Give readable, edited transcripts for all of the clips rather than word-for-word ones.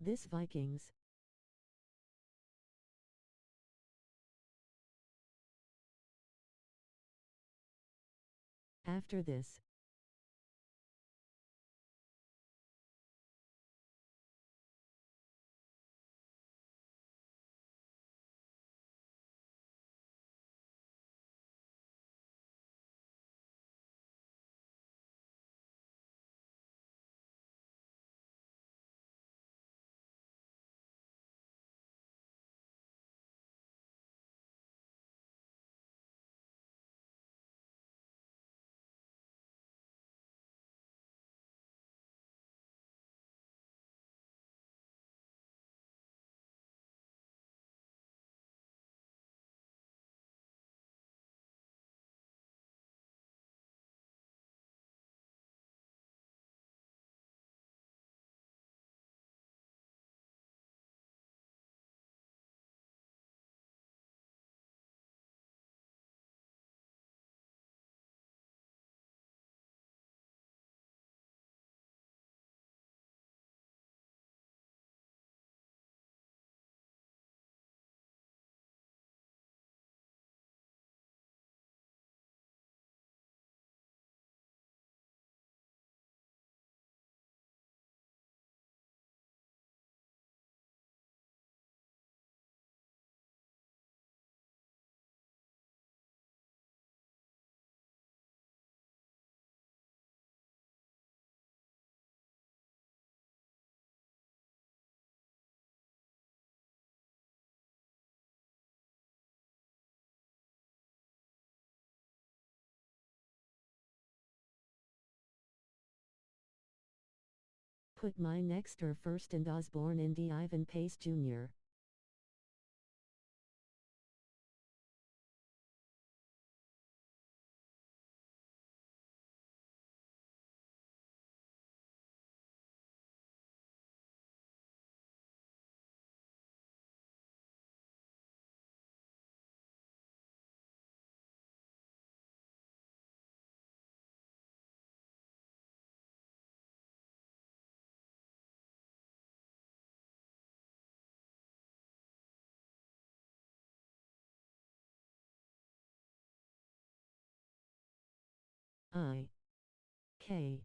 This Vikings. After this. Put my next or first and Osborne in D. Ivan Pace Jr. I. K.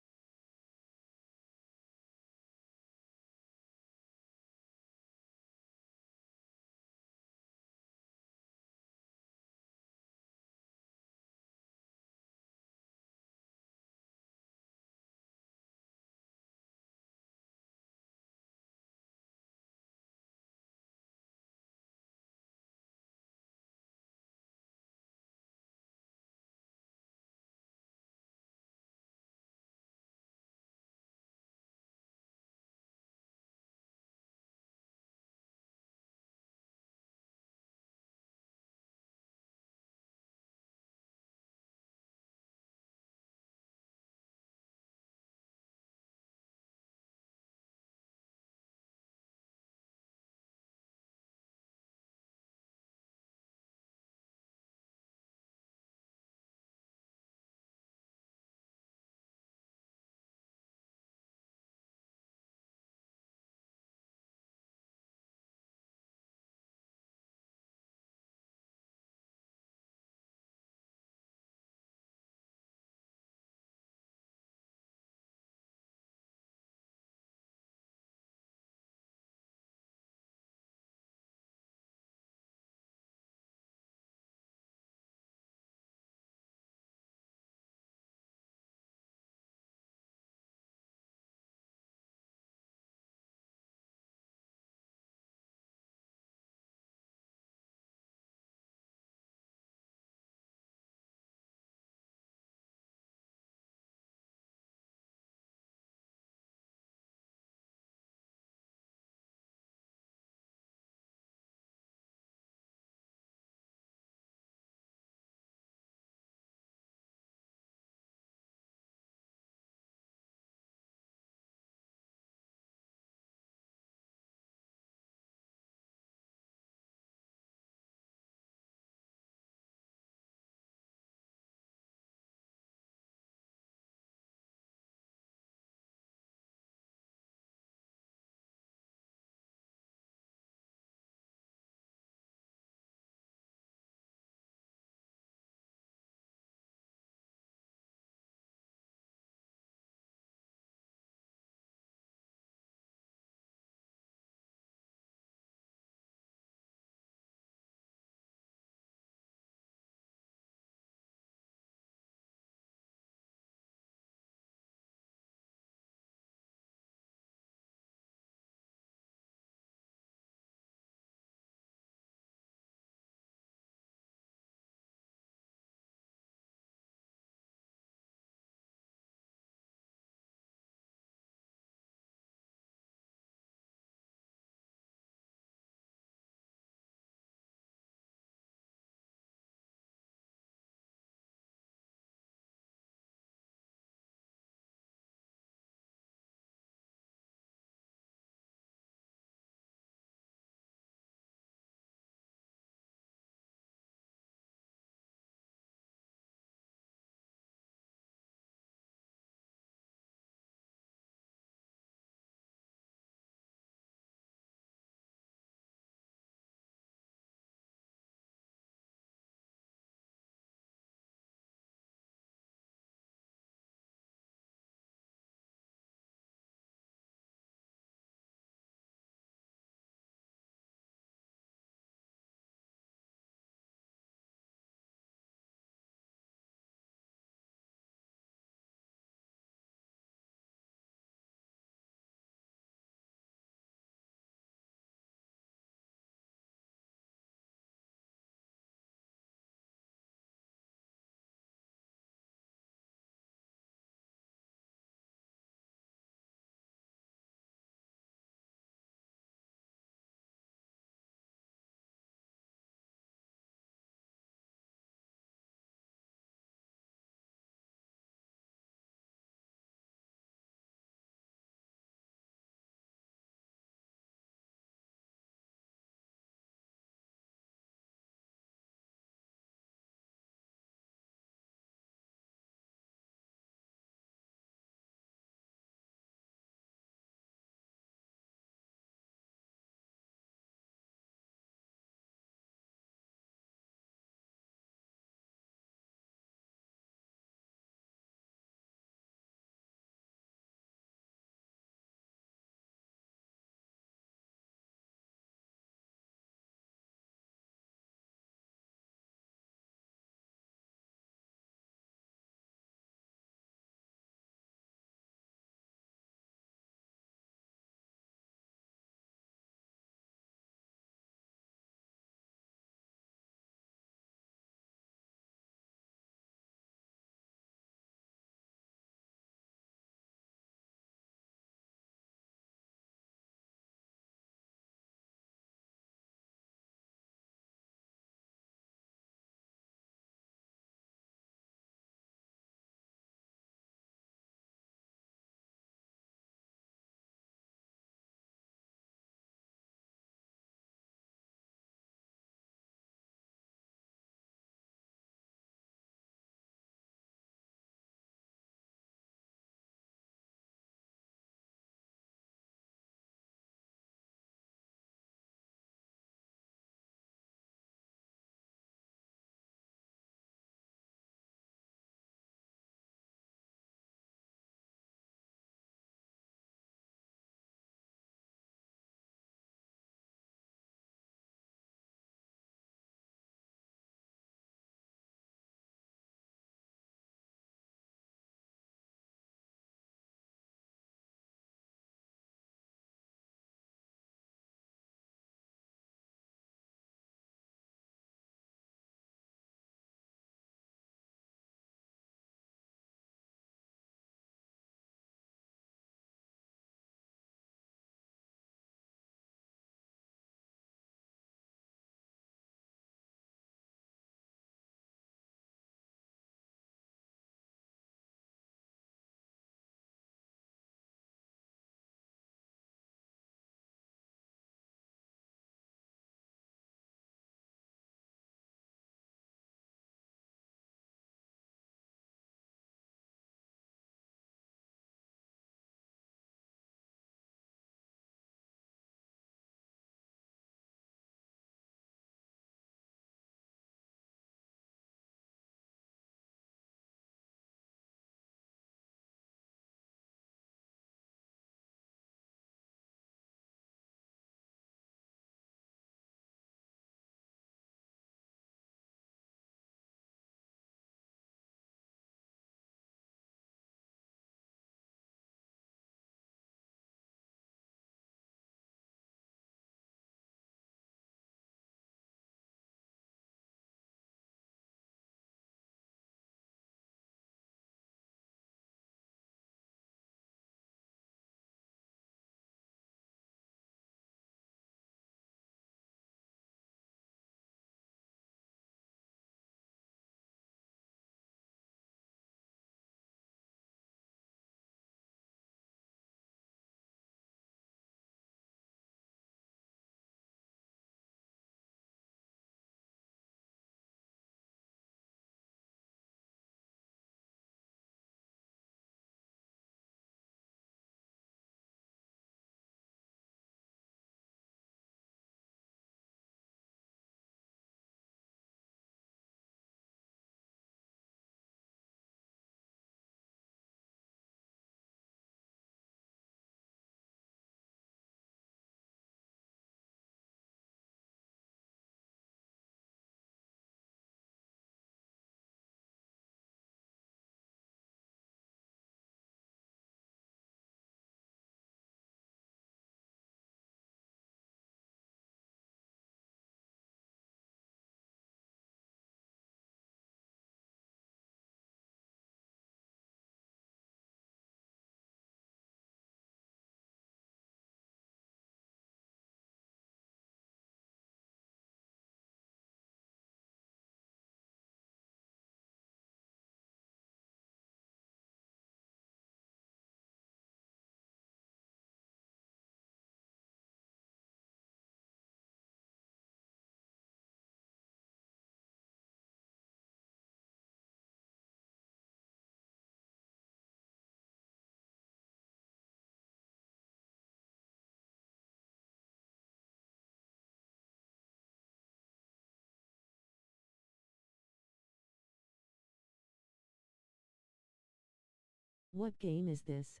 What game is this?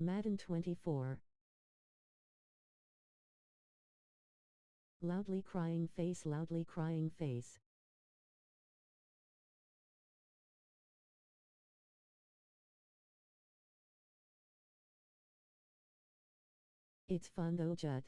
Madden 24. Loudly crying face, loudly crying face. It's fun though, Judd.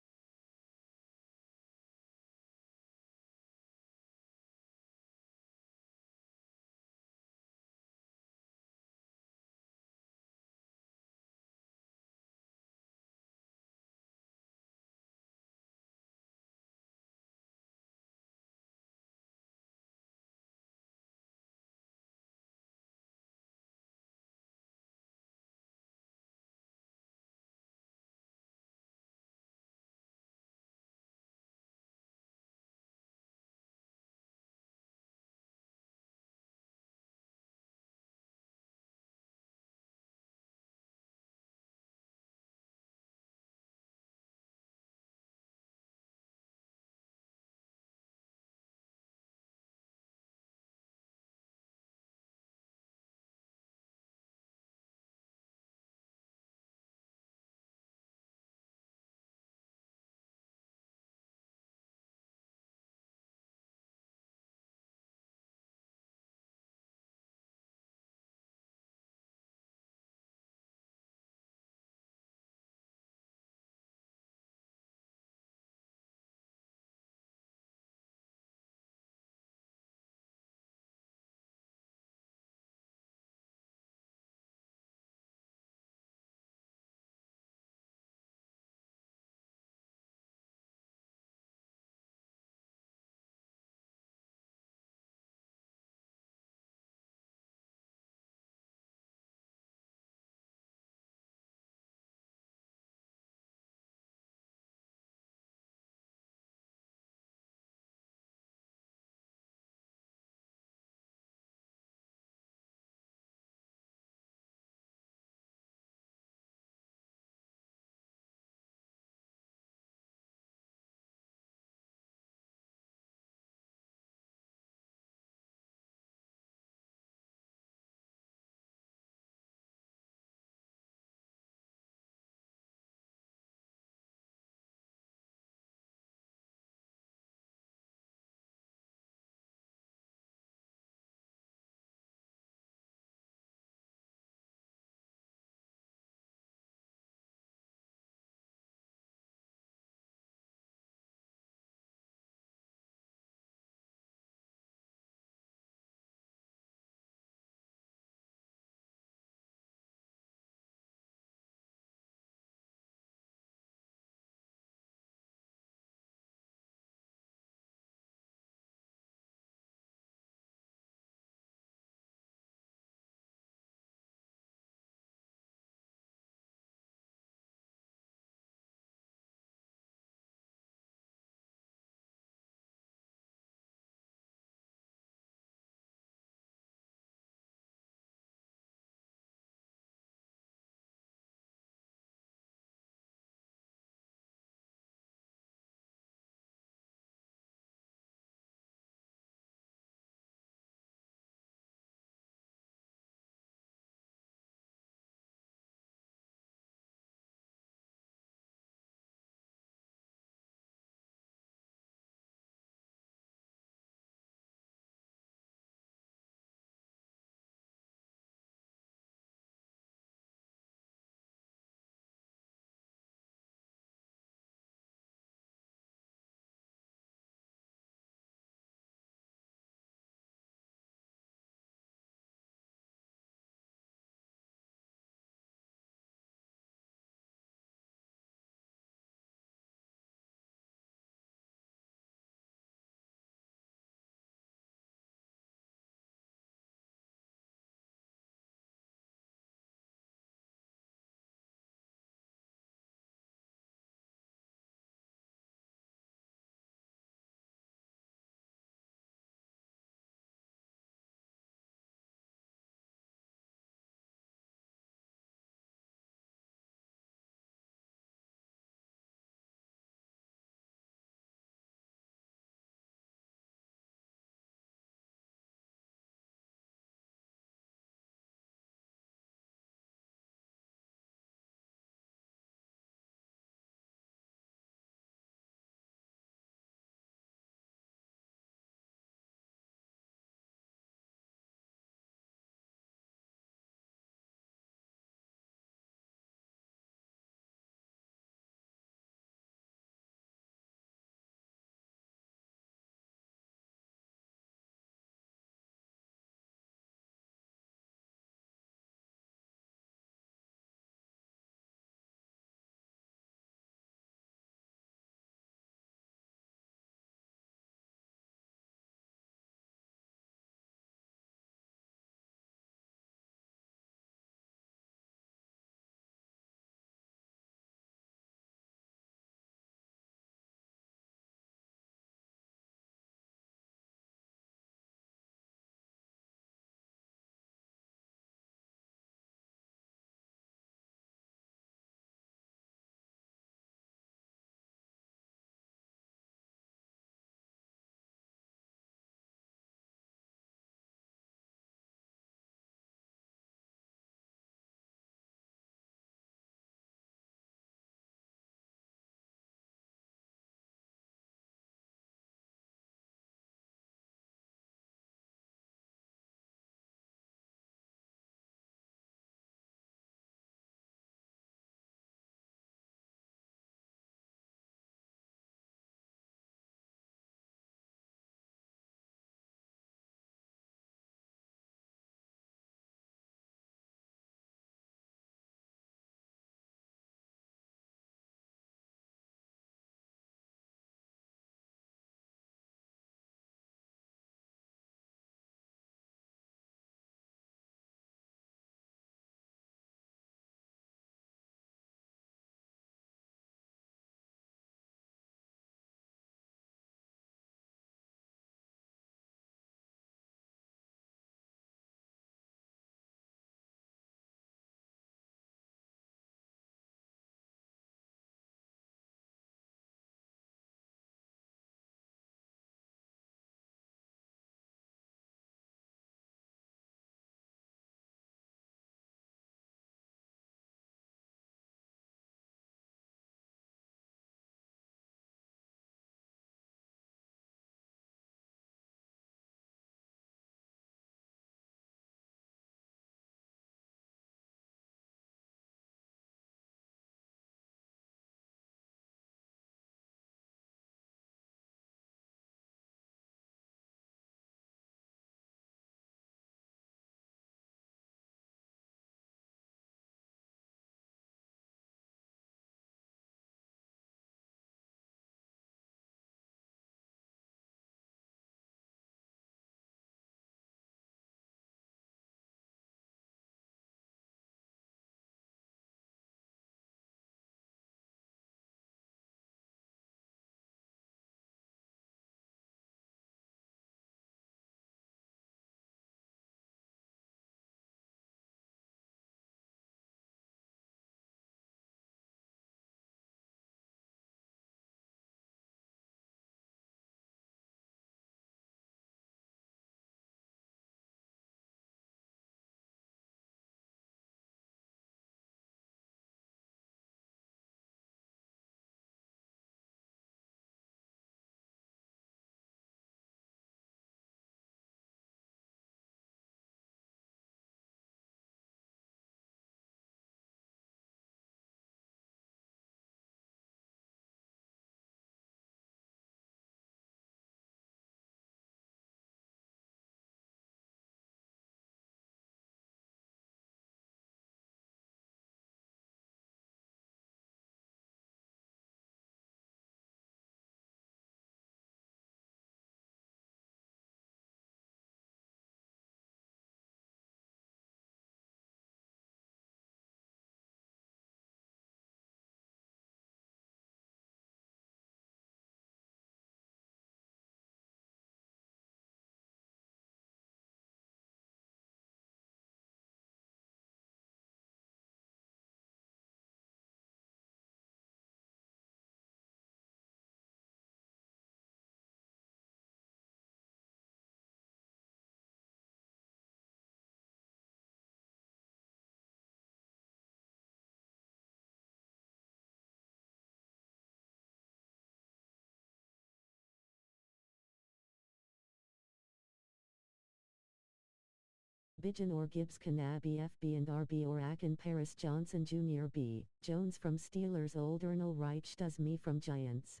Bijan or Gibbs Kanabi FB and RB or Akin Paris Johnson Jr. B. Jones from Steelers Old Ernal Reich does me from Giants.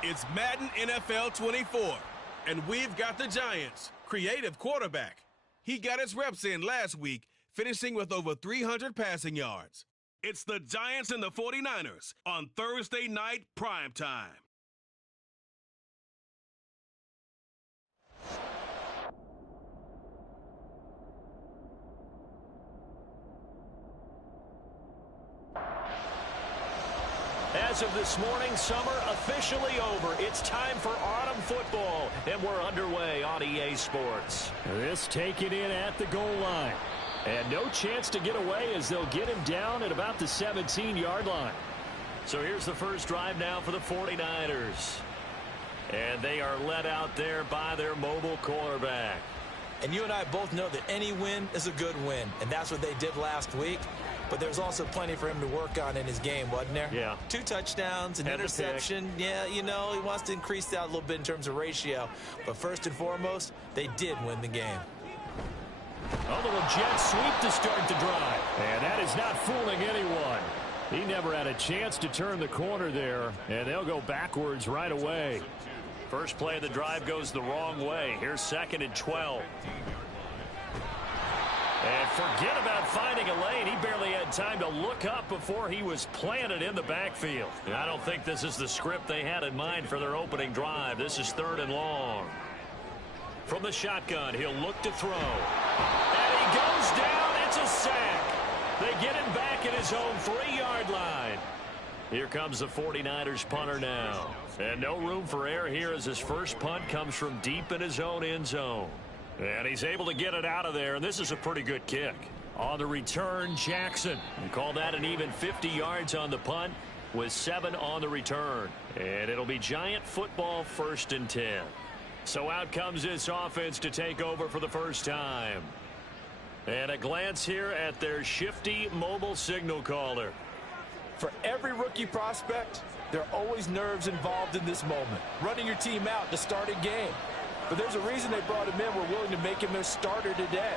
It's Madden NFL 24, and we've got the Giants' creative quarterback. He got his reps in last week, finishing with over 300 passing yards. It's the Giants and the 49ers on Thursday night primetime. As of this morning, summer officially over. It's time for autumn football, and we're underway on EA Sports. This taken in at the goal line. And no chance to get away as they'll get him down at about the 17-yard line. So here's the first drive now for the 49ers. And they are led out there by their mobile quarterback. And you and I both know that any win is a good win, and that's what they did last week. But there's also plenty for him to work on in his game, wasn't there? Yeah. 2 touchdowns, an interception. Yeah, you know, he wants to increase that a little bit in terms of ratio. But first and foremost, they did win the game. A little jet sweep to start the drive. And that is not fooling anyone. He never had a chance to turn the corner there, and they'll go backwards right away. First play of the drive goes the wrong way. Here's 2nd and 12. And forget about finding a lane. He barely had time to look up before he was planted in the backfield. And I don't think this is the script they had in mind for their opening drive. This is 3rd and long. From the shotgun, he'll look to throw. And he goes down. It's a sack. They get him back at his own 3-yard line. Here comes the 49ers punter now. And no room for error here as his first punt comes from deep in his own end zone. And he's able to get it out of there, and this is a pretty good kick. On the return, Jackson. You call that an even 50 yards on the punt with 7 on the return. And it'll be Giant football 1st and 10. So out comes this offense to take over for the first time. And a glance here at their shifty mobile signal caller. For every rookie prospect, there are always nerves involved in this moment. Running your team out to start a game. But there's a reason they brought him in. We're willing to make him their starter today.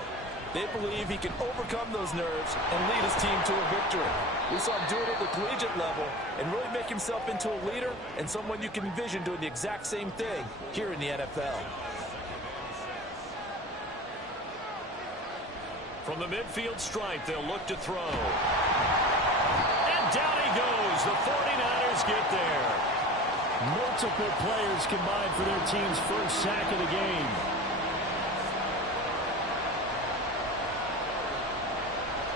They believe he can overcome those nerves and lead his team to a victory. We saw him do it at the collegiate level and really make himself into a leader and someone you can envision doing the exact same thing here in the NFL. From the midfield stripe, they'll look to throw. And down he goes. The 49ers get there. Multiple players combined for their team's first sack of the game.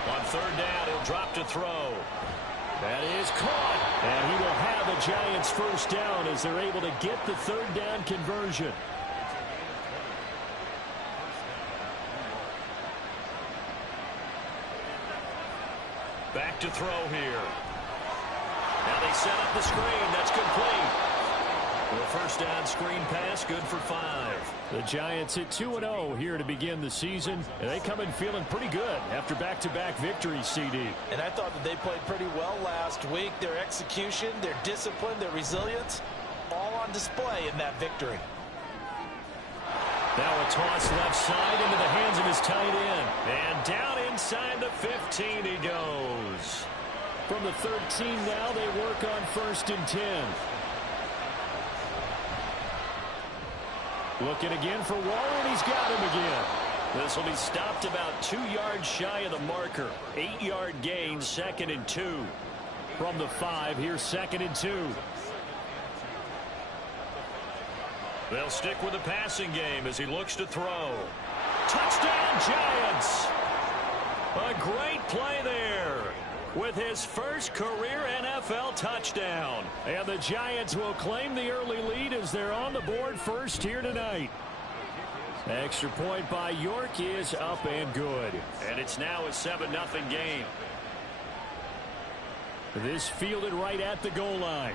On 3rd down, he'll drop to throw. That is caught. And he will have the Giants' first down as they're able to get the 3rd down conversion. Back to throw here. Now they set up the screen. That's complete. The first down screen pass, good for 5. The Giants at 2-0 here to begin the season, and they come in feeling pretty good after back-to-back victories, CD. And I thought that they played pretty well last week. Their execution, their discipline, their resilience, all on display in that victory. Now a toss left side into the hands of his tight end. And down inside the 15 he goes. From the 13 now, they work on 1st and 10. Looking again for Waller, and he's got him again. This will be stopped about 2 yards shy of the marker. 8-yard gain, 2nd and 2. From the 5, here's 2nd and 2. They'll stick with the passing game as he looks to throw. Touchdown, Giants! A great play there with his first career NFL touchdown. And the Giants will claim the early lead as they're on the board first here tonight. Extra point by York is up and good. And it's now a 7-0 game. This fielded right at the goal line.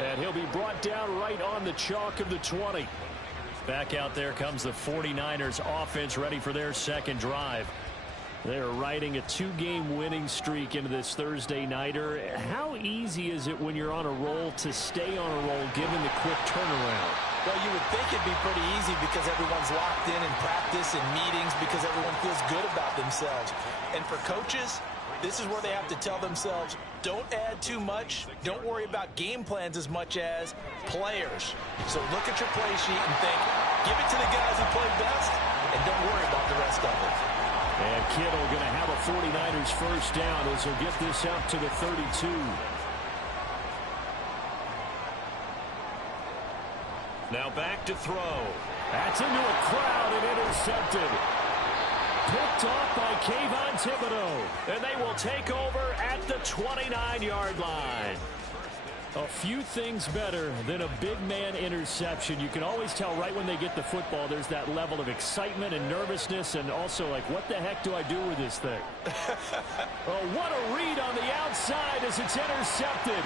And he'll be brought down right on the chalk of the 20. Back out there comes the 49ers offense ready for their second drive. They're riding a 2-game winning streak into this Thursday nighter. How easy is it when you're on a roll to stay on a roll given the quick turnaround? Well, you would think it'd be pretty easy because everyone's locked in practice and meetings because everyone feels good about themselves. And for coaches, this is where they have to tell themselves, don't add too much. Don't worry about game plans as much as players. So look at your play sheet and think, give it to the guys who play best, and don't worry about the rest of it. And Kittle going to have a 49ers first down as he'll get this out to the 32. Now back to throw. That's into a crowd and intercepted. Picked off by Kayvon Thibodeau. And they will take over at the 29-yard line. A few things better than a big man interception. You can always tell right when they get the football, there's that level of excitement and nervousness and also like, what the heck do I do with this thing? Oh, what a read on the outside as it's intercepted.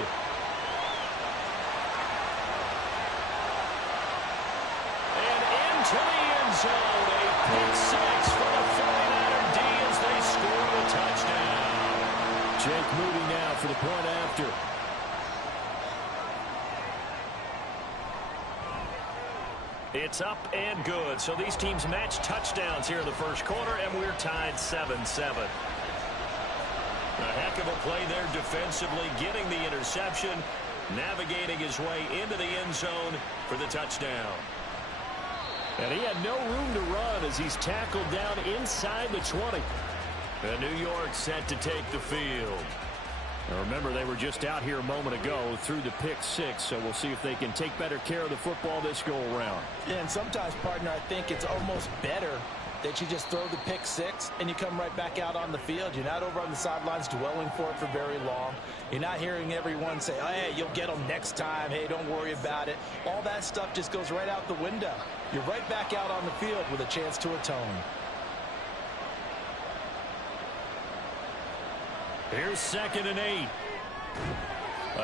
And into the end zone. A pick six for the 49er D as they score a touchdown. Jake Moody now for the point after. It's up and good. So these teams match touchdowns here in the first quarter, and we're tied 7-7. A heck of a play there defensively, getting the interception, navigating his way into the end zone for the touchdown. And he had no room to run as he's tackled down inside the 20. And New York set to take the field. Now remember, they were just out here a moment ago through the pick six, so we'll see if they can take better care of the football this go-around. Yeah, and sometimes, partner, I think it's almost better that you just throw the pick six and you come right back out on the field. You're not over on the sidelines dwelling for it for very long. You're not hearing everyone say, oh, hey, you'll get them next time. Hey, don't worry about it. All that stuff just goes right out the window. You're right back out on the field with a chance to atone. Here's 2nd and 8.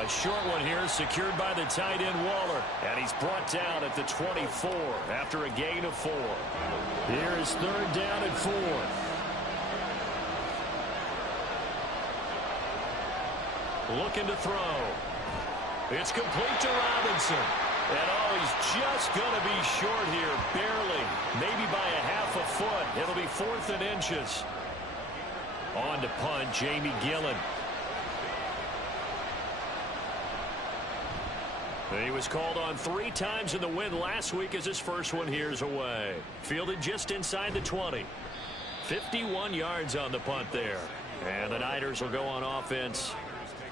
A short one here secured by the tight end Waller. And he's brought down at the 24 after a gain of 4. Here is 3rd down and 4. Looking to throw. It's complete to Robinson. And oh, he's just going to be short here, barely. Maybe by a half a foot. It'll be 4th and inches. On to punt, Jamie Gillen. He was called on 3 times in the win last week as his first one here's away. Fielded just inside the 20. 51 yards on the punt there. And the Niners will go on offense.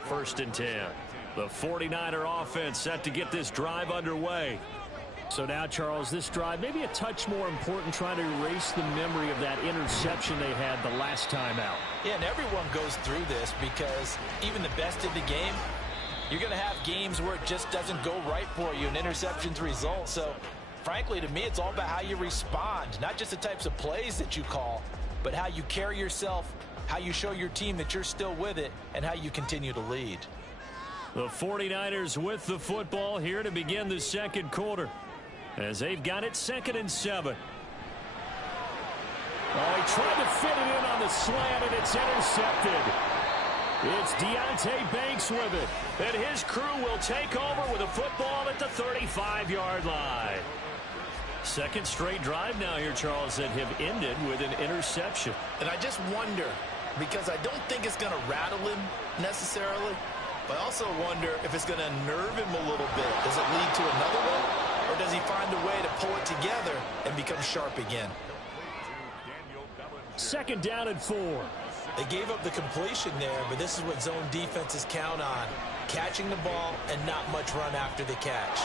1st and 10. The 49er offense set to get this drive underway. So now, Charles, this drive maybe a touch more important, trying to erase the memory of that interception they had the last time out. Yeah, and everyone goes through this because even the best in the game, you're going to have games where it just doesn't go right for you and interceptions result. So, frankly, to me, it's all about how you respond, not just the types of plays that you call, but how you carry yourself, how you show your team that you're still with it, and how you continue to lead. The 49ers with the football here to begin the second quarter, as they've got it 2nd and 7. Oh, he tried to fit it in on the slant, and it's intercepted. It's Deonte Banks with it. And his crew will take over with a football at the 35-yard line. Second straight drive now here, Charles, that have ended with an interception. And I just wonder, because I don't think it's going to rattle him necessarily, but I also wonder if it's going to unnerve him a little bit. Does it lead to another one? Or does he find a way to pull it together and become sharp again? 2nd down and 4. They gave up the completion there, but this is what zone defenses count on. Catching the ball and not much run after the catch.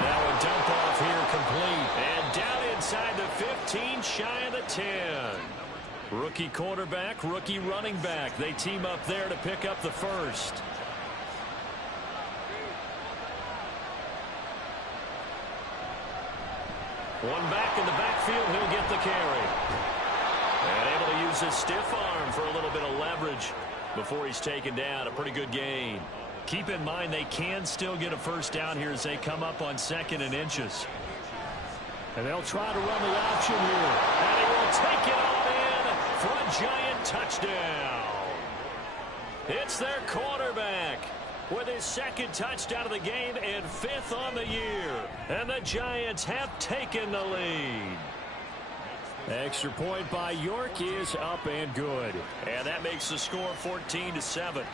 Now a dump off here complete. And down inside the 15, shy of the 10. Rookie quarterback, rookie running back. They team up there to pick up the first. One back in the backfield, he'll get the carry. And able to use his stiff arm for a little bit of leverage before he's taken down. A pretty good gain. Keep in mind they can still get a first down here as they come up on 2nd and inches. And they'll try to run the option here. And he will take it on in for a giant touchdown. It's their quarterback with his 2nd touchdown of the game and 5th on the year. And the Giants have taken the lead. Extra point by York is up and good. And that makes the score 14-7.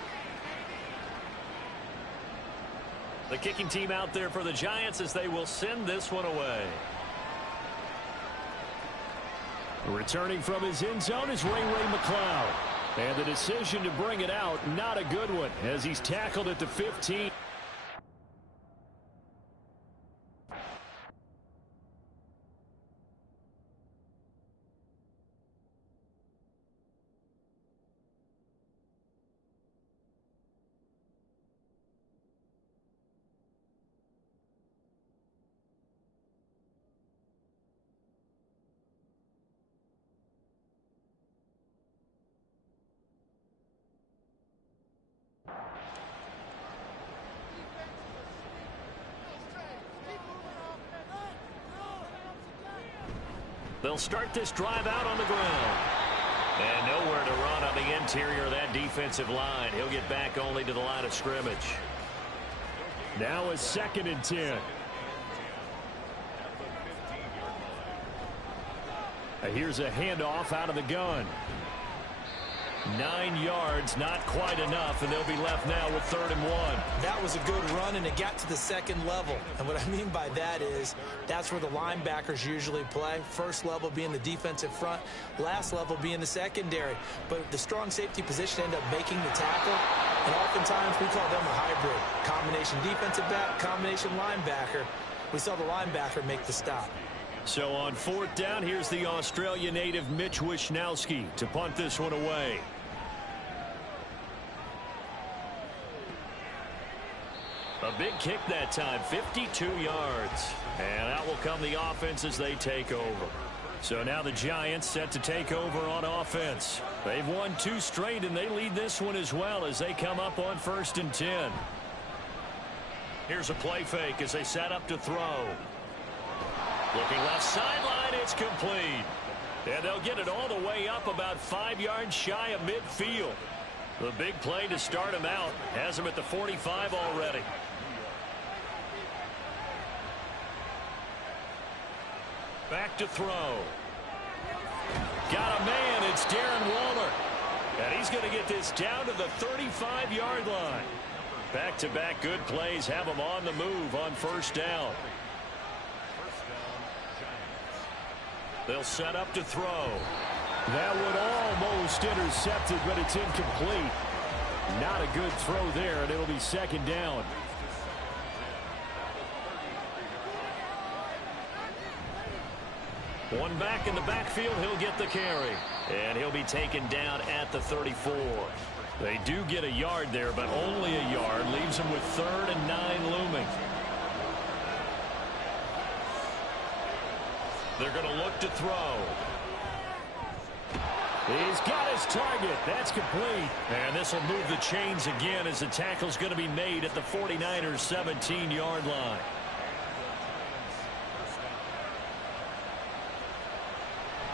The kicking team out there for the Giants as they will send this one away. Returning from his end zone is Ray McCloud. And the decision to bring it out, not a good one, as he's tackled at the 15. They'll start this drive out on the ground. And nowhere to run on the interior of that defensive line. He'll get back only to the line of scrimmage. Now a 2nd and 10. Here's a handoff out of the gun. 9 yards, not quite enough, and they'll be left now with 3rd and 1. That was a good run, and it got to the 2nd level. And what I mean by that is that's where the linebackers usually play. First level being the defensive front, last level being the secondary. But the strong safety position ended up making the tackle, and oftentimes we call them a hybrid. Combination defensive back, combination linebacker. We saw the linebacker make the stop. So on 4th down, here's the Australia native Mitch Wishnowsky to punt this one away. A big kick that time, 52 yards. And out will come the offense as they take over. So now the Giants set to take over on offense. They've won 2 straight, and they lead this one as well as they come up on 1st and 10. Here's a play fake as they set up to throw. Looking left sideline, it's complete. And they'll get it all the way up about 5 yards shy of midfield. The big play to start him out has him at the 45 already. Back to throw. Got a man. It's Darren Waller. And he's going to get this down to the 35-yard line. Back-to-back good plays have him on the move on 1st down. They'll set up to throw. That one almost intercepted, but it's incomplete. Not a good throw there, and it'll be 2nd down. One back in the backfield, he'll get the carry. And he'll be taken down at the 34. They do get a yard there, but only a yard. Leaves them with 3rd and 9 looming. They're going to look to throw. He's got his target. That's complete. And this will move the chains again as the tackle's going to be made at the 49ers 17-yard line.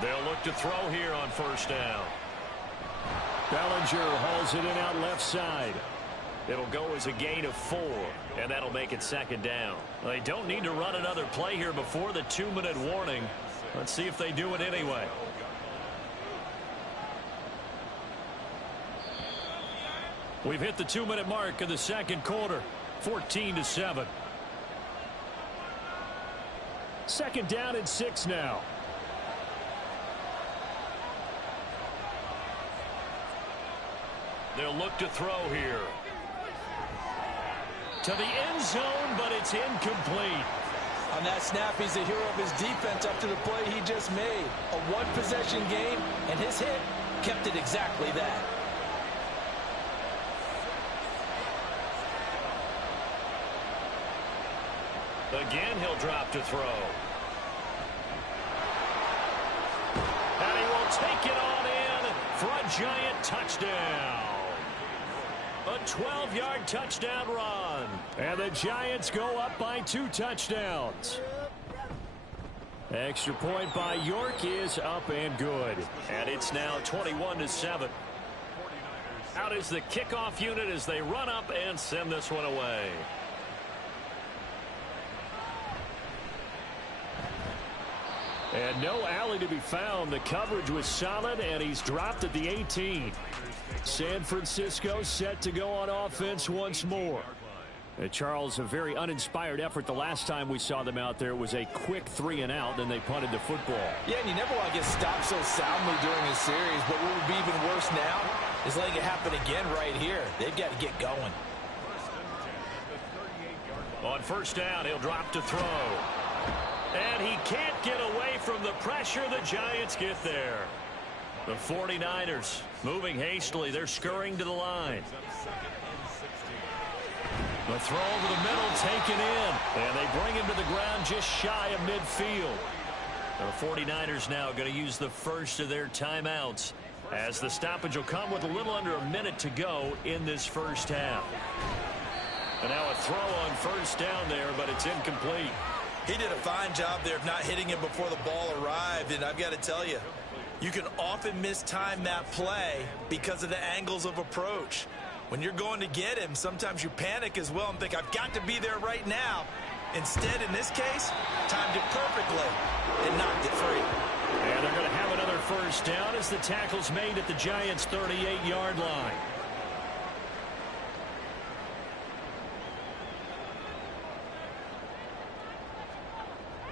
They'll look to throw here on first down. Bellinger hauls it in out left side. It'll go as a gain of 4, and that'll make it second down. They don't need to run another play here before the 2-minute warning. Let's see if they do it anyway. We've hit the 2-minute mark in the second quarter. 14-7. Second down and 6 now. They'll look to throw here. To the end zone, but it's incomplete. On that snap, he's the hero of his defense up to the play he just made. A one-possession game, and his hit kept it exactly that. Again, he'll drop to throw. And he will take it on in for a Giant touchdown. A 12-yard touchdown run. And the Giants go up by 2 touchdowns. Extra point by York is up and good. And it's now 21-7. Out is the kickoff unit as they run up and send this one away. And no alley to be found. The coverage was solid, and he's dropped at the 18. San Francisco set to go on offense once more. Charles, a very uninspired effort the last time we saw them out there. It was a quick 3-and-out, then they punted the football. Yeah, and you never want to get stopped so soundly during a series, but what would be even worse now is letting it happen again right here. They've got to get going. On first down, he'll drop to throw. And he can't get away from the pressure. The Giants get there. The 49ers moving hastily. They're scurrying to the line. The throw over the middle taken in. And they bring him to the ground just shy of midfield. The 49ers now going to use the first of their timeouts as the stoppage will come with a little under a minute to go in this first half. And now a throw on first down there, but it's incomplete. He did a fine job there of not hitting him before the ball arrived, and I've got to tell you, you can often mistime that play because of the angles of approach. When you're going to get him, sometimes you panic as well and think, I've got to be there right now. Instead, in this case, timed it perfectly and knocked it free. And they're going to have another first down as the tackle's made at the Giants' 38-yard line.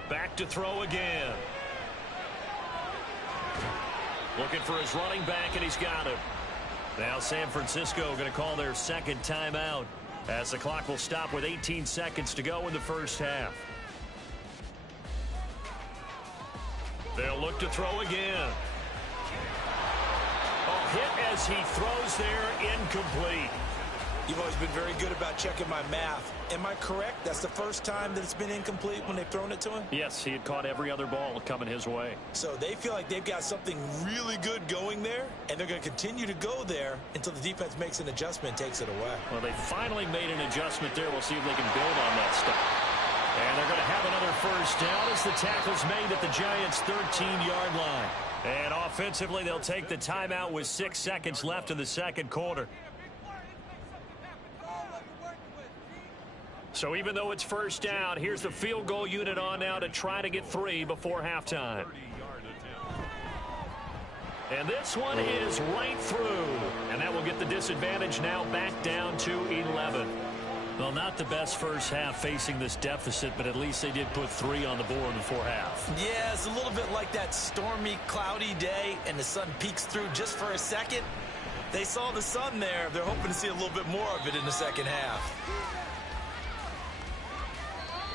Back to throw again. Looking for his running back, and he's got him. Now San Francisco going to call their second timeout as the clock will stop with 18 seconds to go in the first half. They'll look to throw again. A hit as he throws there, incomplete. You've always been very good about checking my math. Am I correct? That's the first time that it's been incomplete when they've thrown it to him? Yes, he had caught every other ball coming his way. So they feel like they've got something really good going there, and they're going to continue to go there until the defense makes an adjustment and takes it away. Well, they finally made an adjustment there. We'll see if they can build on that stuff. And they're going to have another first down as the tackle's made at the Giants' 13-yard line. And offensively, they'll take the timeout with 6 seconds left in the second quarter. So even though it's first down, here's the field goal unit on now to try to get 3 before halftime. And this one is right through. And that will get the disadvantage now back down to 11. Well, not the best first half facing this deficit, but at least they did put 3 on the board before half. Yeah, it's a little bit like that stormy, cloudy day, and the sun peeks through just for a second. They saw the sun there. They're hoping to see a little bit more of it in the second half.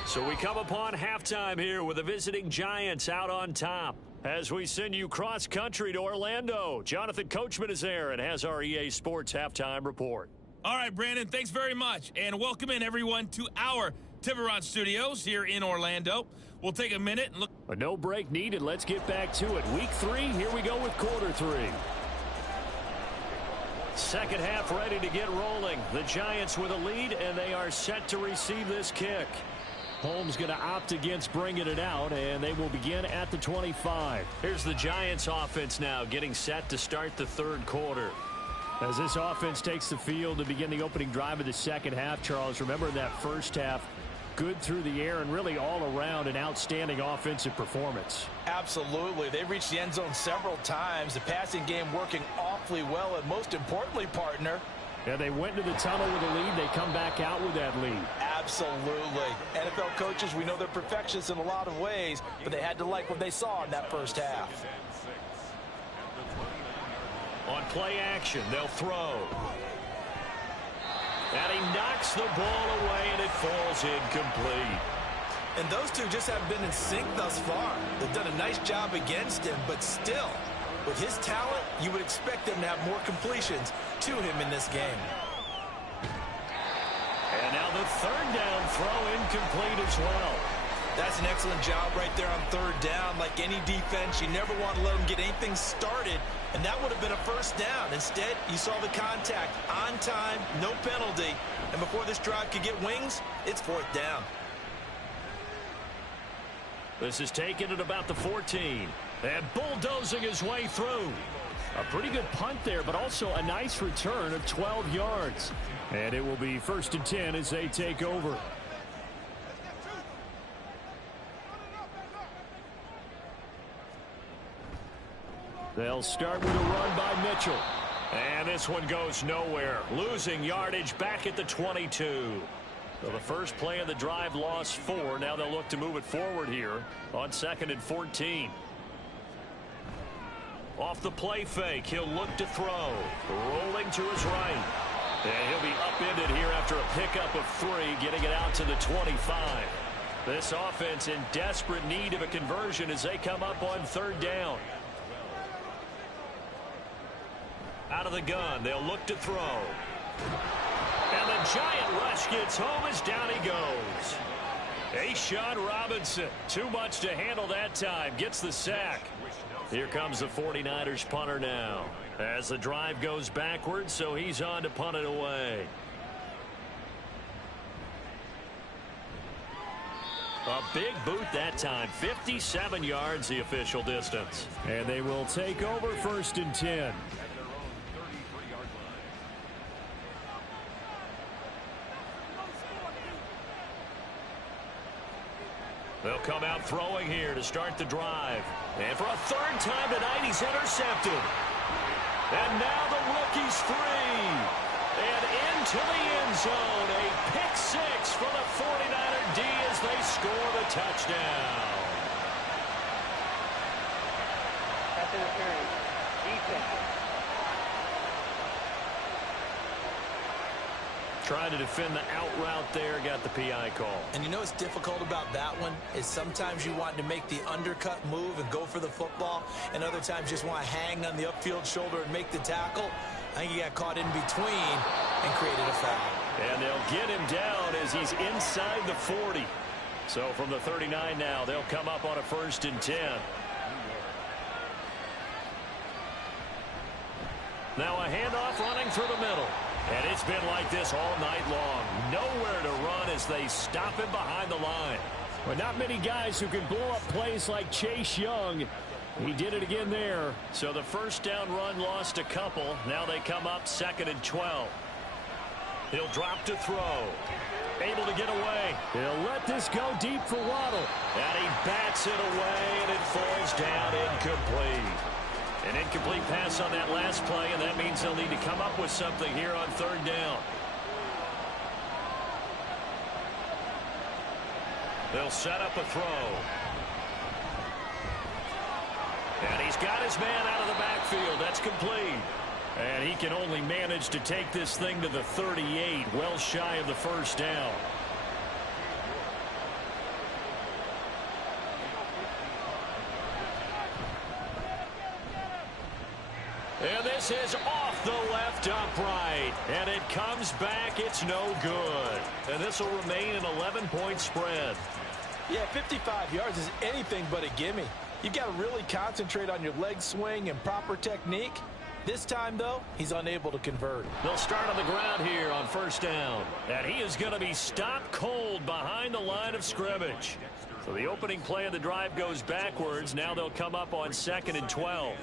So we come upon halftime here with the visiting Giants out on top. As we send you cross-country to Orlando, Jonathan Coachman is there and has our EA Sports halftime report. All right, Brandon, thanks very much. And welcome in, everyone, to our Tiburon Studios here in Orlando. We'll take a minute and look. A no break needed. Let's get back to it. Week 3, here we go with quarter 3. Second half ready to get rolling. The Giants with a lead, and they are set to receive this kick. Holmes going to opt against bringing it out, and they will begin at the 25. Here's the Giants offense now getting set to start the third quarter. As this offense takes the field to begin the opening drive of the second half, Charles, remember that first half, good through the air and really all around an outstanding offensive performance. Absolutely. They reached the end zone several times. The passing game working awfully well, and most importantly, partner, yeah, they went to the tunnel with a lead. They come back out with that lead. Absolutely. NFL coaches, we know they're perfectionists in a lot of ways, but they had to like what they saw in that first half. On play action, they'll throw. And he knocks the ball away, and it falls incomplete. And those two just haven't been in sync thus far. They've done a nice job against him, but still, with his talent, you would expect them to have more completions to him in this game. And now the third down throw incomplete as well. That's an excellent job right there on third down. Like any defense, you never want to let them get anything started, and that would have been a first down. Instead, you saw the contact on time, no penalty, and before this drive could get wings, it's fourth down. This is taken at about the 14. And bulldozing his way through. A pretty good punt there, but also a nice return of 12 yards. And it will be 1st and 10 as they take over. They'll start with a run by Mitchell. And this one goes nowhere. Losing yardage back at the 22. So the first play of the drive lost 4. Now they'll look to move it forward here on 2nd and 14. Off the play fake, he'll look to throw. Rolling to his right. And he'll be upended here after a pickup of 3, getting it out to the 25. This offense in desperate need of a conversion as they come up on 3rd down. Out of the gun, they'll look to throw. And the giant rush gets home as down he goes. A'Shawn Robinson, too much to handle that time, gets the sack. Here comes the 49ers punter now. As the drive goes backwards, so he's on to punt it away. A big boot that time. 57 yards the official distance. And they will take over 1st and 10. They'll come out throwing here to start the drive. And for a 3rd time tonight, he's intercepted. And now the rookie's free. And into the end zone. A pick 6 for the 49er D as they score the touchdown. After the carry, defense. Trying to defend the out route there, got the PI call. And you know what's difficult about that one is sometimes you want to make the undercut move and go for the football, and other times just want to hang on the upfield shoulder and make the tackle. I think he got caught in between and created a foul. And they'll get him down as he's inside the 40. So from the 39 now, they'll come up on a 1st and 10. Now a handoff running through the middle. And it's been like this all night long. Nowhere to run as they stop him behind the line. But not many guys who can blow up plays like Chase Young. He did it again there. So the 1st down run lost a couple. Now they come up 2nd and 12. He'll drop to throw. Able to get away. He'll let this go deep for Waddle. And he bats it away, and it falls down incomplete. An incomplete pass on that last play, and that means they'll need to come up with something here on 3rd down. They'll set up a throw. And he's got his man out of the backfield. That's complete. And he can only manage to take this thing to the 38, well shy of the 1st down. And this is off the left upright. And it comes back. It's no good. And this will remain an 11-point spread. Yeah, 55 yards is anything but a gimme. You've got to really concentrate on your leg swing and proper technique. This time, though, he's unable to convert. They'll start on the ground here on first down. And he is going to be stopped cold behind the line of scrimmage. So the opening play of the drive goes backwards. Now they'll come up on 2nd and 12.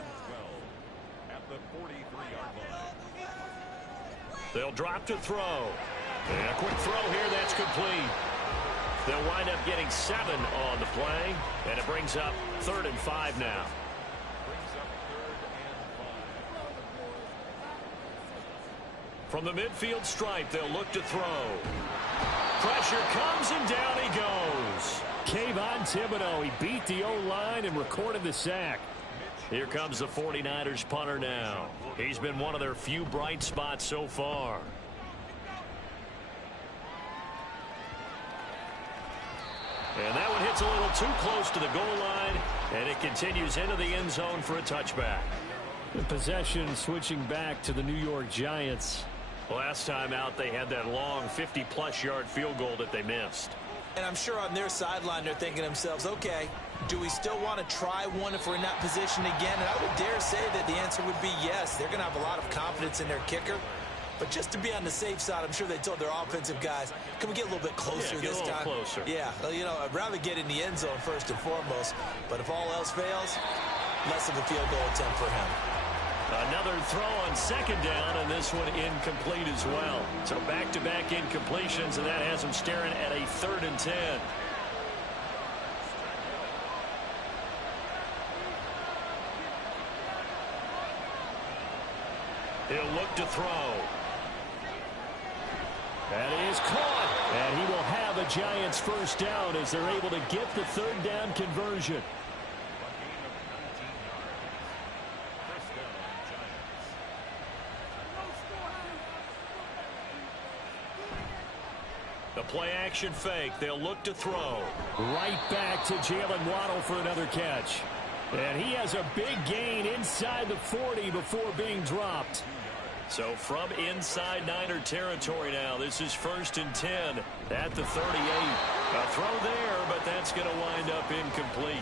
They'll drop to throw. And a quick throw here, that's complete. They'll wind up getting 7 on the play. And it brings up 3rd and 5 now. From the midfield stripe, they'll look to throw. Pressure comes, and down he goes. Kayvon Thibodeau, he beat the O-line and recorded the sack. Here comes the 49ers punter now. He's been one of their few bright spots so far. And that one hits a little too close to the goal line, and it continues into the end zone for a touchback. The possession switching back to the New York Giants. Last time out, they had that long 50-plus yard field goal that they missed. And I'm sure on their sideline, they're thinking to themselves, okay, do we still want to try one if we're in that position again? And I would dare say that the answer would be yes. They're going to have a lot of confidence in their kicker. But just to be on the safe side, I'm sure they told their offensive guys, can we get a little bit closer this time? Closer. Yeah, well, you know, I'd rather get in the end zone first and foremost. But if all else fails, less of a field goal attempt for him. Another throw on 2nd down, and this one incomplete as well. So back-to-back incompletions, and that has him staring at a 3rd and 10. He'll look to throw. That is caught, and he will have a Giants first down as they're able to get the 3rd down conversion. The play-action fake. They'll look to throw. Right back to Jalen Waddle for another catch. And he has a big gain inside the 40 before being dropped. So from inside Niner territory now, this is 1st and 10 at the 38. A throw there, but that's going to wind up incomplete.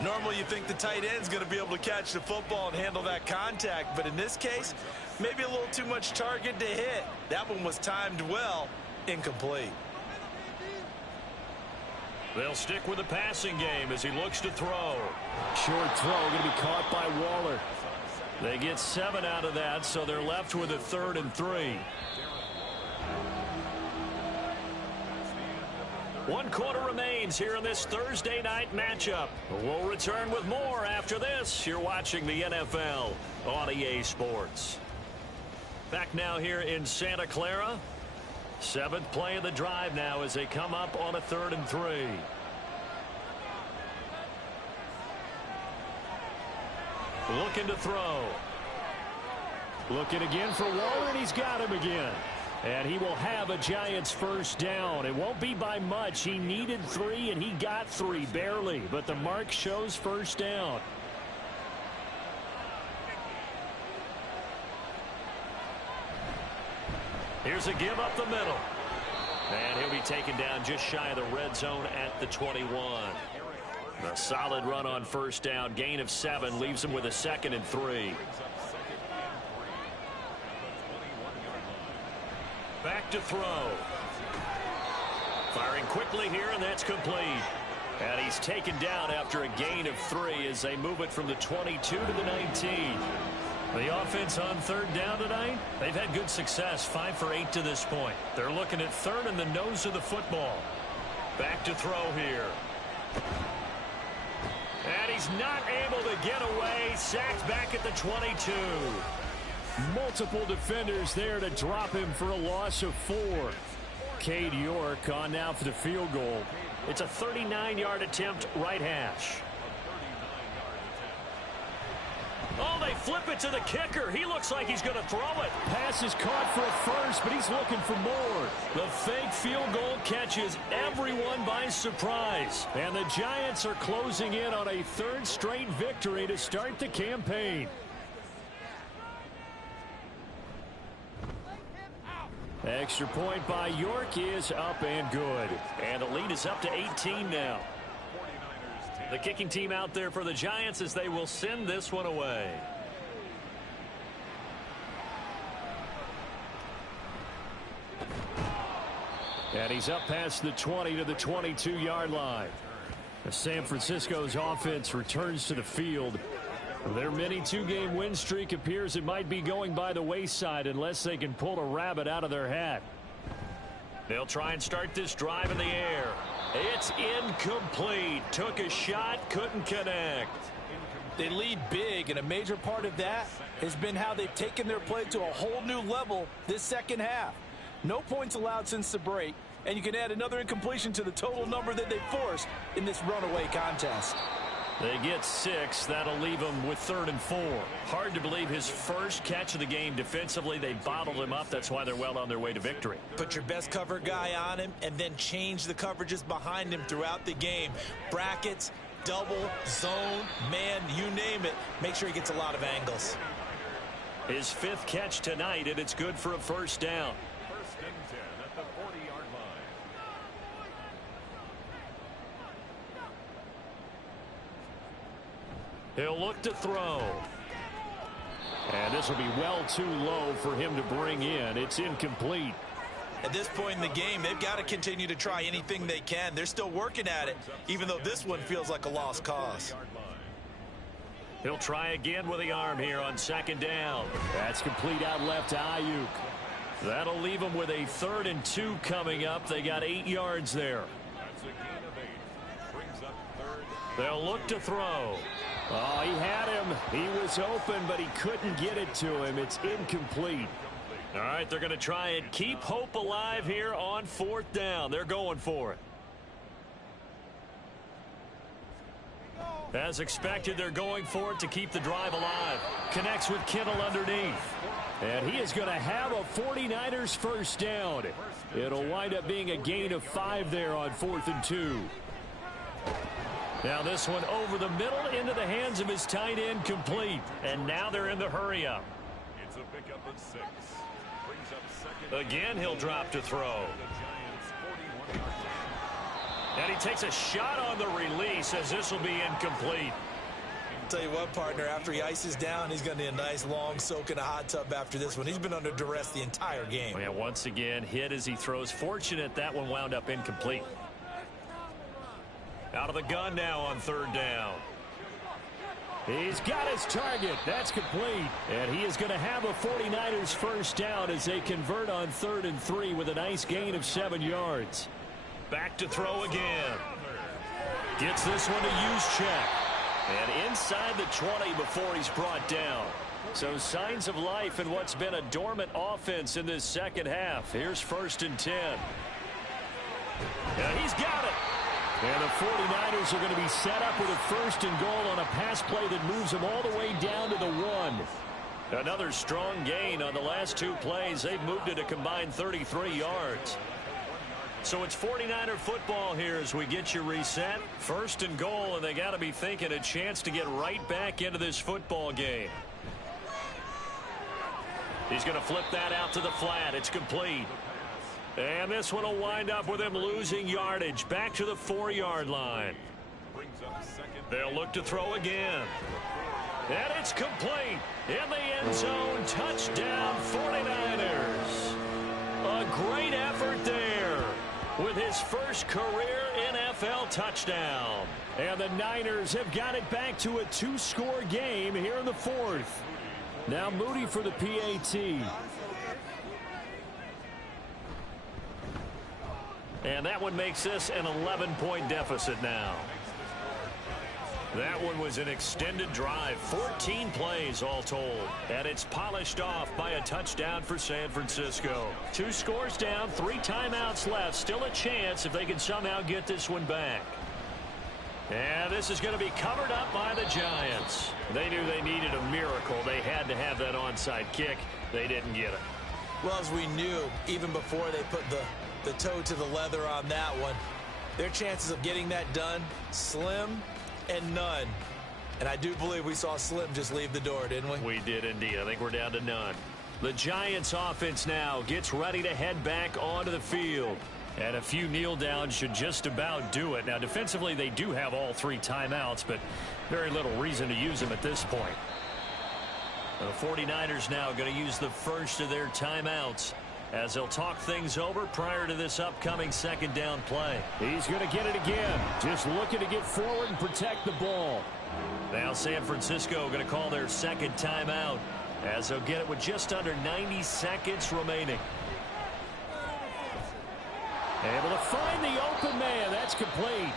Normally you think the tight end's going to be able to catch the football and handle that contact, but in this case, maybe a little too much target to hit. That one was timed well. Incomplete. They'll stick with the passing game as he looks to throw. Short throw going to be caught by Waller. They get 7 out of that, so they're left with a 3rd and 3. 1 quarter remains here in this Thursday night matchup. We'll return with more after this. You're watching the NFL on EA Sports. Back now here in Santa Clara. 7th play of the drive now as they come up on a 3rd and 3. Looking to throw. Looking again for Waller, and he's got him again. And he will have a Giants first down. It won't be by much. He needed 3, and he got 3, barely. But the mark shows first down. Here's a give up the middle. And he'll be taken down just shy of the red zone at the 21. A solid run on first down. Gain of 7 leaves him with a 2nd and 3. Back to throw. Firing quickly here, and that's complete. And he's taken down after a gain of 3 as they move it from the 22 to the 19. The offense on 3rd down tonight, they've had good success, 5 for 8 to this point. They're looking at 3rd and the nose of the football. Back to throw here. And he's not able to get away. Sacked back at the 22. Multiple defenders there to drop him for a loss of 4. Cade York on now for the field goal. It's a 39-yard attempt, right hash. Oh, they flip it to the kicker. He looks like he's going to throw it. Pass is caught for a first, but he's looking for more. The fake field goal catches everyone by surprise. And the Giants are closing in on a 3rd straight victory to start the campaign. Extra point by York is up and good. And the lead is up to 18 now. The kicking team out there for the Giants as they will send this one away. And he's up past the 20 to the 22-yard line. San Francisco's offense returns to the field. Their mini two-game win streak appears it might be going by the wayside unless they can pull a rabbit out of their hat. They'll try and start this drive in the air. It's incomplete. Took a shot, couldn't connect. They lead big, and a major part of that has been how they've taken their play to a whole new level this second half. No points allowed since the break, and you can add another incompletion to the total number that they forced in this runaway contest. They get 6. That'll leave them with 3rd and 4. Hard to believe his first catch of the game defensively. They bottled him up. That's why they're well on their way to victory. Put your best cover guy on him and then change the coverages behind him throughout the game. Brackets, double, zone, man, you name it. Make sure he gets a lot of angles. His 5th catch tonight, and it's good for a first down. First and 10 at the 40-yard line. He'll look to throw. And this will be well too low for him to bring in. It's incomplete. At this point in the game, they've got to continue to try anything they can. They're still working at it, even though this one feels like a lost cause. He'll try again with the arm here on 2nd down. That's complete out left to Ayuk. That'll leave them with a 3rd and 2 coming up. They got 8 yards there. That's a gain of 8. Brings up 3rd. They'll look to throw. Oh, he had him. He was open, but he couldn't get it to him. It's incomplete. All right, they're going to try and keep hope alive here on 4th down. They're going for it. As expected, they're going for it to keep the drive alive. Connects with Kittle underneath. And he is going to have a 49ers first down. It'll wind up being a gain of 5 there on 4th and 2. Now this one over the middle into the hands of his tight end, complete. And now they're in the hurry up. It's a pickup of 6. Brings up 2nd. Again, he'll drop to throw. The Giants 41-yard line. And he takes a shot on the release as this will be incomplete. Tell you what, partner, after he ices down, he's going to need a nice long soak in a hot tub after this one. He's been under duress the entire game. And once again, hit as he throws. Fortunate that one wound up incomplete. Out of the gun now on 3rd down. He's got his target. That's complete. And he is going to have a 49ers first down as they convert on 3rd and 3 with a nice gain of 7 yards. Back to throw again. Gets this one to use check. And inside the 20 before he's brought down. So signs of life in what's been a dormant offense in this second half. Here's 1st and 10. And he's got it. And the 49ers are going to be set up with a 1st and goal on a pass play that moves them all the way down to the 1. Another strong gain on the last 2 plays. They've moved it a combined 33 yards. So it's 49er football here as we get you reset. 1st and goal, and they got to be thinking a chance to get right back into this football game. He's going to flip that out to the flat. It's complete. And this one will wind up with him losing yardage back to the 4-yard line. They'll look to throw again. And it's complete. In the end zone, touchdown 49ers. A great effort there with his first career NFL touchdown. And the Niners have got it back to a 2-score game here in the 4th. Now Moody for the PAT. And that one makes this an 11-point deficit now. That one was an extended drive, 14 plays all told. And it's polished off by a touchdown for San Francisco. 2 scores down, 3 timeouts left. Still a chance if they can somehow get this one back. And this is going to be covered up by the Giants. They knew they needed a miracle. They had to have that onside kick. They didn't get it. Well, as we knew, even before they put the toe to the leather on that one, their chances of getting that done, slim and none. And I do believe we saw Slim just leave the door, didn't we? We did indeed. I think we're down to none. The Giants offense now gets ready to head back onto the field. And a few kneel downs should just about do it. Now, defensively, they do have all 3 timeouts, but very little reason to use them at this point. The 49ers now going to use the first of their timeouts. as they'll talk things over prior to this upcoming second down play. He's going to get it again. Just looking to get forward and protect the ball. Now San Francisco going to call their second timeout as they'll get it with just under 90 seconds remaining. Able to find the open man. That's complete.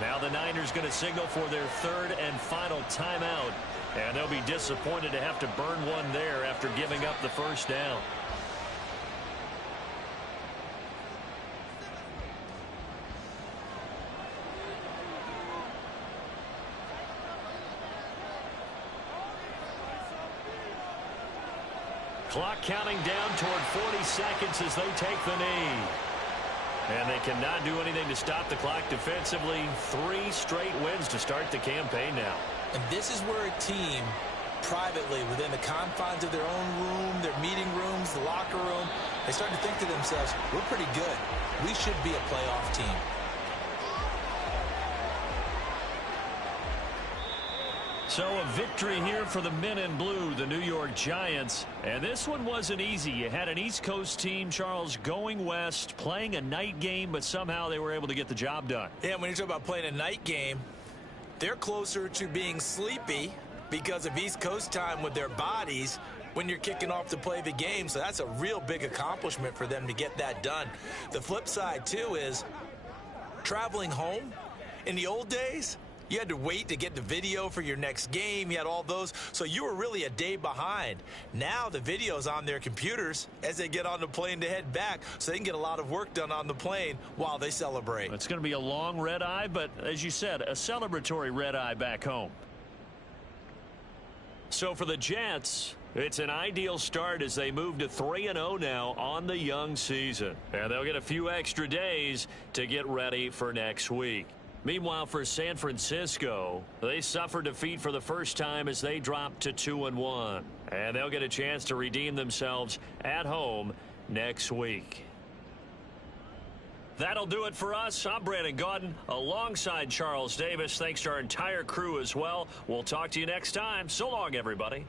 Now the Niners going to signal for their third and final timeout. And they'll be disappointed to have to burn one there after giving up the first down. Clock counting down toward 40 seconds as they take the knee. And they cannot do anything to stop the clock defensively. 3 straight wins to start the campaign now. And this is where a team, privately, within the confines of their own room, their meeting rooms, the locker room, they start to think to themselves, we're pretty good. We should be a playoff team. So a victory here for the men in blue, the New York Giants. And this one wasn't easy. You had an East Coast team, Charles, going west, playing a night game, but somehow they were able to get the job done. Yeah, when you talk about playing a night game, they're closer to being sleepy because of East Coast time with their bodies when you're kicking off to play the game. So that's a real big accomplishment for them to get that done. The flip side, too, is traveling home. In the old days, you had to wait to get the video for your next game. You had all those. So you were really a day behind. Now the video's on their computers as they get on the plane to head back, so they can get a lot of work done on the plane while they celebrate. It's going to be a long red eye, but as you said, a celebratory red eye back home. So for the Jets, it's an ideal start as they move to 3-0 now on the young season. And they'll get a few extra days to get ready for next week. Meanwhile, for San Francisco, they suffered defeat for the first time as they dropped to 2-1. And they'll get a chance to redeem themselves at home next week. That'll do it for us. I'm Brandon Gaudin alongside Charles Davis. Thanks to our entire crew as well. We'll talk to you next time. So long, everybody.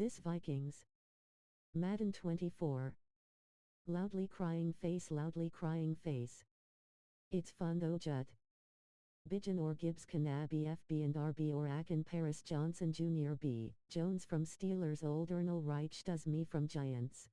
This Vikings. Madden 24. Loudly crying face, loudly crying face. It's fun though, Jut. Bijan or Gibbs Kanabi FB and RB or Akin Paris Johnson Jr. B. Jones from Steelers Old Ernal Reich does me from Giants.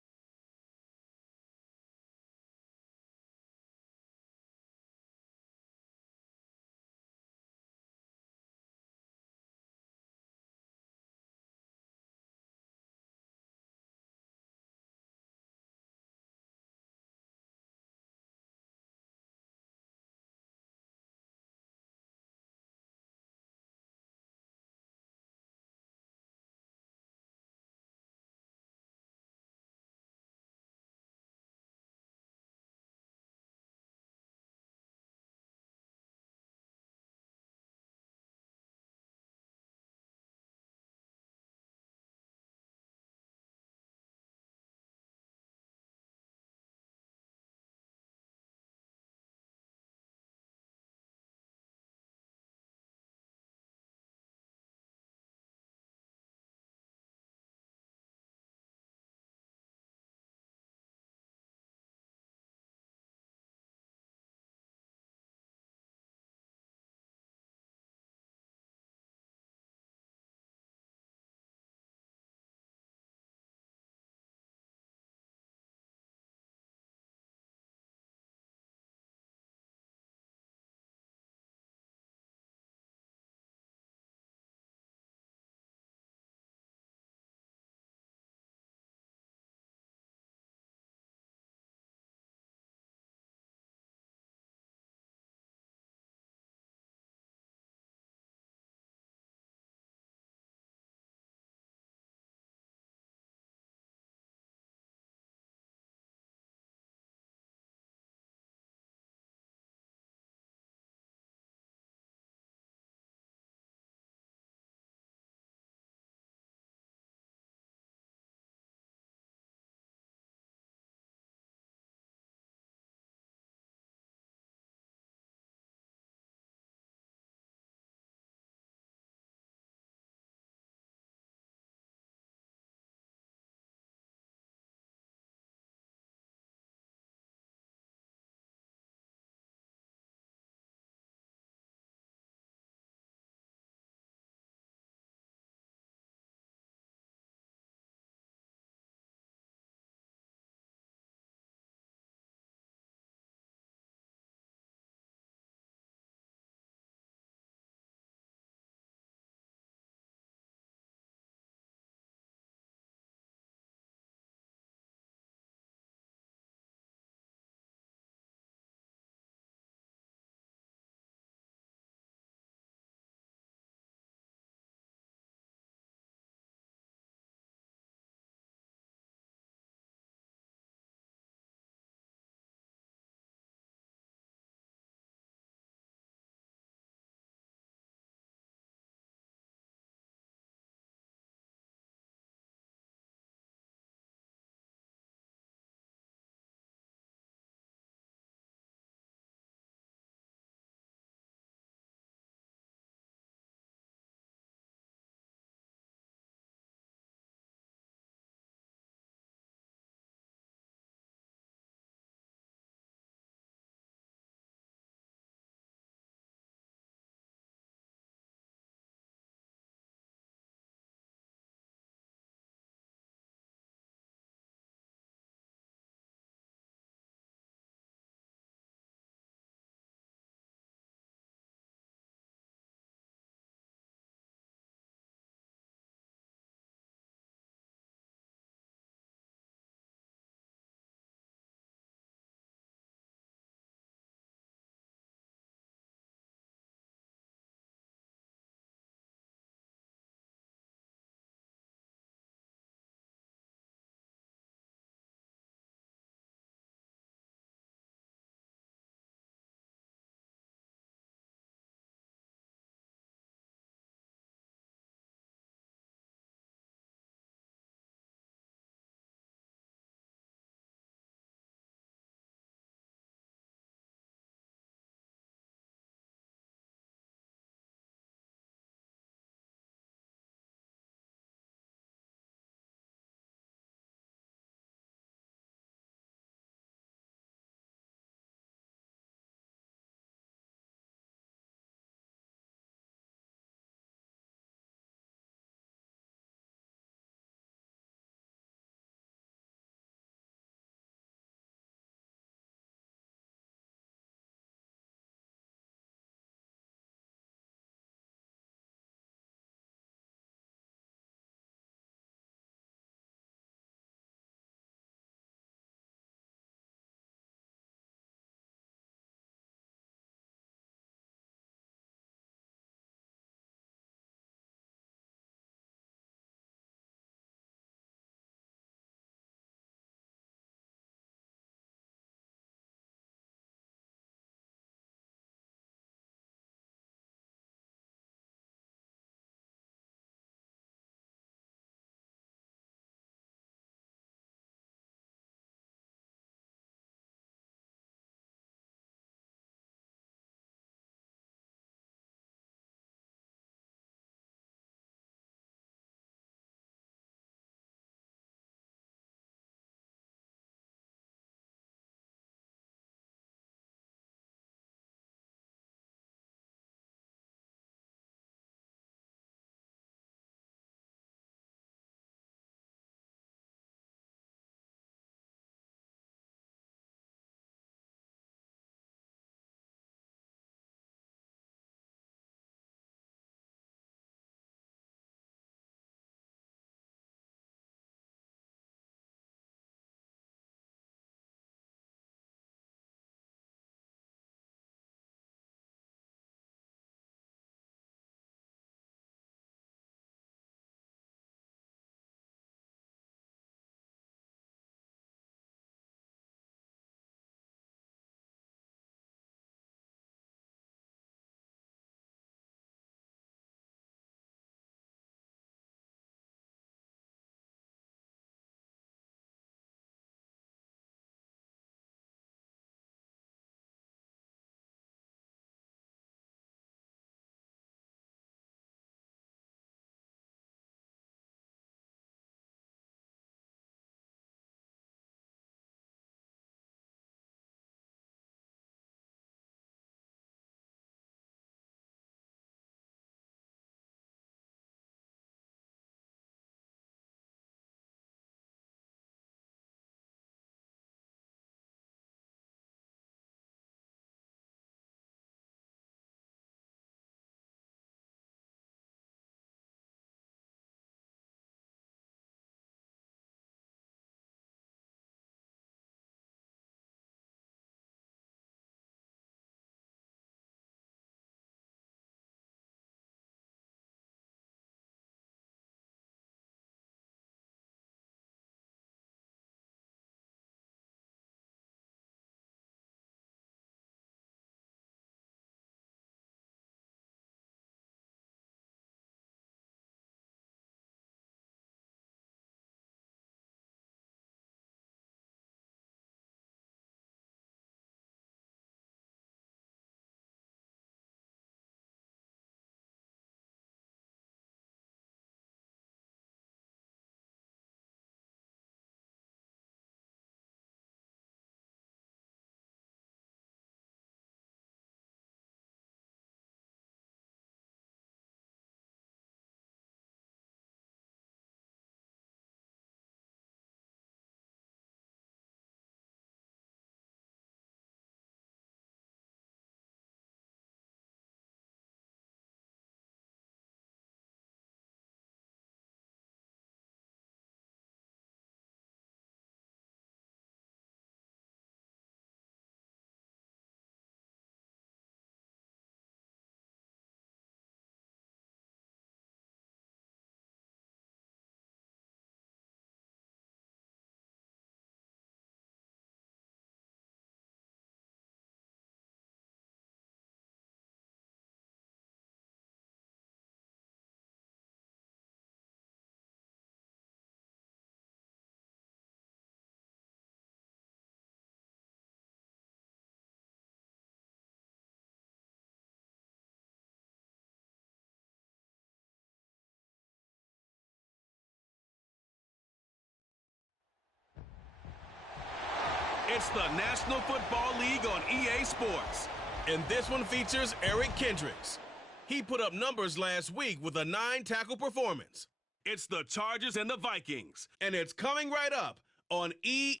It's the National Football League on EA Sports. And this one features Eric Kendricks. He put up numbers last week with a 9-tackle performance. It's the Chargers and the Vikings, and it's coming right up on EA.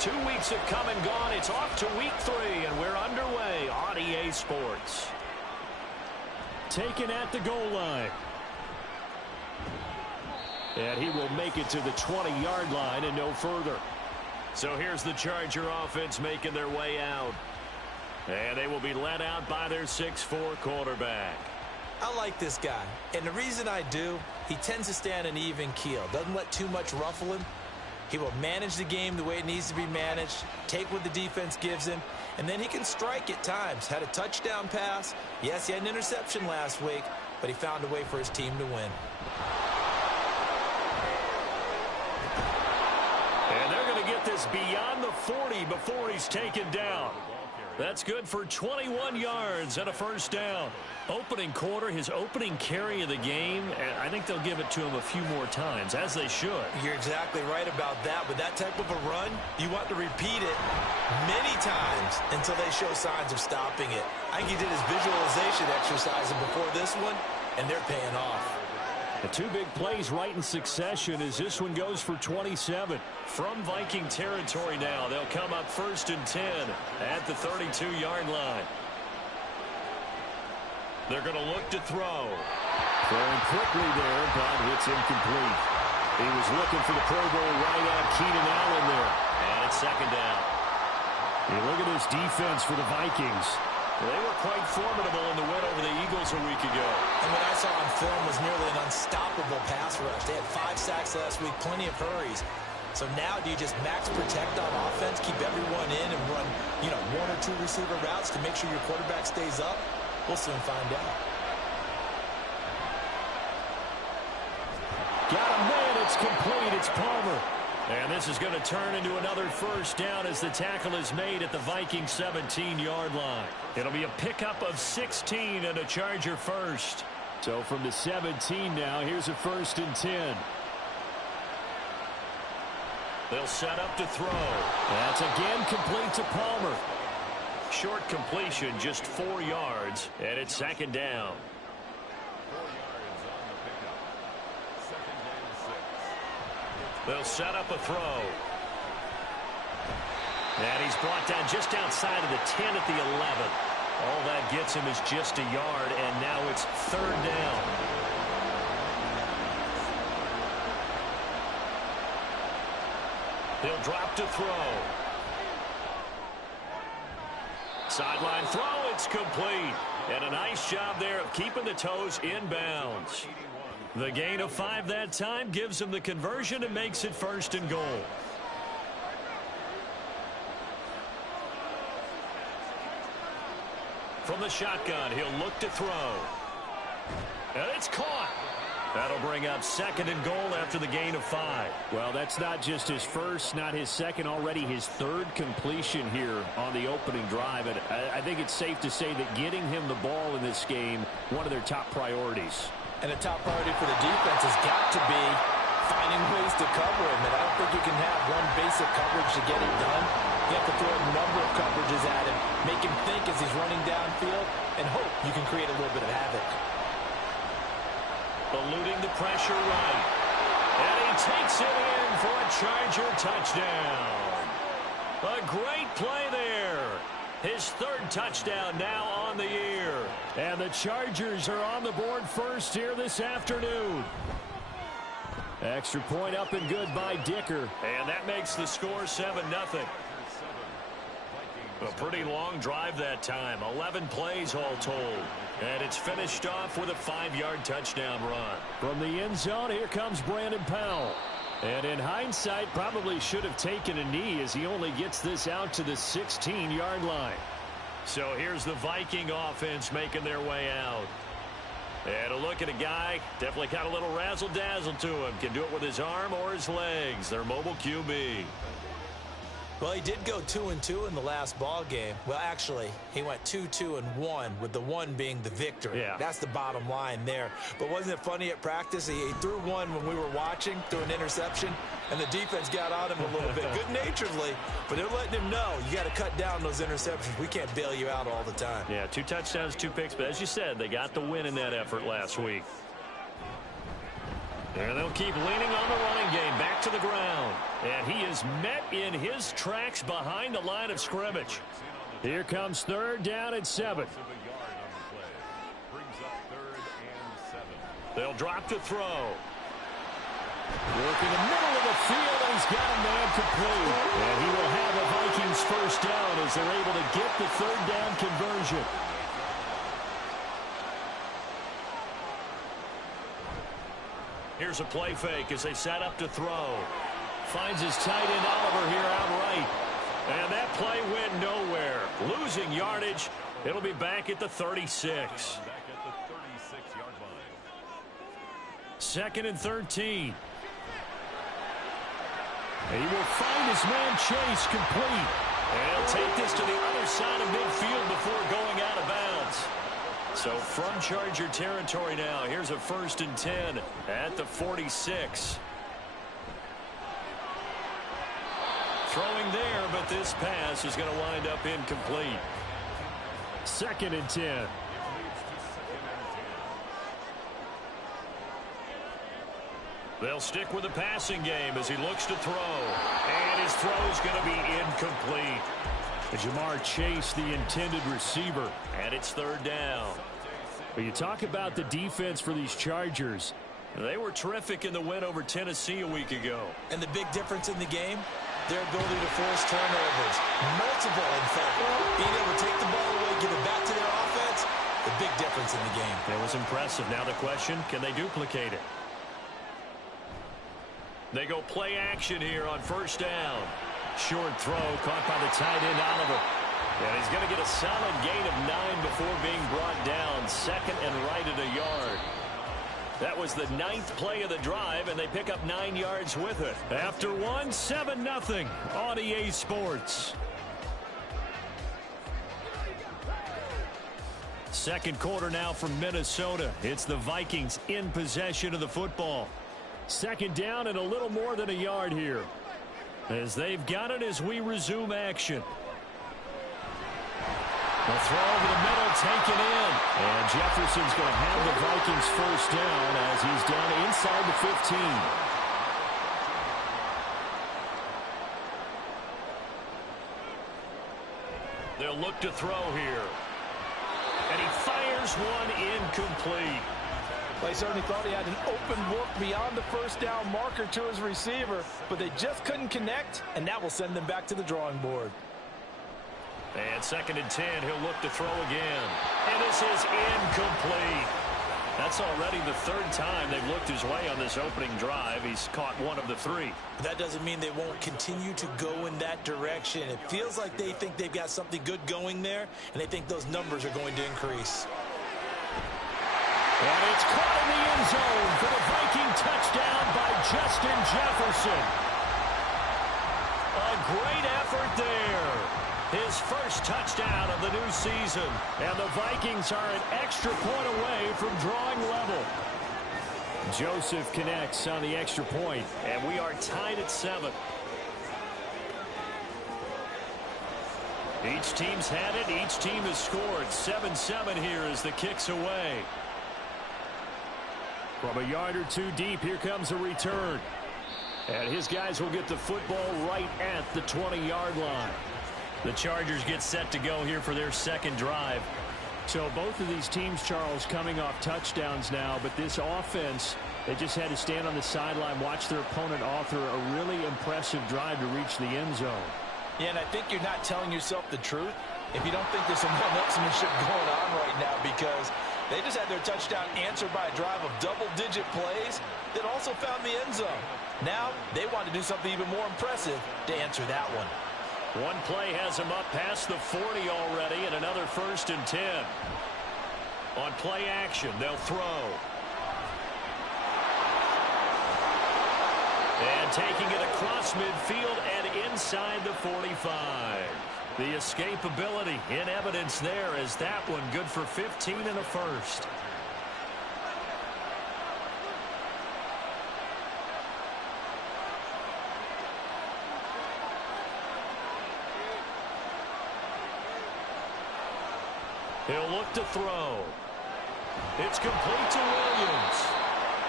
2 weeks have come and gone. It's off to week 3, and we're underway on EA Sports. Taken at the goal line. And he will make it to the 20-yard line and no further. So here's the Charger offense making their way out. And they will be led out by their 6'4" quarterback. I like this guy, and the reason I do, he tends to stay on an even keel. Doesn't let too much ruffle him. He will manage the game the way it needs to be managed, take what the defense gives him, and then he can strike at times. Had a touchdown pass. Yes, he had an interception last week, but he found a way for his team to win. And they're going to get this beyond the 40 before he's taken down. That's good for 21 yards and a first down. Opening quarter, his opening carry of the game, and I think they'll give it to him a few more times, as they should. You're exactly right about that. With that type of a run, you want to repeat it many times until they show signs of stopping it. I think he did his visualization exercise before this one, and they're paying off. The 2 big plays right in succession as this one goes for 27. From Viking territory now, they'll come up 1st and 10 at the 32-yard line. They're going to look to throw. Throwing quickly there, but it's incomplete. He was looking for the Pro Bowl wideout Keenan Allen there. And it's 2nd down. Hey, look at this defense for the Vikings. They were quite formidable in the win over the Eagles a week ago. And what I saw on film was nearly an unstoppable pass rush. They had 5 sacks last week, plenty of hurries. So now do you just max protect on offense, keep everyone in, and run, 1 or 2 receiver routes to make sure your quarterback stays up? We'll soon find out. Got a man. It's complete. It's Palmer. And this is going to turn into another first down as the tackle is made at the Vikings 17-yard line. It'll be a pickup of 16 and a Charger first. So from the 17 now, here's a 1st and 10. They'll set up to throw. That's again complete to Palmer. Short completion, just 4 yards, and it's 2nd down. 4 yards on the pickup. 2nd and 6. They'll set up a throw. And he's brought down just outside of the 10 at the 11. All that gets him is just a yard, and now it's 3rd down. He'll drop to throw. Sideline throw, it's complete. And a nice job there of keeping the toes in bounds. The gain of 5 that time gives him the conversion and makes it 1st and goal. From the shotgun, he'll look to throw. And it's caught. That'll bring up 2nd and goal after the gain of 5. Well, that's not just his first, not his second, already his 3rd completion here on the opening drive. And I think it's safe to say that getting him the ball in this game, one of their top priorities. And a top priority for the defense has got to be finding ways to cover him. And I don't think you can have one basic coverage to get it done. You have to throw a number of coverages at him, make him think as he's running downfield, and hope you can create a little bit of havoc. Eluding the pressure right. And he takes it in for a Charger touchdown. A great play there. His 3rd touchdown now on the year. And the Chargers are on the board first here this afternoon. Extra point up and good by Dicker. And that makes the score 7-0. A pretty long drive that time. 11 plays all told. And it's finished off with a 5-yard touchdown run. From the end zone, here comes Brandon Powell. And in hindsight, probably should have taken a knee as he only gets this out to the 16-yard line. So here's the Viking offense making their way out. And a look at a guy, definitely got a little razzle-dazzle to him. Can do it with his arm or his legs. Their mobile QB. Well, he did go 2-2 in the last ball game. Well, actually, he went 2-2-1, with the 1 being the victory. Yeah. That's the bottom line there. But wasn't it funny at practice? He threw one when we were watching, threw an interception, and the defense got on him a little bit, good-naturedly. But they're letting him know, you got to cut down those interceptions. We can't bail you out all the time. Yeah, 2 touchdowns, 2 picks. But as you said, they got the win in that effort last week. And they'll keep leaning on the running game back to the ground. And he is met in his tracks behind the line of scrimmage. Here comes 3rd down and 7. They'll drop to throw. Work in the middle of the field, and he's got a man complete. And he will have the Vikings first down as they're able to get the 3rd down conversion. Here's a play fake as they set up to throw. Finds his tight end Oliver here outright. And that play went nowhere. Losing yardage. It'll be back at the 36. 2nd and 13. He will find his man Chase complete. And he'll take this to the other side of midfield before going out of bounds. So from Charger territory now, here's a 1st and 10 at the 46. Throwing there, but this pass is going to wind up incomplete. 2nd and 10. They'll stick with the passing game as he looks to throw. And his throw's going to be incomplete. Jamar Chase, the intended receiver. And it's 3rd down. But you talk about the defense for these Chargers. They were terrific in the win over Tennessee a week ago. And the big difference in the game, their ability to force turnovers. Multiple, in fact. Being able to take the ball away, give it back to their offense, the big difference in the game. It was impressive. Now the question, can they duplicate it? They go play action here on 1st down. Short throw caught by the tight end Oliver. And he's going to get a solid gain of 9 before being brought down. 2nd and right at a yard. That was the 9th play of the drive, and they pick up 9 yards with it. After 1, 7-0 on EA Sports. 2nd quarter now from Minnesota. It's the Vikings in possession of the football. 2nd down and a little more than a yard here. As they've got it as we resume action. The throw over the middle, taken in. And Jefferson's going to have the Vikings first down as he's down inside the 15. They'll look to throw here. And he fires one incomplete. They certainly thought he had an open look beyond the 1st down marker to his receiver, but they just couldn't connect, and that will send them back to the drawing board. And 2nd and 10, he'll look to throw again. And this is incomplete. That's already the 3rd time they've looked his way on this opening drive. He's caught 1 of the 3. That doesn't mean they won't continue to go in that direction. It feels like they think they've got something good going there, and they think those numbers are going to increase. And it's caught in the end zone for the Viking touchdown by Justin Jefferson. A great effort there. His first touchdown of the new season. And the Vikings are an extra point away from drawing level. Joseph connects on the extra point. And we are tied at 7. Each team's had it. Each team has scored. 7-7 here as the kick's away. From a yard or 2 deep, here comes a return. And his guys will get the football right at the 20-yard line. The Chargers get set to go here for their 2nd drive. So both of these teams, Charles, coming off touchdowns now, but this offense, they just had to stand on the sideline, watch their opponent author a really impressive drive to reach the end zone. Yeah, and I think you're not telling yourself the truth if you don't think there's some one-upsmanship going on right now, because they just had their touchdown answered by a drive of double-digit plays that also found the end zone. Now they want to do something even more impressive to answer that one. One play has him up past the 40 already, and another 1st and 10. On play action, they'll throw. And taking it across midfield and inside the 45. The escapability in evidence there as that one good for 15 and a first. He'll look to throw. It's complete to Williams.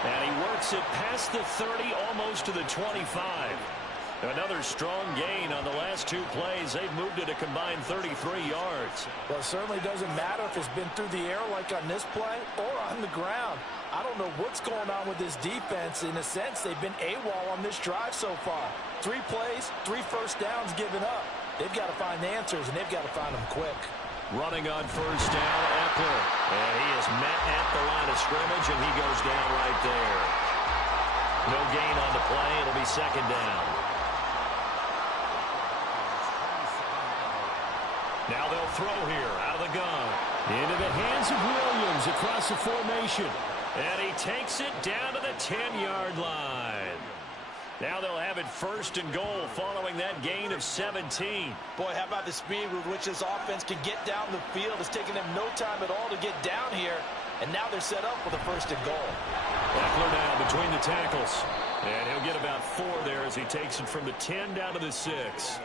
And he works it past the 30, almost to the 25. Another strong gain on the last two plays. They've moved it a combined 33 yards. Well, it certainly doesn't matter if it's been through the air like on this play or on the ground. I don't know what's going on with this defense. In a sense, they've been AWOL on this drive so far. 3 plays, 3 first downs given up. They've got to find the answers, and they've got to find them quick. Running on first down, Eckler. And he is met at the line of scrimmage, and he goes down right there. No gain on the play. It'll be second down. Now they'll throw here out of the gun. Into the hands of Williams across the formation. And he takes it down to the 10-yard line. Now they'll have it first and goal following that gain of 17. Boy, how about the speed with which this offense can get down the field? It's taken them no time at all to get down here. And now they're set up with a first and goal. Eckler now between the tackles. And he'll get about 4 there as he takes it from the 10 down to the 6.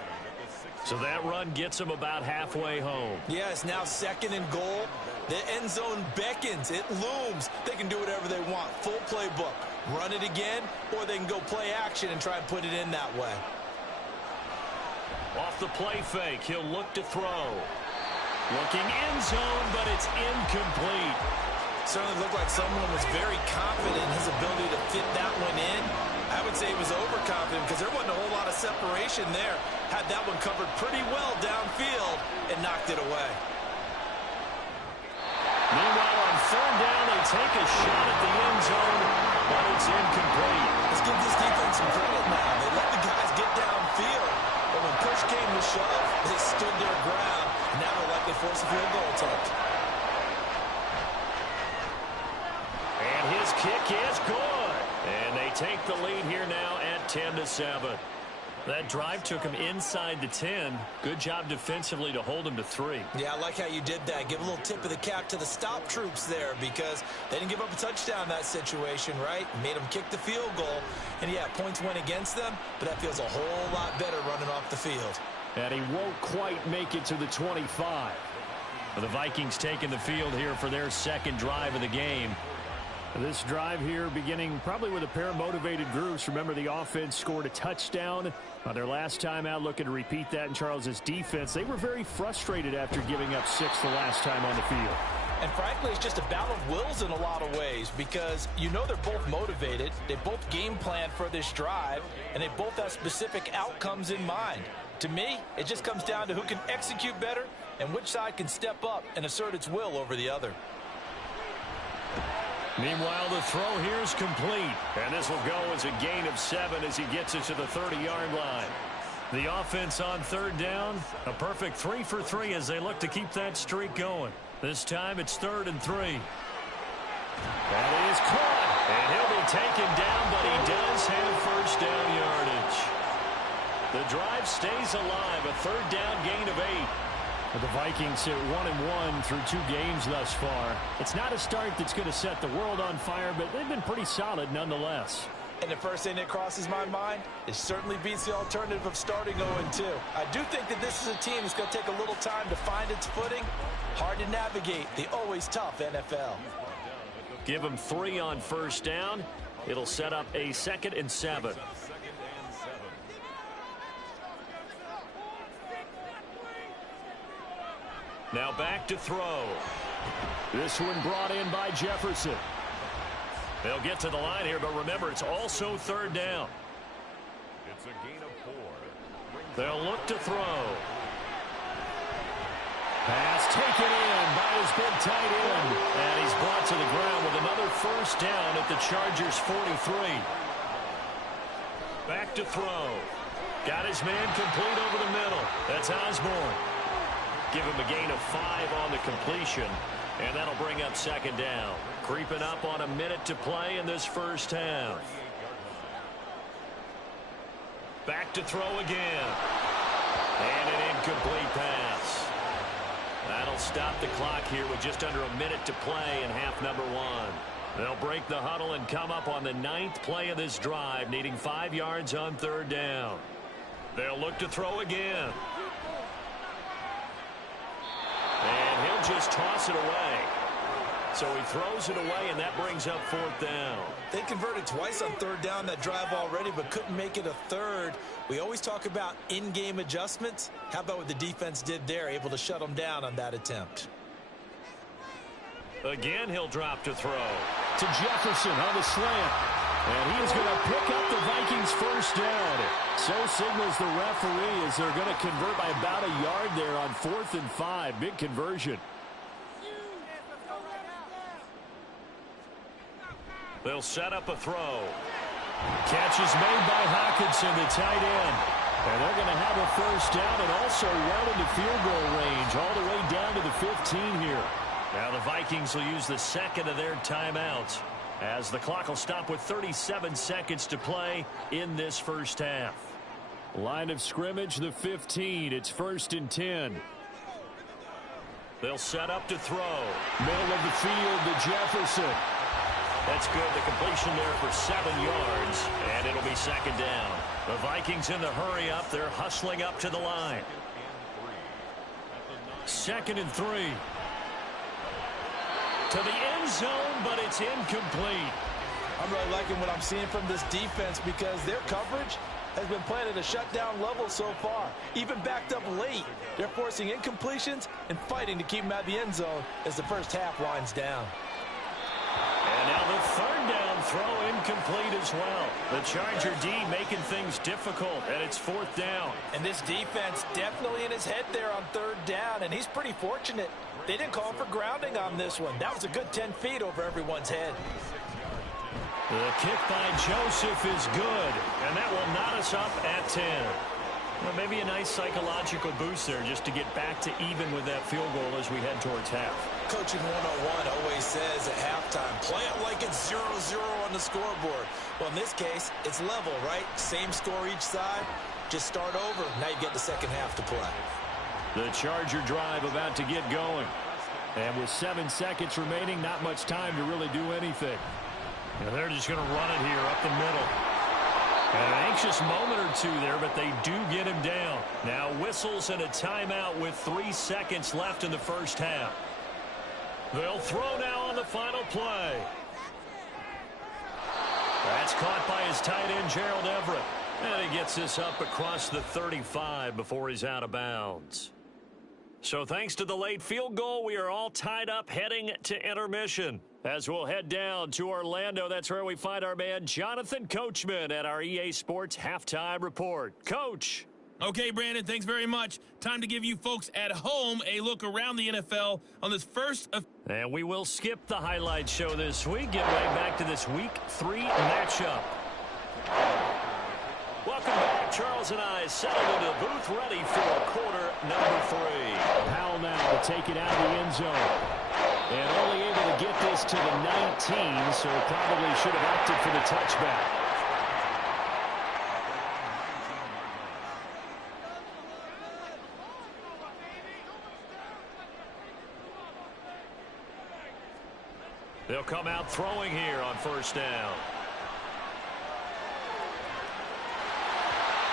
So that run gets him about halfway home. Yeah, it's now second and goal. The end zone beckons. It looms. They can do whatever they want. Full playbook. Run it again, or they can go play action and try and put it in that way. Off the play fake, he'll look to throw. Looking end zone, but it's incomplete. Certainly looked like someone was very confident in his ability to fit that one in. I would say he was overconfident because there wasn't a whole lot of separation there. Had that one covered pretty well downfield and knocked it away. Meanwhile, on third down, they take a shot at the end zone, but it's incomplete. Let's give this defense some credit now. They let the guys get downfield, but when push came to shove, they stood their ground. Now they're likely force a field goal attempt. And his kick is good. And they take the lead here now at 10-7. That drive took him inside the 10. Good job defensively to hold him to 3. Yeah, I like how you did that. Give a little tip of the cap to the stop troops there because they didn't give up a touchdown in that situation, right? Made them kick the field goal. And, yeah, points went against them, but that feels a whole lot better running off the field. And he won't quite make it to the 25. The Vikings taking the field here for their second drive of the game. This drive here beginning probably with a pair of motivated groups. Remember, the offense scored a touchdown on their last time out. Looking to repeat that in Charles's defense. They were very frustrated after giving up 6 the last time on the field. And frankly, it's just a battle of wills in a lot of ways because you know they're both motivated. They both game plan for this drive, and they both have specific outcomes in mind. To me, it just comes down to who can execute better and which side can step up and assert its will over the other. Meanwhile, the throw here is complete. And this will go as a gain of 7 as he gets it to the 30-yard line. The offense on third down, a perfect 3 for 3 as they look to keep that streak going. This time it's 3rd and 3. That is caught. And he'll be taken down, but he does have first down yardage. The drive stays alive, a third down gain of 8. The Vikings sit 1-1 through 2 games thus far. It's not a start that's going to set the world on fire, but they've been pretty solid nonetheless. And the first thing that crosses my mind, it certainly beats the alternative of starting 0-2. I do think that this is a team that's going to take a little time to find its footing. Hard to navigate the always tough NFL. Give them 3 on first down. It'll set up a 2nd and 7. Now back to throw. This one brought in by Jefferson. They'll get to the line here, but remember, it's also third down. It's a gain of 4. They'll look to throw. Pass taken in by his big tight end. And he's brought to the ground with another first down at the Chargers' 43. Back to throw. Got his man complete over the middle. That's Osborne. Give him a gain of 5 on the completion, and that'll bring up second down. Creeping up on a minute to play in this first half. Back to throw again. And an incomplete pass. That'll stop the clock here with just under a minute to play in half number 1. They'll break the huddle and come up on the 9th play of this drive, needing 5 yards on 3rd down. They'll look to throw again. And he'll just toss it away. So he throws it away, and that brings up 4th down. They converted twice on 3rd down that drive already, but couldn't make it a 3rd. We always talk about in-game adjustments. How about what the defense did there, able to shut them down on that attempt? Again, he'll drop to throw. To Jefferson on the slant. And he is going to pick up the Vikings' 1st down. So signals the referee as they're going to convert by about a yard there on 4th and 5. Big conversion. They'll set up a throw. Catch is made by Hockenson, the tight end. And they're going to have a 1st down and also well into field goal range all the way down to the 15 here. Now the Vikings will use the 2nd of their timeouts as the clock will stop with 37 seconds to play in this 1st half. Line of scrimmage, the 15. It's 1st and 10. They'll set up to throw. Middle of the field to Jefferson. That's good. The completion there for 7 yards, and it'll be 2nd down. The Vikings in the hurry up. They're hustling up to the line. 2nd and 3. To the end zone, but it's incomplete. I'm really liking what I'm seeing from this defense because their coverage has been playing at a shutdown level so far. Even backed up late, they're forcing incompletions and fighting to keep them out of the end zone as the 1st half winds down. And now the 3rd down throw incomplete as well. The Charger D making things difficult, and it's 4th down. And this defense definitely in his head there on 3rd down, and he's pretty fortunate. They didn't call him for grounding on this one. That was a good 10 feet over everyone's head. The kick by Joseph is good, and that will knot us up at 10. Well, maybe a nice psychological boost there just to get back to even with that field goal as we head towards half. Coaching 101 always says at halftime, play it like it's 0-0 on the scoreboard. Well, in this case, it's level, right? Same score each side. Just start over. Now you get the 2nd half to play. The Charger drive about to get going. And with 7 seconds remaining, not much time to really do anything. And they're just going to run it here up the middle. And an anxious moment or two there, but they do get him down. Now whistles and a timeout with 3 seconds left in the 1st half. They'll throw now on the final play. That's caught by his tight end, Gerald Everett. And he gets this up across the 35 before he's out of bounds. So thanks to the late field goal, we are all tied up heading to intermission. As we'll head down to Orlando, that's where we find our man Jonathan Coachman at our EA Sports Halftime Report. Coach. Okay, Brandon, thanks very much. Time to give you folks at home a look around the NFL on this first of... And we will skip the highlight show this week. Get right back to this Week 3 matchup. Welcome back. Charles and I settled into the booth ready for quarter number 3. Powell now to take it out of the end zone. And only able to get this to the 19, so probably should have opted for the touchback. They'll come out throwing here on 1st down.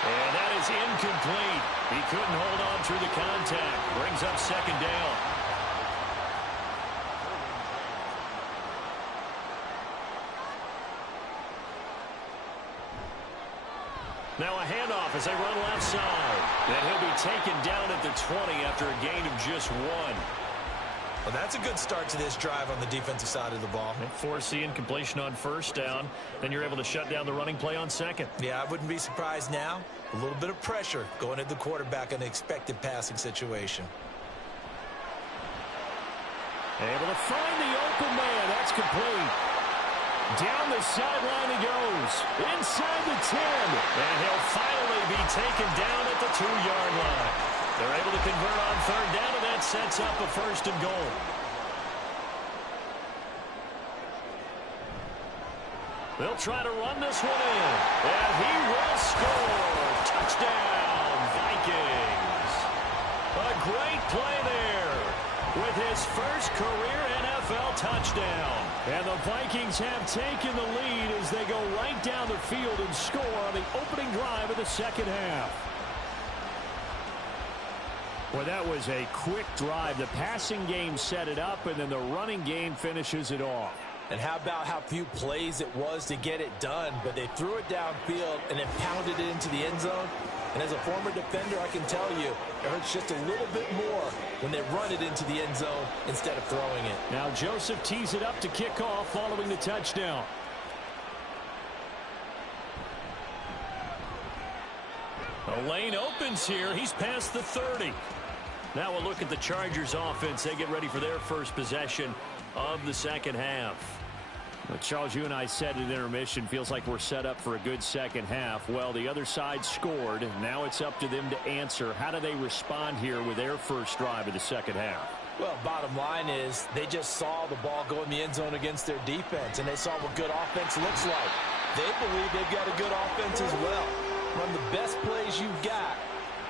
And that is incomplete. He couldn't hold on through the contact. Brings up 2nd down. Now a handoff as they run left side. And he'll be taken down at the 20 after a gain of just 1. Well, that's a good start to this drive on the defensive side of the ball. And force the incompletion on 1st down. Then you're able to shut down the running play on 2nd. Yeah, I wouldn't be surprised now. A little bit of pressure going at the quarterback in an expected passing situation. Able to find the open man. That's complete. Down the sideline he goes. Inside the 10. And he'll finally be taken down at the 2-yard line. They're able to convert on 3rd down, and that sets up a 1st and goal. They'll try to run this one in. And he will score. his first career NFL touchdown. And the Vikings have taken the lead as they go right down the field and score on the opening drive of the second half. Well, that was a quick drive. The passing game set it up, and then the running game finishes it off. And how about how few plays it was to get it done, but they threw it downfield and then pounded it into the end zone. And as a former defender, I can tell you, it hurts just a little bit more when they run it into the end zone instead of throwing it. Now Joseph tees it up to kick off following the touchdown. The lane opens here. He's past the 30. Now we'll look at the Chargers offense. They get ready for their first possession of the second half. Well, Charles, you and I said at intermission, feels like we're set up for a good second half. Well, the other side scored. Now it's up to them to answer. How do they respond here with their first drive of the second half? Well, bottom line is they just saw the ball go in the end zone against their defense, and they saw what good offense looks like. They believe they've got a good offense as well. Run the best plays you've got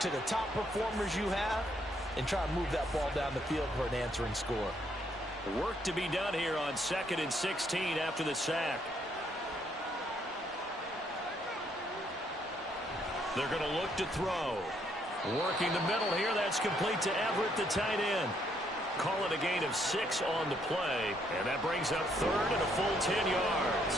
to the top performers you have and try to move that ball down the field for an answering score. Work to be done here on 2nd and 16 after the sack. They're going to look to throw. Working the middle here. That's complete to Everett, the tight end. Call it a gain of 6 on the play. And that brings up 3rd and a full 10 yards.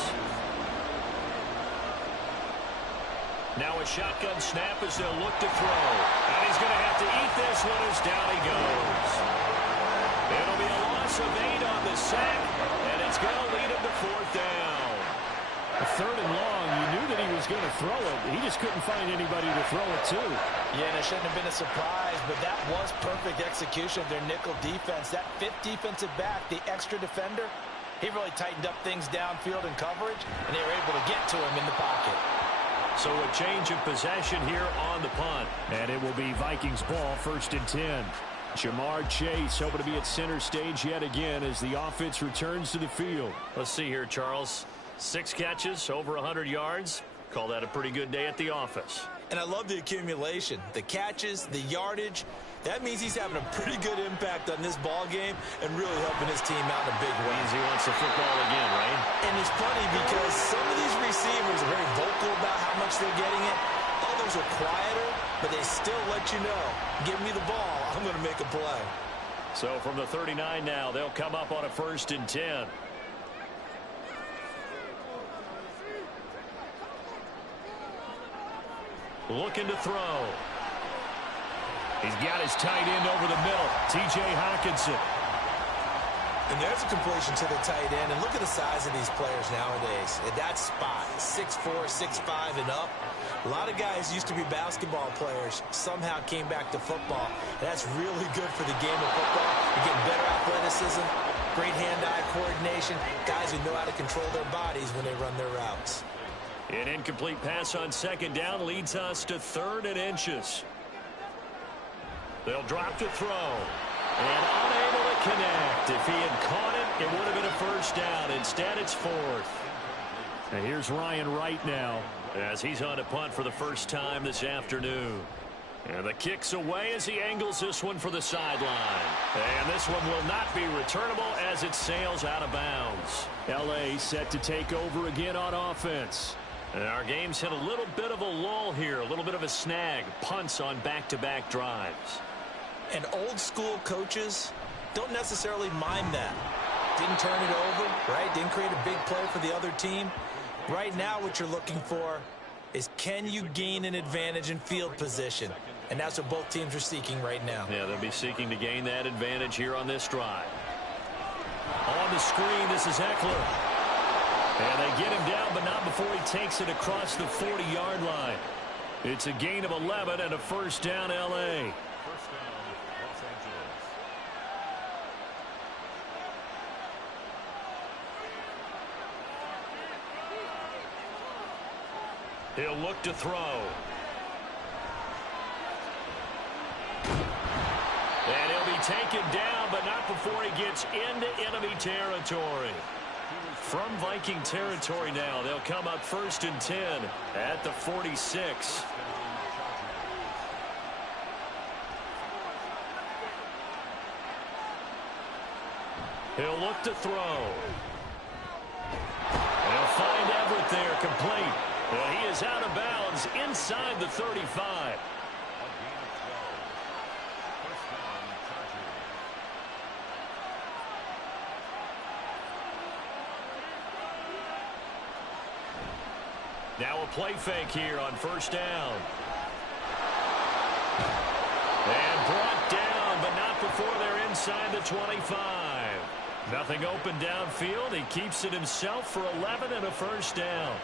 Now a shotgun snap as they'll look to throw. And he's going to have to eat this one as down he goes. It'll be a loss of 8 on the sack, and it's going to lead him to 4th down. A 3rd and long, you knew that he was going to throw it. He just couldn't find anybody to throw it to. Yeah, and it shouldn't have been a surprise, but that was perfect execution of their nickel defense. That 5th defensive back, the extra defender, he really tightened up things downfield in coverage, and they were able to get to him in the pocket. So a change of possession here on the punt. And it will be Vikings ball, 1st and 10. Jamar Chase hoping to be at center stage yet again as the offense returns to the field. Let's see here, Charles. 6 catches, over 100 yards. Call that a pretty good day at the office. And I love the accumulation, the catches, the yardage. That means he's having a pretty good impact on this ball game and really helping his team out in a big way. Means he wants the football again, right? And it's funny because some of these receivers are very vocal about how much they're getting it. Others are quieter, but they still let you know, give me the ball, I'm going to make a play. So from the 39 now, they'll come up on a 1st and 10. Looking to throw. He's got his tight end over the middle, T.J. Hockenson. And there's a completion to the tight end. And look at the size of these players nowadays. At that spot, 6'4", 6'5", and up. A lot of guys used to be basketball players, somehow came back to football. And that's really good for the game of football. You're getting better athleticism, great hand-eye coordination, guys who know how to control their bodies when they run their routes. An incomplete pass on 2nd down leads us to 3rd and inches. They'll drop to throw. And unable to connect. If he had caught it, it would have been a 1st down. Instead, it's 4th. And here's Ryan Wright now, as he's on a punt for the first time this afternoon. And the kick's away as he angles this one for the sideline. And this one will not be returnable as it sails out of bounds. L.A. set to take over again on offense. And our game's hit a little bit of a lull here, a little bit of a snag. Punts on back-to-back drives. And old school coaches don't necessarily mind that. Didn't turn it over, right? Didn't create a big play for the other team. Right now what you're looking for is, can you gain an advantage in field position? And that's what both teams are seeking right now. Yeah, they'll be seeking to gain that advantage here on this drive. On the screen, this is Eckler. And they get him down, but not before he takes it across the 40-yard line. It's a gain of 11 and a 1st down, L.A. He'll look to throw. And he'll be taken down, but not before he gets into enemy territory. From Viking territory now, they'll come up 1st and 10 at the 46. He'll look to throw. They'll find Everett there, complete. He is out of bounds inside the 35. Now a play fake here on first down. And brought down, but not before they're inside the 25. Nothing open downfield. He keeps it himself for 11 and a first down.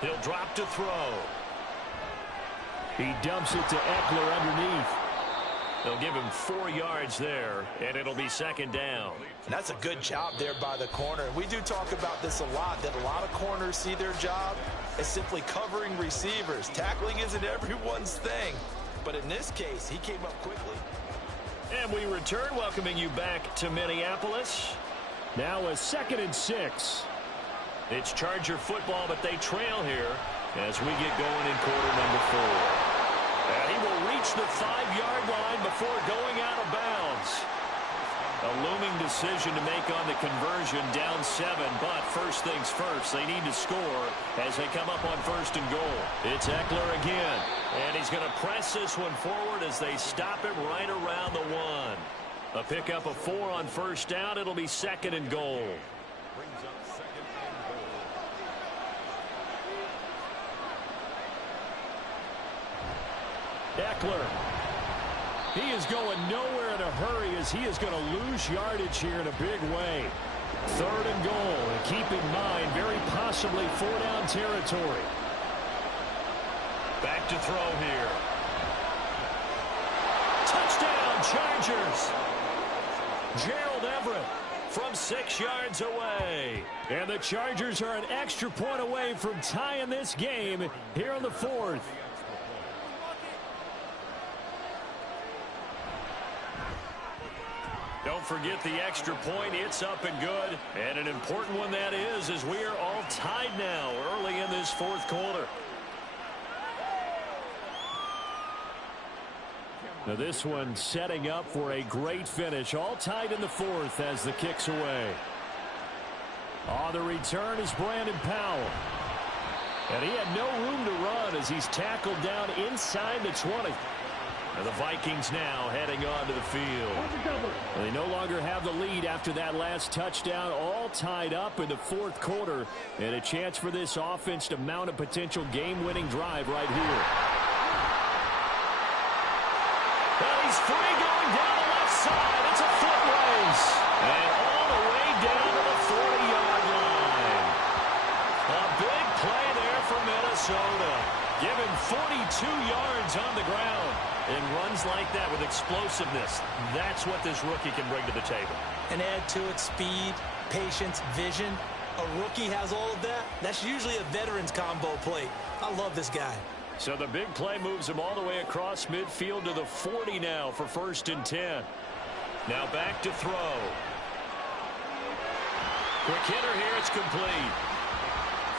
He'll drop to throw. He dumps it to Eckler underneath. They'll give him 4 yards there, and it'll be second down. And that's a good job there by the corner. We do talk about this a lot, that a lot of corners see their job as simply covering receivers. Tackling isn't everyone's thing. But in this case, he came up quickly. And we return, welcoming you back to Minneapolis. Now a 2nd and 6. It's Charger football, but they trail here as we get going in quarter number 4. And he will reach the 5-yard line before going out of bounds. A looming decision to make on the conversion, down 7. But first things first, they need to score as they come up on 1st and goal. It's Eckler again. And he's going to press this one forward as they stop him right around the 1. A pickup of 4 on first down. It'll be 2nd and goal. Brings up 2nd and goal. Eckler. He is going nowhere in a hurry as he is going to lose yardage here in a big way. 3rd and goal. And keep in mind, very possibly 4-down territory. Back to throw here. Touchdown, Chargers. Gerald Everett from 6 yards away. And the Chargers are an extra point away from tying this game here in the 4th. Don't forget the extra point. It's up and good. And an important one that is, as we are all tied now early in this 4th quarter. Now this one setting up for a great finish. All tied in the 4th as the kick's away. On the return is Brandon Powell. And he had no room to run as he's tackled down inside the 20. And the Vikings now heading onto the field. They no longer have the lead after that last touchdown. All tied up in the 4th quarter. And a chance for this offense to mount a potential game-winning drive right here. Well, he's free going down the left side. It's a foot race. And all the way down to the 40-yard line. A big play there for Minnesota. Given 42 yards on the ground. And runs like that with explosiveness. That's what this rookie can bring to the table. And add to it speed, patience, vision. A rookie has all of that. That's usually a veteran's combo play. I love this guy. So the big play moves him all the way across midfield to the 40 now for 1st and 10. Now back to throw. Quick hitter here. It's complete.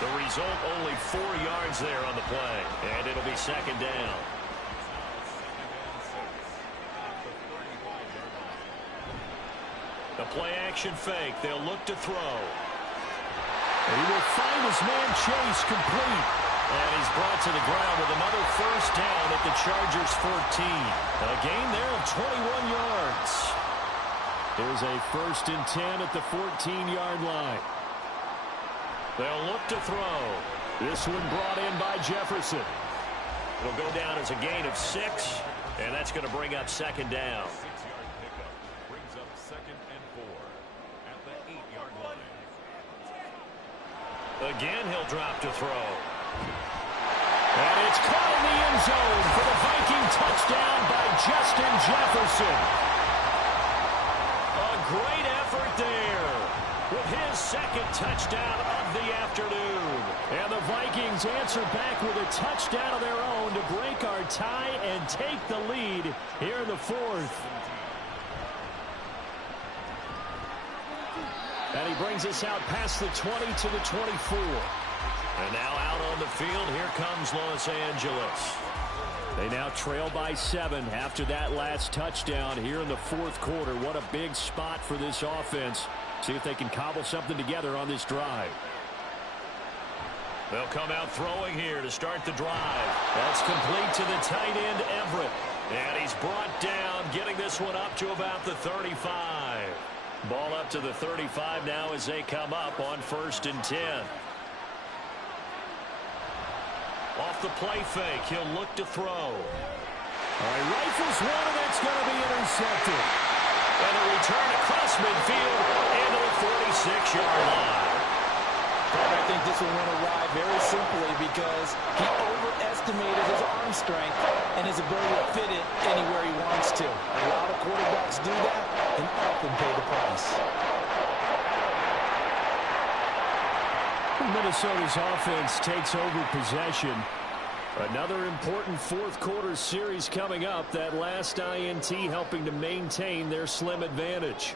The result, only 4 yards there on the play. And it'll be 2nd down. The play action fake. They'll look to throw. And he will find his man Chase complete. And he's brought to the ground with another first down at the Chargers 14. A gain there of 21 yards. There's a 1st and 10 at the 14-yard line. They'll look to throw. This one brought in by Jefferson. It'll go down as a gain of 6, and that's going to bring up 2nd down. 6-yard pickup brings up 2nd and 4 at the 8-yard line. Again, he'll drop to throw. And it's caught in the end zone for the Viking touchdown by Justin Jefferson. A great effort there with his 2nd touchdown of the afternoon. And the Vikings answer back with a touchdown of their own to break our tie and take the lead here in the 4th. And he brings us out past the 20 to the 24. And now out on the field, here comes Los Angeles. They now trail by 7 after that last touchdown here in the fourth quarter. What a big spot for this offense. See if they can cobble something together on this drive. They'll come out throwing here to start the drive. That's complete to the tight end, Everett. And he's brought down, getting this one up to about the 35. Ball up to the 35 now as they come up on 1st and 10. Off the play fake, he'll look to throw. All right, rifles one, and it's going to be intercepted. And a return across midfield into the 46-yard line. I think this one went awry very simply because he overestimated his arm strength and his ability to fit it anywhere he wants to. A lot of quarterbacks do that and often pay the price. Minnesota's offense takes over possession. Another important fourth quarter series coming up. That last INT helping to maintain their slim advantage.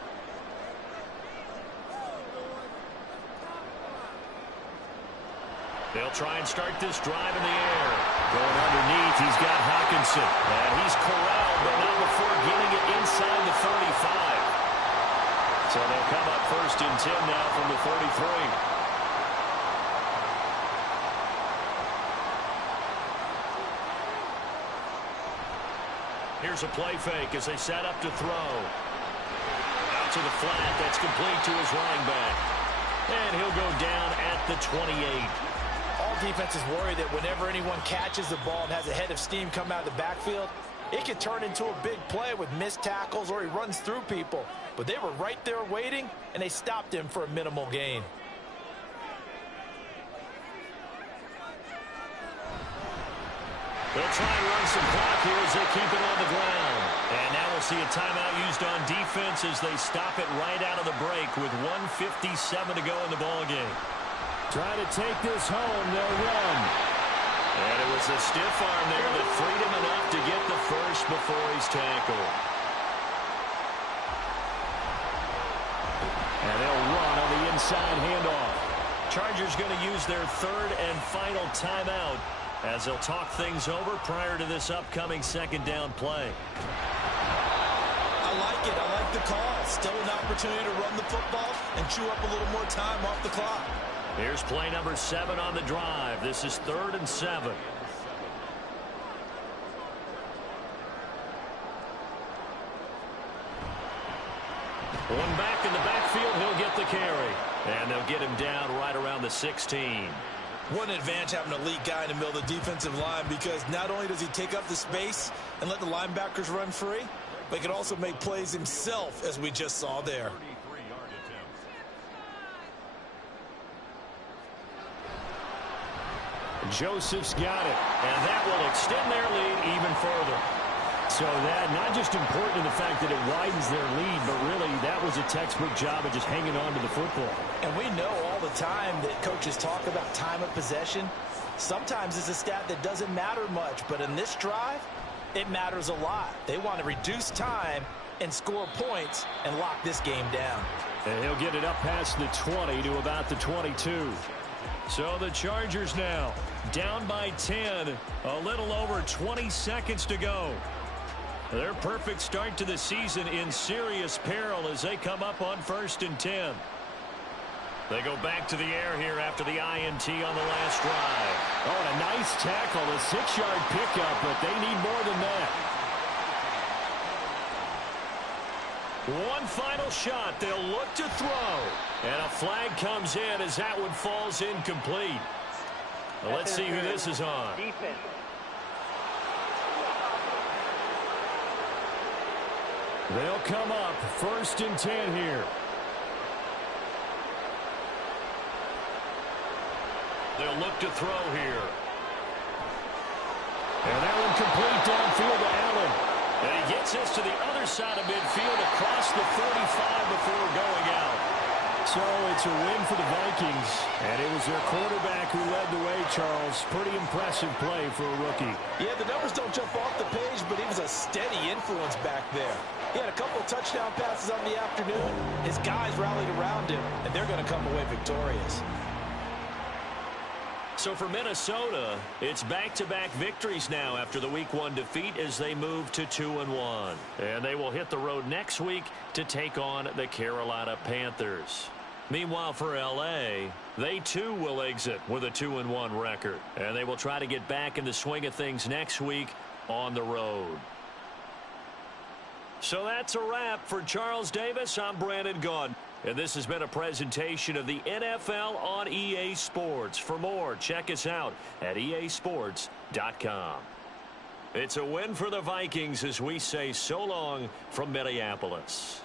They'll try and start this drive in the air. Going underneath, he's got Hawkinson. And he's corralled, but not before getting it inside the 35. So they'll come up 1st and 10 now from the 33. Here's a play fake as they set up to throw. Out to the flat. That's complete to his running back. And he'll go down at the 28. All defenses worry that whenever anyone catches the ball and has a head of steam come out of the backfield, it could turn into a big play with missed tackles or he runs through people. But they were right there waiting, and they stopped him for a minimal gain. They'll try and run some clock here as they keep it on the ground. And now we'll see a timeout used on defense as they stop it right out of the break with 1:57 to go in the ballgame. Trying to take this home, they'll run. And it was a stiff arm there that freed him enough to get the first before he's tackled. And they'll run on the inside handoff. Chargers going to use their 3rd and final timeout as they'll talk things over prior to this upcoming 2nd down play. I like it. I like the call. Still an opportunity to run the football and chew up a little more time off the clock. Here's play number 7 on the drive. This is 3rd and 7. One back in the backfield, he'll get the carry. And they'll get him down right around the 16. What an advantage having an elite guy in the middle of the defensive line, because not only does he take up the space and let the linebackers run free, but he can also make plays himself, as we just saw there. Joseph's got it. And that will extend their lead even further. So that not just important in the fact that it widens their lead, but really that was a textbook job of just hanging on to the football. And we know all the time that coaches talk about time of possession. Sometimes it's a stat that doesn't matter much, but in this drive, it matters a lot. They want to reduce time and score points and lock this game down. And he'll get it up past the 20 to about the 22. So the Chargers now down by 10, a little over 20 seconds to go. Their perfect start to the season in serious peril as they come up on 1st and 10. They go back to the air here after the INT on the last drive. Oh, and a nice tackle, a 6-yard pickup, but they need more than that. One final shot. They'll look to throw. And a flag comes in as that one falls incomplete. Well, let's see who this is on. Defense. They'll come up 1st and 10 here. They'll look to throw here. And that one complete downfield to Allen. And he gets this to the other side of midfield across the 45 before going out. So it's a win for the Vikings. And it was their quarterback who led the way, Charles. Pretty impressive play for a rookie. Yeah, the numbers don't jump off the page, but he was a steady influence back there. He had a couple of touchdown passes on the afternoon. His guys rallied around him, and they're going to come away victorious. So for Minnesota, it's back-to-back victories now after the Week 1 defeat as they move to 2-1. And they will hit the road next week to take on the Carolina Panthers. Meanwhile, for L.A., they too will exit with a 2-1 record. And they will try to get back in the swing of things next week on the road. So that's a wrap. For Charles Davis, I'm Brandon Gaudin. And this has been a presentation of the NFL on EA Sports. For more, check us out at easports.com. It's a win for the Vikings as we say so long from Minneapolis.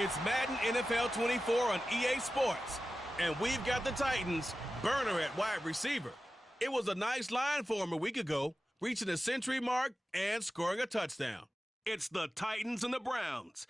It's Madden NFL 24 on EA Sports. And we've got the Titans, Burner at wide receiver. It was a nice line for him a week ago, reaching the century mark and scoring a touchdown. It's the Titans and the Browns.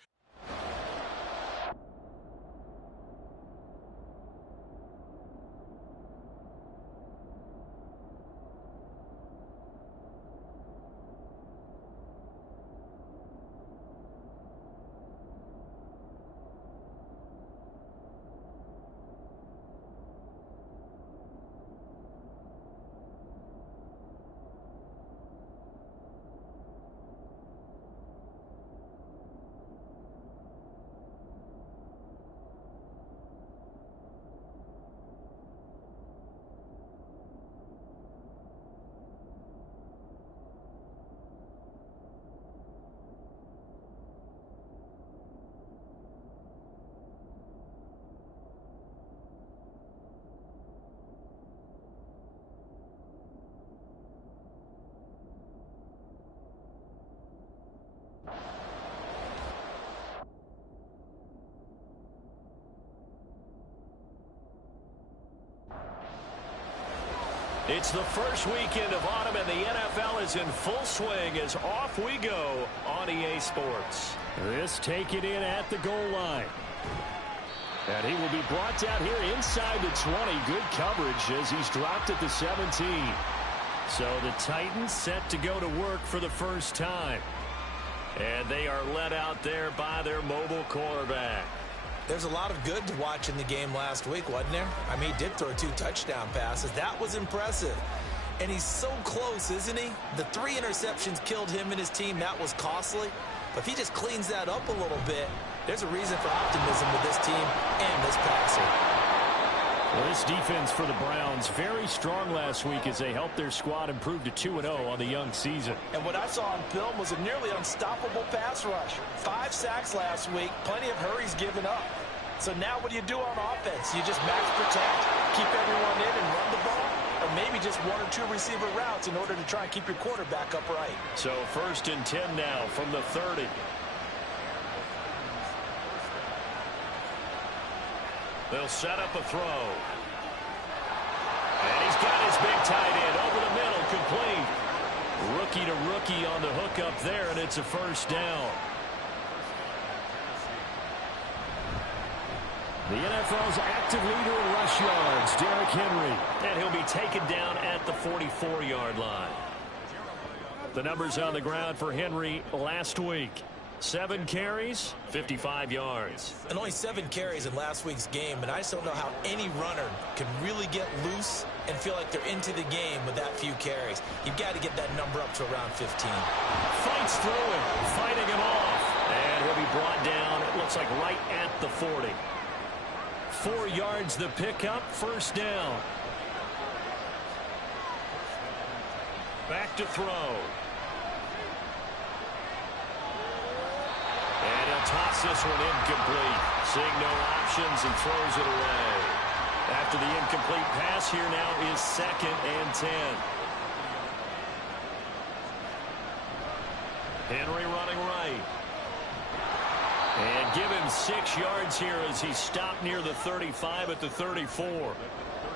It's the first weekend of autumn, and the NFL is in full swing as off we go on EA Sports. This taken in at the goal line. And he will be brought down here inside the 20. Good coverage as he's dropped at the 17. So the Titans set to go to work for the first time. And they are led out there by their mobile quarterback. There's a lot of good to watch in the game last week, wasn't there? I mean, he did throw 2 touchdown passes. That was impressive. And he's so close, isn't he? The 3 interceptions killed him and his team. That was costly. But if he just cleans that up a little bit, there's a reason for optimism with this team and this passer. Well, this defense for the Browns, very strong last week as they helped their squad improve to 2-0 on the young season. And what I saw on film was a nearly unstoppable pass rush. 5 sacks last week, plenty of hurries given up. So now what do you do on offense? You just max protect, keep everyone in and run the ball? Or maybe just 1 or 2 receiver routes in order to try and keep your quarterback upright. So 1st and 10 now from the 30. They'll set up a throw. And he's got his big tight end over the middle, complete. Rookie to rookie on the hookup there, and it's a first down. The NFL's active leader in rush yards, Derrick Henry. And he'll be taken down at the 44-yard line. The numbers on the ground for Henry last week. 7 carries, 55 yards. And only 7 carries in last week's game, and I just don't know how any runner can really get loose and feel like they're into the game with that few carries. You've got to get that number up to around 15. Fights through him, fighting him off. And he'll be brought down, it looks like right at the 40. 4 yards the pickup, first down. Back to throw. And he'll toss this one incomplete. Seeing no options, he throws it away. After the incomplete pass, here now is 2nd and 10. Henry running right. And give him 6 yards here as he stopped near the 35 at the 34.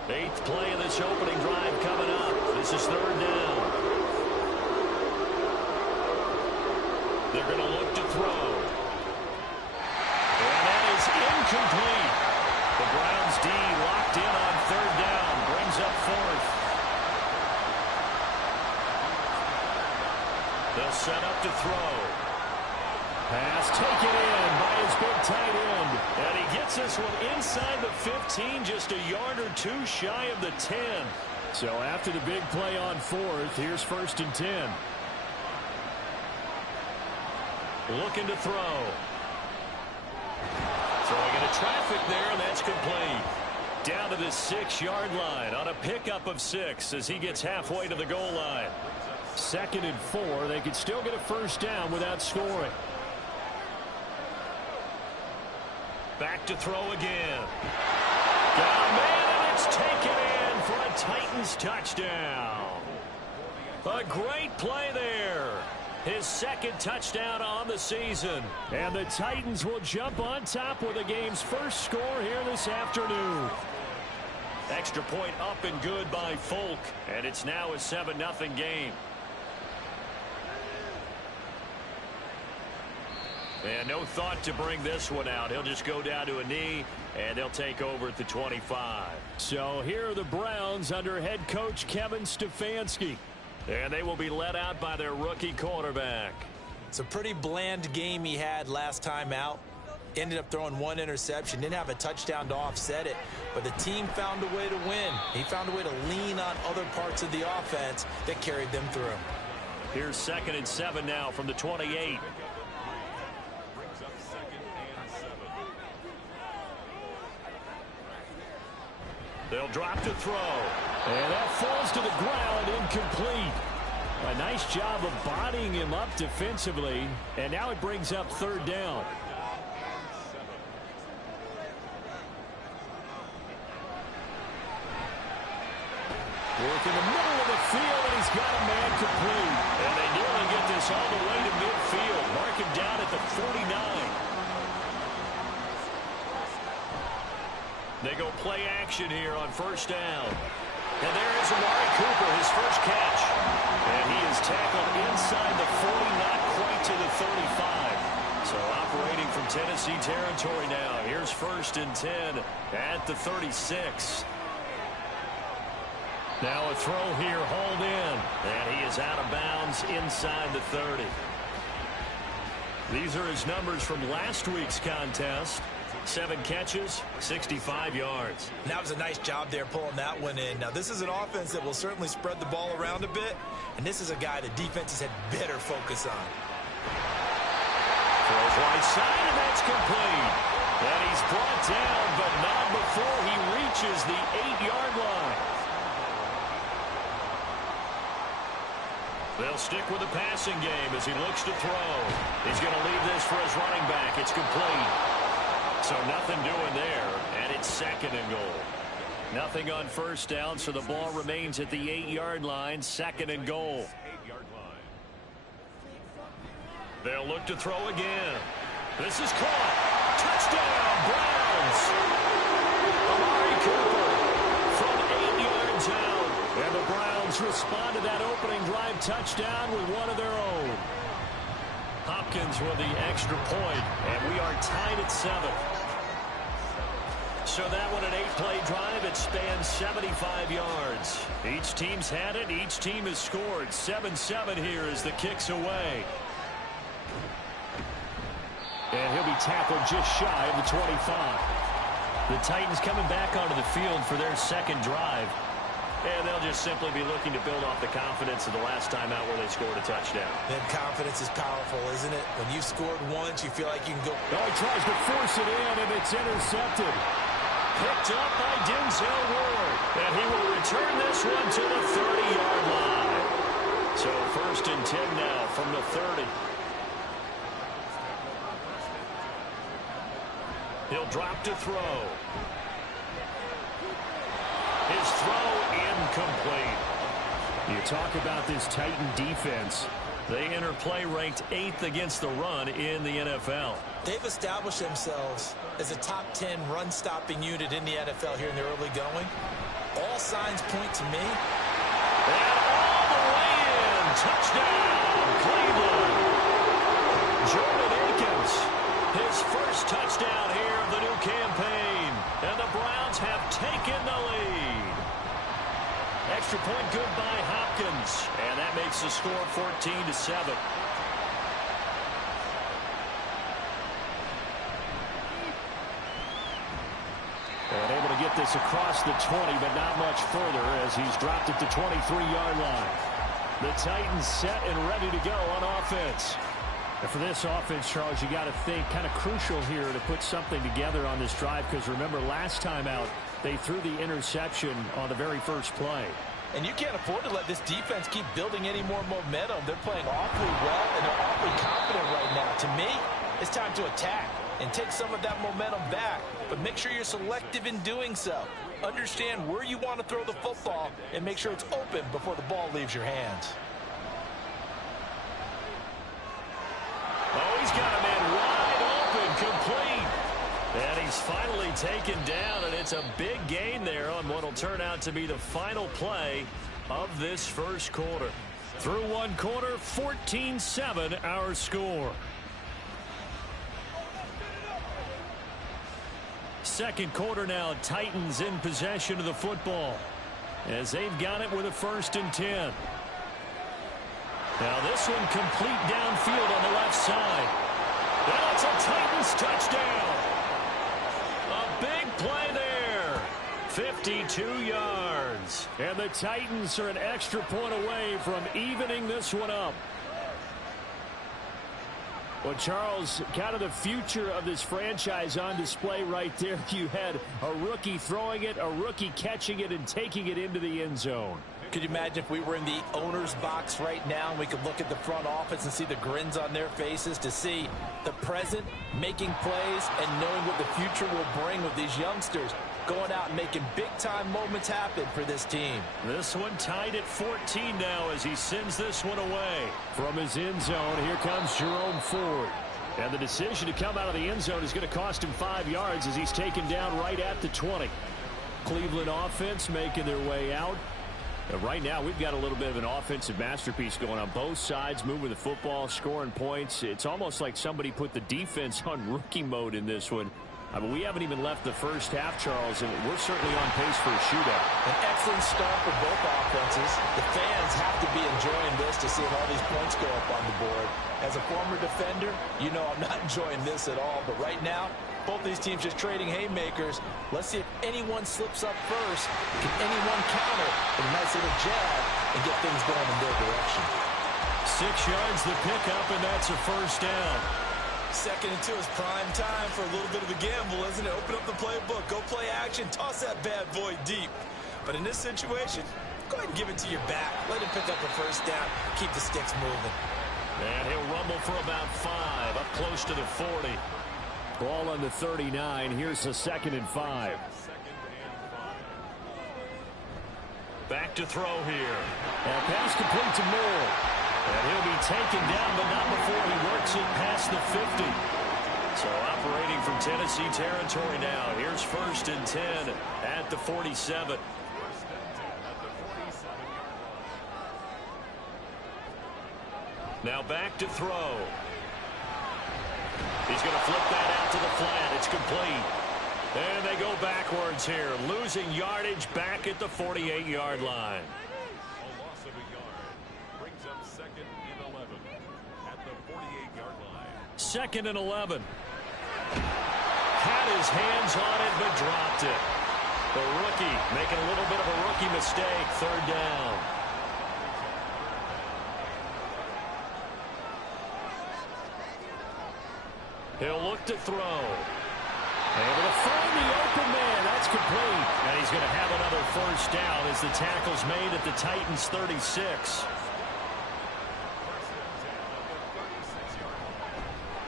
8th play of this opening drive coming up. This is 3rd down. They're going to look to throw. And that is incomplete. The Browns D locked in on 3rd down. Brings up 4th. They'll set up to throw. Pass taken in by his big tight end. And he gets this one inside the 15, just a yard or 2 shy of the 10. So after the big play on 4th, here's 1st and 10. Looking to throw. Throwing into traffic there, and that's complete. Down to the 6-yard line on a pickup of 6 as he gets halfway to the goal line. 2nd and 4. They could still get a first down without scoring. Back to throw again. Got a man, and it's taken in for a Titans touchdown. A great play there. His second touchdown on the season. And the Titans will jump on top with the game's first score here this afternoon. Extra point up and good by Folk. And it's now a 7-0 game. And no thought to bring this one out. He'll just go down to a knee, and they'll take over at the 25. So here are the Browns under head coach Kevin Stefanski. And they will be led out by their rookie quarterback. It's a pretty bland game he had last time out. Ended up throwing one interception. Didn't have a touchdown to offset it. But the team found a way to win. He found a way to lean on other parts of the offense that carried them through. Here's 2nd and 7 now from the 28. They'll drop to throw. And that falls to the ground, incomplete. A nice job of bodying him up defensively. And now it brings up 3rd down. Work in the middle of the field, and he's got a man complete. And they nearly get this all the way to midfield. Mark him down at the 49. They go play action here on 1st down. And there is Amari Cooper, his first catch. And he is tackled inside the 40, not quite to the 35. So operating from Tennessee territory now. Here's 1st and 10 at the 36. Now a throw here, hauled in. And he is out of bounds inside the 30. These are his numbers from last week's contest. 7 catches, 65 yards. That was a nice job there pulling that one in. Now, this is an offense that will certainly spread the ball around a bit, and this is a guy that defenses had better focus on. Throws right side, and that's complete. And he's brought down, but not before he reaches the 8-yard line. They'll stick with the passing game as he looks to throw. He's going to leave this for his running back. It's complete. So nothing doing there, and it's 2nd and goal. Nothing on 1st down, so the ball remains at the 8-yard line, 2nd and goal. They'll look to throw again. This is caught. Touchdown, Browns. Amari Cooper from 8 yards out. And the Browns respond to that opening drive touchdown with one of their own. Hopkins with the extra point, and we are tied at 7. So that one, an 8-play drive, it spans 75 yards. Each team's had it. Each team has scored. 7-7 here as the kick's away. And he'll be tackled just shy of the 25. The Titans coming back onto the field for their 2nd drive. And they'll just simply be looking to build off the confidence of the last time out where they scored a touchdown. Then confidence is powerful, isn't it? When you've scored once, you feel like you can go. Oh, he tries to force it in, and it's intercepted. Picked up by Denzel Ward. And he will return this one to the 30-yard line. So 1st and 10 now from the 30. He'll drop to throw. His throw incomplete. You talk about this Titan defense. They enter play ranked 8th against the run in the NFL. They've established themselves as a top 10 run-stopping unit in the NFL here in the early going. All signs point to me. And all the way in. Touchdown, Cleveland. Jordan Akins, his first touchdown here of the new campaign. And the Browns have taken the lead. Extra point good by Hopkins. And that makes the score 14-7. And able to get this across the 20, but not much further as he's dropped at the 23-yard line. The Titans set and ready to go on offense. And for this offense, Charles, you got to think kind of crucial here to put something together on this drive, because remember last time out they threw the interception on the very first play. And you can't afford to let this defense keep building any more momentum. They're playing awfully well, and they're awfully confident right now. To me, it's time to attack and take some of that momentum back. But make sure you're selective in doing so. Understand where you want to throw the football and make sure it's open before the ball leaves your hands. He's got a man wide open, complete. And he's finally taken down, and it's a big gain there on what will turn out to be the final play of this first quarter. Through one quarter, 14-7 our score. Second quarter now, Titans in possession of the football as they've got it with a 1st and 10. Now this one complete downfield on the left side. And it's a Titans touchdown. A big play there. 52 yards. And the Titans are an extra point away from evening this one up. Well, Charles, kind of the future of this franchise on display right there. You had a rookie throwing it, a rookie catching it, and taking it into the end zone. Could you imagine if we were in the owner's box right now and we could look at the front office and see the grins on their faces, to see the present making plays and knowing what the future will bring with these youngsters going out and making big-time moments happen for this team. This one tied at 14 now as he sends this one away. From his end zone, here comes Jerome Ford. And the decision to come out of the end zone is going to cost him 5 yards as he's taken down right at the 20. Cleveland offense making their way out. Right now, we've got a little bit of an offensive masterpiece going on both sides, moving the football, scoring points. It's almost like somebody put the defense on rookie mode in this one. I mean, we haven't even left the first half, Charles, and we're certainly on pace for a shootout. An excellent start for both offenses. The fans have to be enjoying this to see all these points go up on the board. As a former defender, you know I'm not enjoying this at all. But right now, both these teams just trading haymakers. Let's see if anyone slips up first. Can anyone counter with a nice little jab and get things going in their direction? 6 yards the pickup, and that's a first down. 2nd and 2 is prime time for a little bit of a gamble, isn't it? Open up the playbook, go play action, toss that bad boy deep. But in this situation, go ahead and give it to your back. Let him pick up a first down, keep the sticks moving. And he'll rumble for about 5, up close to the 40. Ball on the 39. Here's a 2nd and 5. Back to throw here. And pass complete to Moore. And he'll be taken down, but not before he works it past the 50. So operating from Tennessee territory now. Here's 1st and 10 at the 47. Now back to throw. He's going to flip that out to the flat. It's complete. And they go backwards here, losing yardage back at the 48-yard line. A loss of a yard brings up 2nd and 11 at the 48-yard line. 2nd and 11. Had his hands on it, but dropped it. The rookie making a little bit of a rookie mistake. 3rd down. He'll look to throw. Able to find the open man. That's complete. And he's going to have another first down as the tackle's made at the Titans' 36.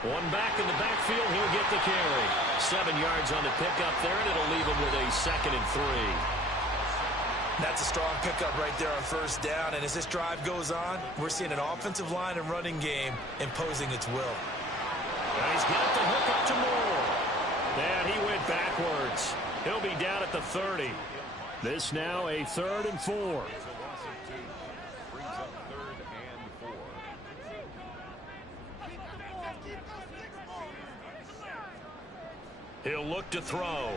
One back in the backfield. He'll get the carry. 7 yards on the pickup there, and it'll leave him with a 2nd and 3. That's a strong pickup right there on first down. And as this drive goes on, we're seeing an offensive line and running game imposing its will. And he's got the hook up to Moore. And he went backwards. He'll be down at the 30. This now a 3rd and 4. A loss of 2 brings up 3rd and 4. He'll look to throw.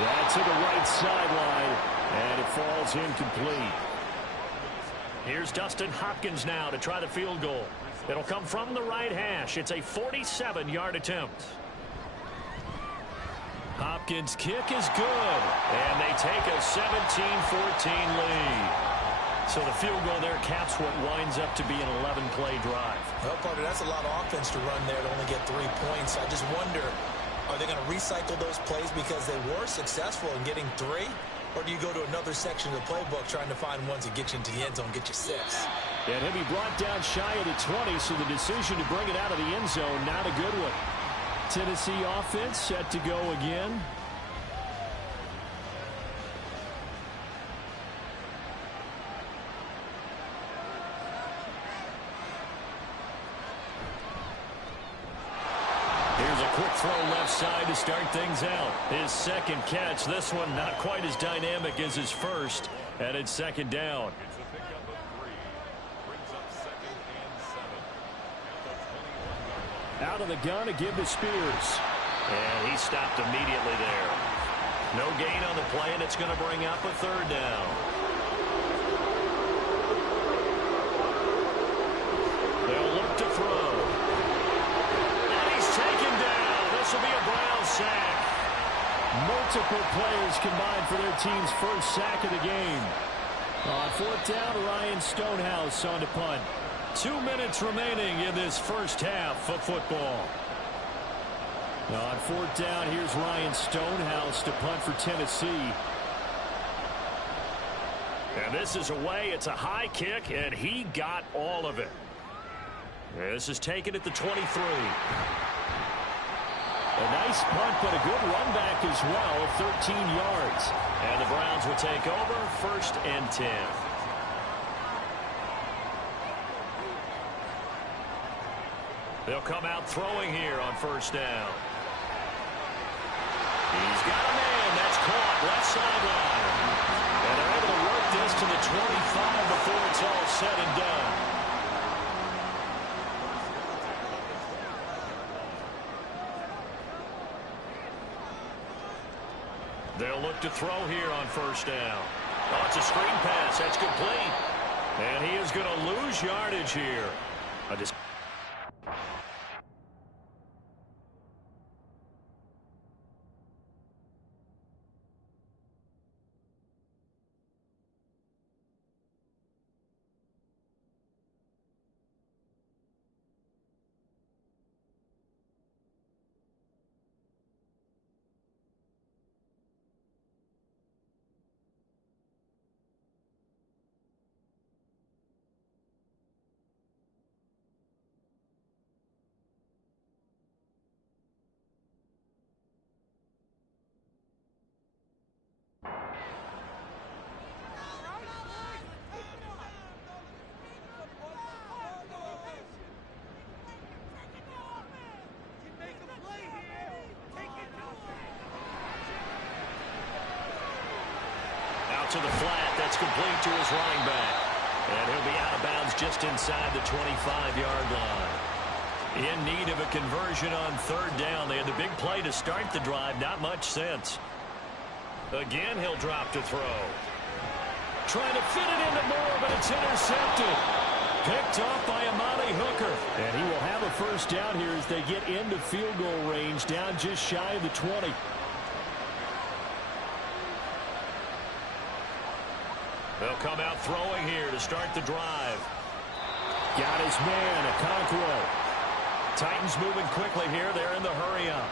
Yeah, to the right sideline, and it falls incomplete. Here's Dustin Hopkins now to try the field goal. It'll come from the right hash. It's a 47-yard attempt. Hopkins' kick is good, and they take a 17-14 lead. So the field goal there caps what winds up to be an 11-play drive. Well, partner, that's a lot of offense to run there to only get 3 points. I just wonder, are they going to recycle those plays because they were successful in getting 3? Or do you go to another section of the playbook trying to find ones that get you into the end zone, get you 6? And he'll be brought down shy of the 20, so the decision to bring it out of the end zone, not a good one. Tennessee offense set to go again. quick throw left side to start things out. His second catch. This one not quite as dynamic as his first. And it's second down. It's a pickup of 3. Brings up 2nd and 7 at the 21-yard line. Out of the gun to give to Spears. And he stopped immediately there. No gain on the play, and it's going to bring up a third down. They'll look to throw. And he's taken down. This will be a Brown sack. Multiple players combined for their team's first sack of the game. On fourth down, Ryan Stonehouse on to punt. 2 minutes remaining in this first half of football. On fourth down, here's Ryan Stonehouse to punt for Tennessee. And this is away. It's a high kick, and he got all of it. This is taken at the 23. A nice punt, but a good run back as well, 13 yards. And the Browns will take over, 1st and 10. They'll come out throwing here on 1st down. He's got a man. That's caught. Left sideline. And they're able to work this to the 25 before it's all said and done. They'll look to throw here on 1st down. Oh, it's a screen pass. That's complete. And he is going to lose yardage here. To the flat. That's complete to his running back. And he'll be out of bounds just inside the 25-yard line. In need of a conversion on 3rd down. They had the big play to start the drive. Not much sense. Again, he'll drop to throw. Trying to fit it into Moore, but it's intercepted. Picked off by Amani Hooker. And he will have a 1st down here as they get into field goal range, down just shy of the 20. They'll come out throwing here to start the drive. Got his man, Okonkwo. Titans moving quickly here. They're in the hurry up.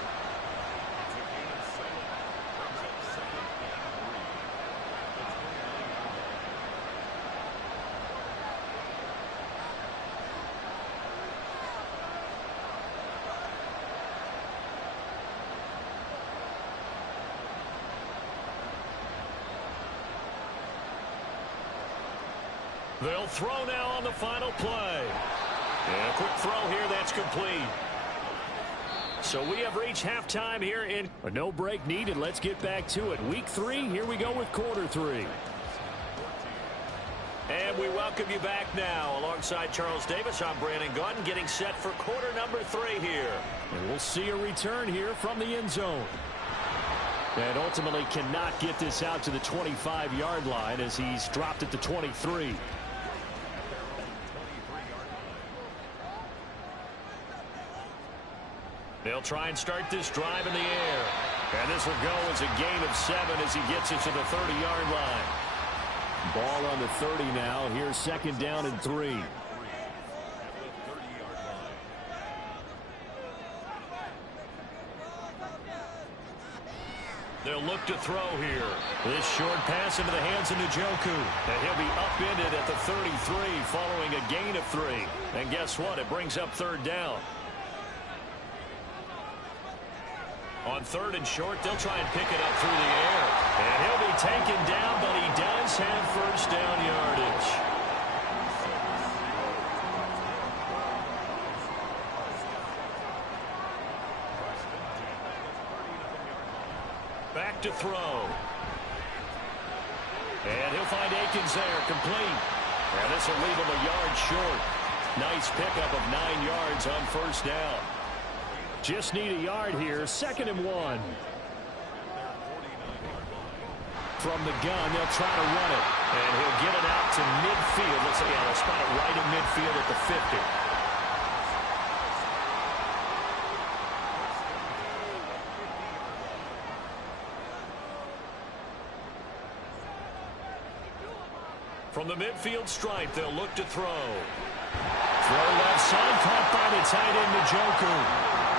They'll throw now on the final play. And a quick throw here, that's complete. So we have reached halftime here in... A no break needed. Let's get back to it. Week 3, here we go with quarter 3. And we welcome you back now. Alongside Charles Davis, I'm Brandon Gunn, getting set for quarter number 3 here. And we'll see a return here from the end zone. And ultimately cannot get this out to the 25-yard line as he's dropped at the 23. They'll try and start this drive in the air. And this will go as a gain of 7 as he gets it to the 30-yard line. Ball on the 30 now. Here's 2nd down and 3. They'll look to throw here. This short pass into the hands of Njoku. And he'll be upended at the 33 following a gain of 3. And guess what? It brings up 3rd down. On 3rd and short, they'll try and pick it up through the air. And he'll be taken down, but he does have 1st down yardage. to throw. And he'll find Akins there, complete. And this will leave him a yard short. Nice pickup of 9 yards on first down. Just need a yard here, 2nd and 1. From the gun, they'll try to run it. And he'll get it out to midfield. Let's see, they'll spot it right in midfield at the 50. From the midfield stripe, they'll look to throw. Throw left side, caught by the tight end, Njoku.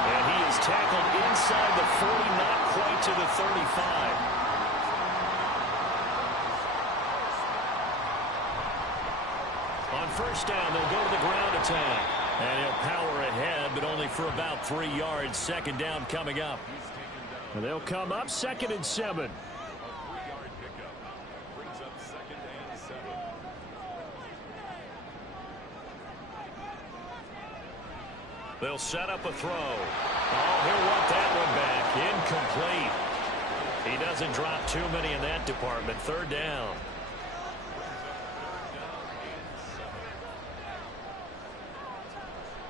And he is tackled inside the 40, not quite to the 35. On first down, they'll go to the ground attack. And he'll power ahead, but only for about 3 yards. 2nd down coming up. And they'll come up 2nd and 7. They'll set up a throw. Oh, he'll want that one back. Incomplete. He doesn't drop too many in that department. 3rd down.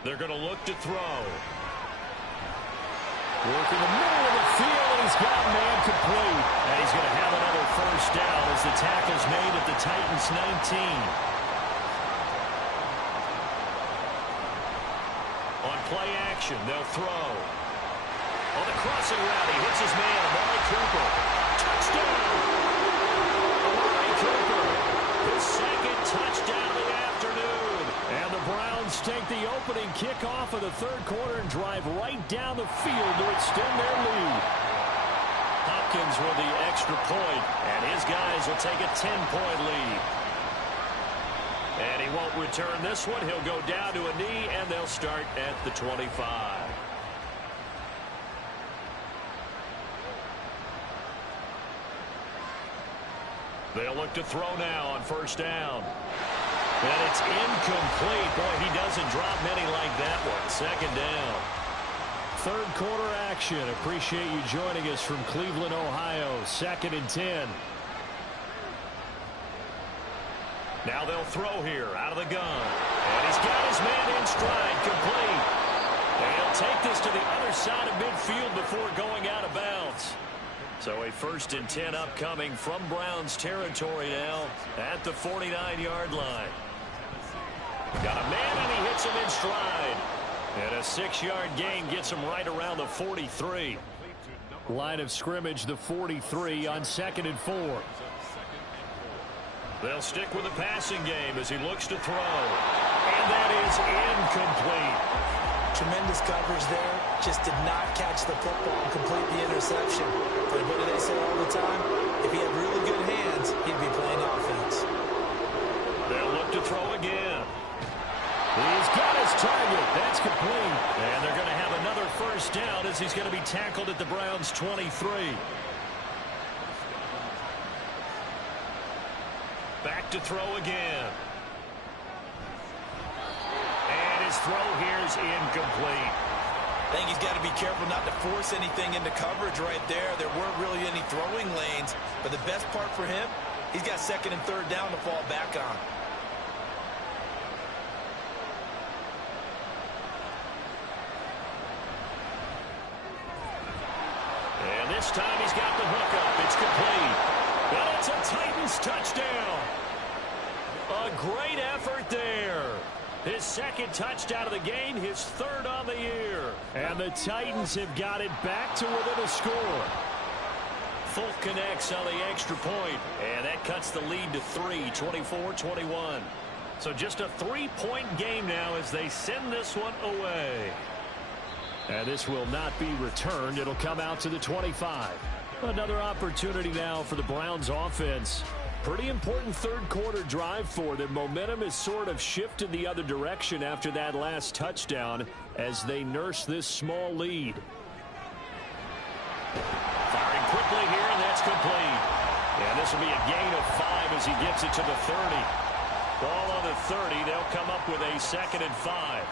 They're going to look to throw. Working the middle of the field, and he's got man complete. And he's going to have another first down as the tackle's made at the Titans' 19. On play action, they'll throw. On the crossing route, he hits his man, Amari Cooper. Touchdown! Amari Cooper, his 2nd touchdown of the afternoon. And the Browns take the opening kickoff of the 3rd quarter and drive right down the field to extend their lead. Hopkins with the extra point, and his guys will take a 10-point lead. And he won't return this one. He'll go down to a knee, and they'll start at the 25. They'll look to throw now on first down. And it's incomplete. Boy, he doesn't drop many like that one. 2nd down. 3rd quarter action. Appreciate you joining us from Cleveland, Ohio. 2nd and 10. Now they'll throw here out of the gun. And he's got his man in stride, complete. And he'll take this to the other side of midfield before going out of bounds. So a 1st and 10 upcoming from Browns territory now at the 49-yard line. Got a man, and he hits him in stride. And a 6-yard gain gets him right around the 43. Line of scrimmage, the 43 on 2nd and 4. They'll stick with the passing game as he looks to throw. And that is incomplete. Tremendous coverage there. Just did not catch the football and complete the interception. But what do they say all the time? If he had really good hands, he'd be playing offense. They'll look to throw again. He's got his target. That's complete. And they're going to have another first down as he's going to be tackled at the Browns' 23. Back to throw again. And his throw here is incomplete. I think he's got to be careful not to force anything into coverage right there. There weren't really any throwing lanes. But the best part for him, he's got 2nd and 3rd down to fall back on. And this time he's got the hook up. It's complete. And it's a Titans touchdown. A great effort there. His 2nd touchdown of the game, his 3rd on the year. And the Titans have got it back to within a score. Fulk connects on the extra point, and that cuts the lead to 3, 24-21. So just a 3-point game now as they send this one away. And this will not be returned. It'll come out to the 25. Another opportunity now for the Browns offense. Pretty important 3rd quarter drive for them. Momentum has sort of shifted the other direction after that last touchdown as they nurse this small lead. Firing quickly here, and that's complete. And this will be a gain of 5 as he gets it to the 30. Ball on the 30. They'll come up with a 2nd and 5.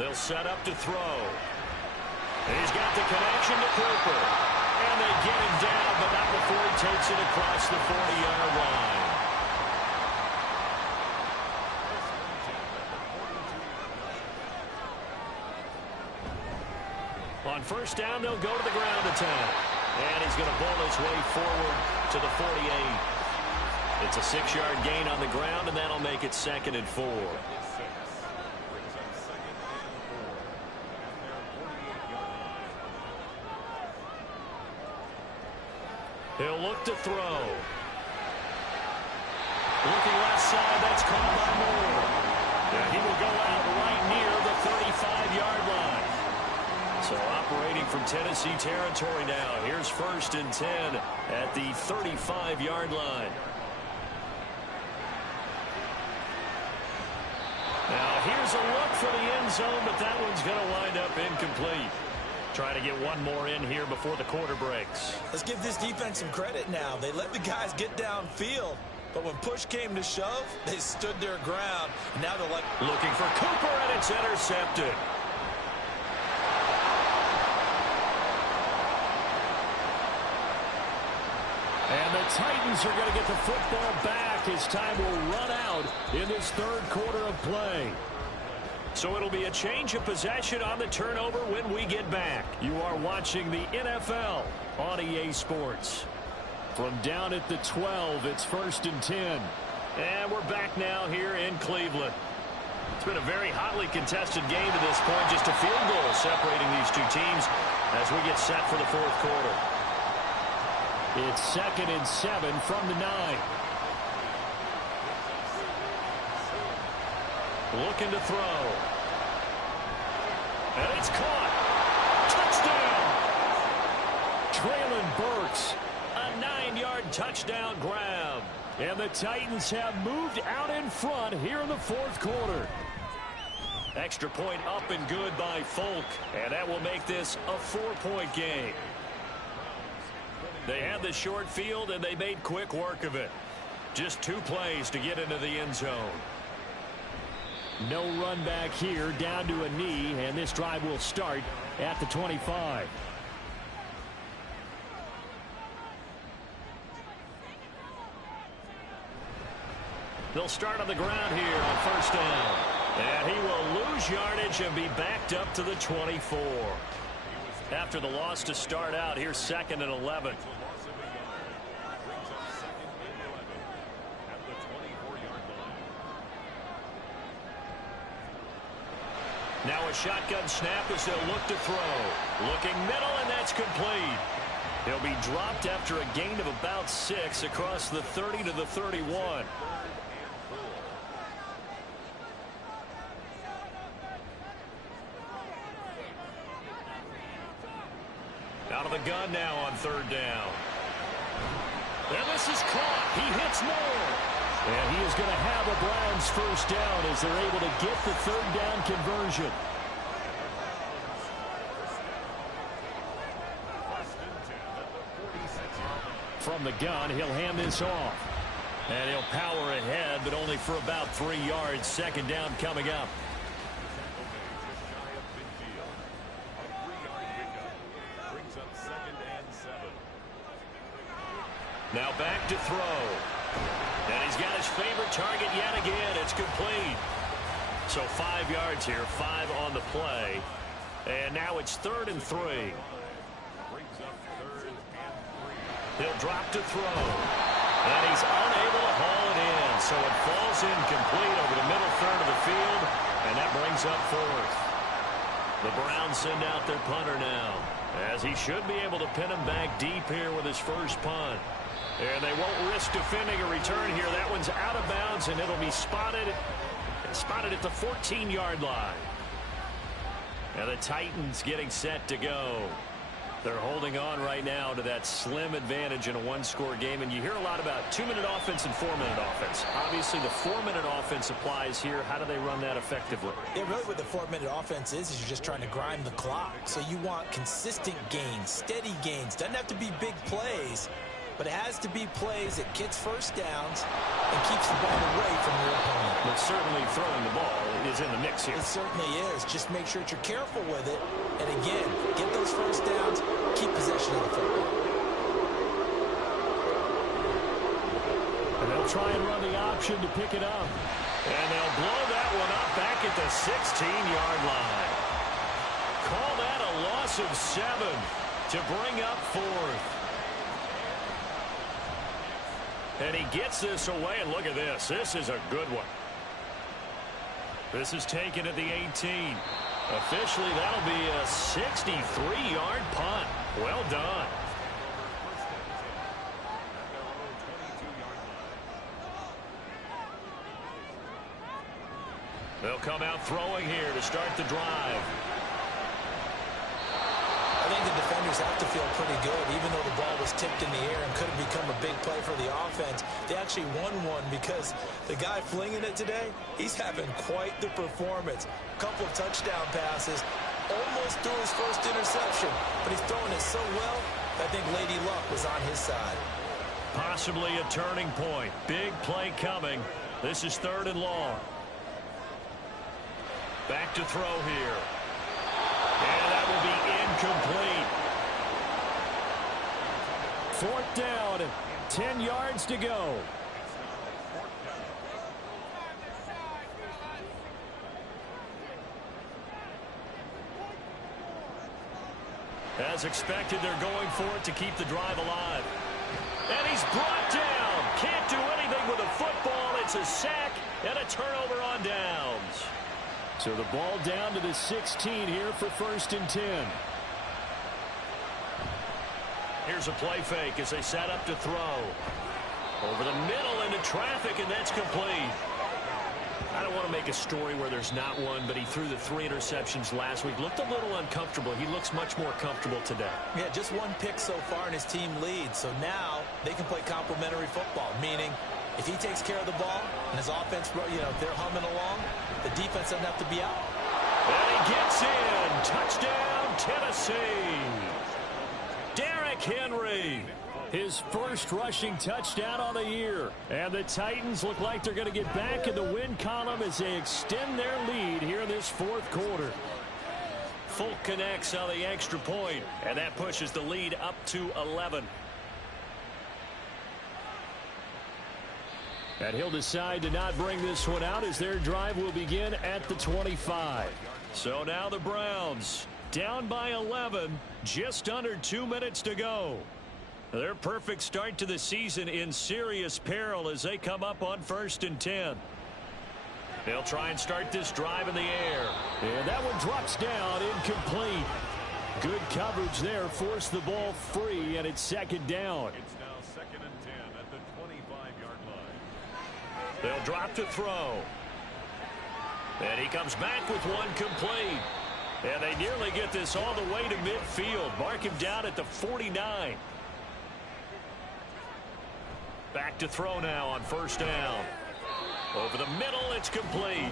They'll set up to throw. He's got the connection to Cooper. And they get him down, but not before he takes it across the 40-yard line. On first down, they'll go to the ground attack. And he's going to bowl his way forward to the 48. It's a 6-yard gain on the ground, and that'll make it 2nd and 4. He'll look to throw. Looking left side, that's caught by Moore. And he will go out right near the 35-yard line. So operating from Tennessee territory now. Here's 1st and 10 at the 35-yard line. Now here's a look for the end zone, but that one's going to wind up incomplete. Trying to get one more in here before the quarter breaks. Let's give this defense some credit now. They let the guys get downfield, but when push came to shove, they stood their ground. Now they're like looking for Cooper, and it's intercepted. And the Titans are going to get the football back as time will run out in this 3rd quarter of play. So it'll be a change of possession on the turnover when we get back. You are watching the NFL on EA Sports. From down at the 12, it's 1st and 10. And we're back now here in Cleveland. It's been a very hotly contested game to this point. Just a field goal separating these two teams as we get set for the 4th quarter. It's 2nd and 7 from the 9. Looking to throw. And it's caught. Touchdown. Traylon Burks. A 9-yard touchdown grab. And the Titans have moved out in front here in the 4th quarter. Extra point up and good by Folk. And that will make this a 4-point game. They had the short field, and they made quick work of it. Just 2 plays to get into the end zone. No run back here, down to a knee, and this drive will start at the 25. They'll start on the ground here on 1st down. And he will lose yardage and be backed up to the 24. After the loss to start out, here's 2nd and 11. Now a shotgun snap as they'll look to throw. Looking middle, and that's complete. He'll be dropped after a gain of about 6 across the 30 to the 31. Out of the gun now on 3rd down. And this is caught. He hits Moore. And he is going to have a Browns 1st down as they're able to get the 3rd down conversion. From the gun, he'll hand this off. And he'll power ahead, but only for about 3 yards. 2nd down coming up. Now back to throw. And he's got his favorite target yet again. It's complete. So 5 yards here, 5 on the play. And now it's 3rd and 3. He'll drop to throw. And he's unable to haul it in. So it falls incomplete over the middle 3rd of the field. And that brings up 4th. The Browns send out their punter now, as he should be able to pin him back deep here with his first punt. And they won't risk defending a return here. That one's out of bounds, and it'll be spotted at the 14-yard line. And the Titans getting set to go. They're holding on right now to that slim advantage in a 1-score game. And you hear a lot about 2-minute offense and 4-minute offense. Obviously, the 4-minute offense applies here. How do they run that effectively? Yeah, really what the 4-minute offense is you're just trying to grind the clock. So you want consistent gains, steady gains. Doesn't have to be big plays, but it has to be plays that gets 1st downs and keeps the ball away from your opponent. But certainly throwing the ball is in the mix here. It certainly is. Just make sure that you're careful with it. And again, get those first downs, keep possession of the football. And they'll try and run the option to pick it up. And they'll blow that one up back at the 16-yard line. Call that a loss of 7 to bring up 4th. And he gets this away, and look at this. This is a good one. This is taken at the 18. Officially, that'll be a 63-yard punt. Well done. They'll come out throwing here to start the drive. I think the defenders have to feel pretty good, even though the ball was tipped in the air and could have become a big play for the offense. They actually won one because the guy flinging it today, he's having quite the performance. A couple of touchdown passes, almost threw his first interception, but he's throwing it so well, I think Lady Luck was on his side. Possibly a turning point. Big play coming. This is 3rd and long. Back to throw here. And that will be incomplete. 4th down, 10 yards to go. As expected, they're going for it to keep the drive alive. And he's brought down. Can't do anything with a football. It's a sack and a turnover on downs. So the ball down to the 16 here for 1st and 10. Here's a play fake as they set up to throw. Over the middle into traffic, and that's complete. I don't want to make a story where there's not one, but he threw the 3 interceptions last week. Looked a little uncomfortable. He looks much more comfortable today. Yeah, just 1 pick so far and his team leads. So now they can play complementary football, meaning if he takes care of the ball and his offense, they're humming along, the defense doesn't have to be out. And he gets in. Touchdown, Tennessee. Derrick Henry. His first rushing touchdown on the year. And the Titans look like they're going to get back in the win column as they extend their lead here in this 4th quarter. Folk connects on the extra point, and that pushes the lead up to 11. And he'll decide to not bring this one out as their drive will begin at the 25. So now the Browns down by 11, just under 2 minutes to go. Their perfect start to the season in serious peril as they come up on 1st and 10. They'll try and start this drive in the air. And that one drops down, incomplete. Good coverage there, forced the ball free, and it's 2nd down. It's now 2nd and 10 at the 25-yard line. They'll drop to throw. And he comes back with one complete. And they nearly get this all the way to midfield. Mark him down at the 49. Back to throw now on 1st down. Over the middle, it's complete.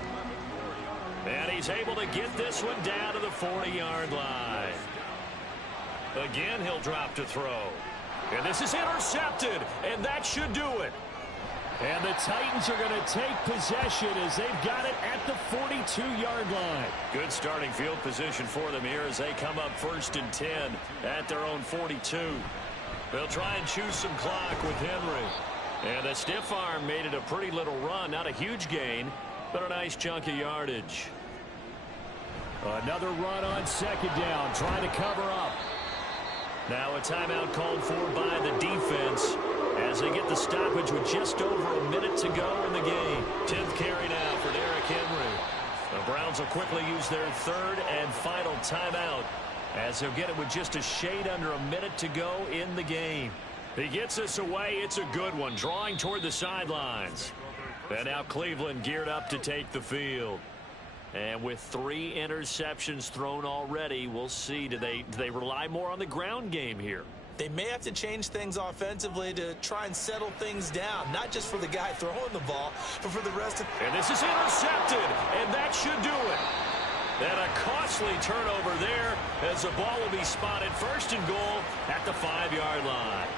And he's able to get this one down to the 40-yard line. Again, he'll drop to throw. And this is intercepted, and that should do it. And the Titans are going to take possession as they've got it at the 42-yard line. Good starting field position for them here as they come up 1st and 10 at their own 42. They'll try and choose some clock with Henry. And the stiff arm made it a pretty little run. Not a huge gain, but a nice chunk of yardage. Another run on 2nd down, trying to cover up. Now a timeout called for by the defense as they get the stoppage with just over a minute to go in the game. 10th carry now for Derrick Henry. The Browns will quickly use their 3rd and final timeout as they'll get it with just a shade under a minute to go in the game. He gets this away. It's a good one, drawing toward the sidelines. And now Cleveland geared up to take the field. And with 3 interceptions thrown already, we'll see. Do they rely more on the ground game here? They may have to change things offensively to try and settle things down, not just for the guy throwing the ball, but for the rest of... And this is intercepted, and that should do it. And a costly turnover there as the ball will be spotted 1st and goal at the 5-yard line.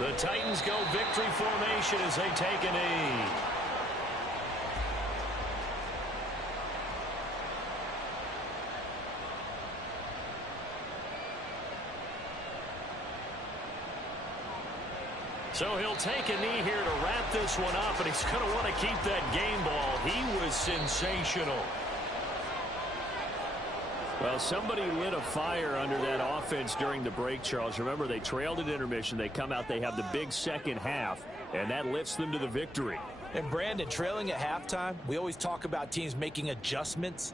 The Titans go victory formation as they take a knee. So he'll take a knee here to wrap this one up, and he's going to want to keep that game ball. He was sensational. Well, somebody lit a fire under that offense during the break, Charles. Remember, they trailed at intermission. They come out, they have the big second half, and that lifts them to the victory. And Brandon, trailing at halftime, we always talk about teams making adjustments.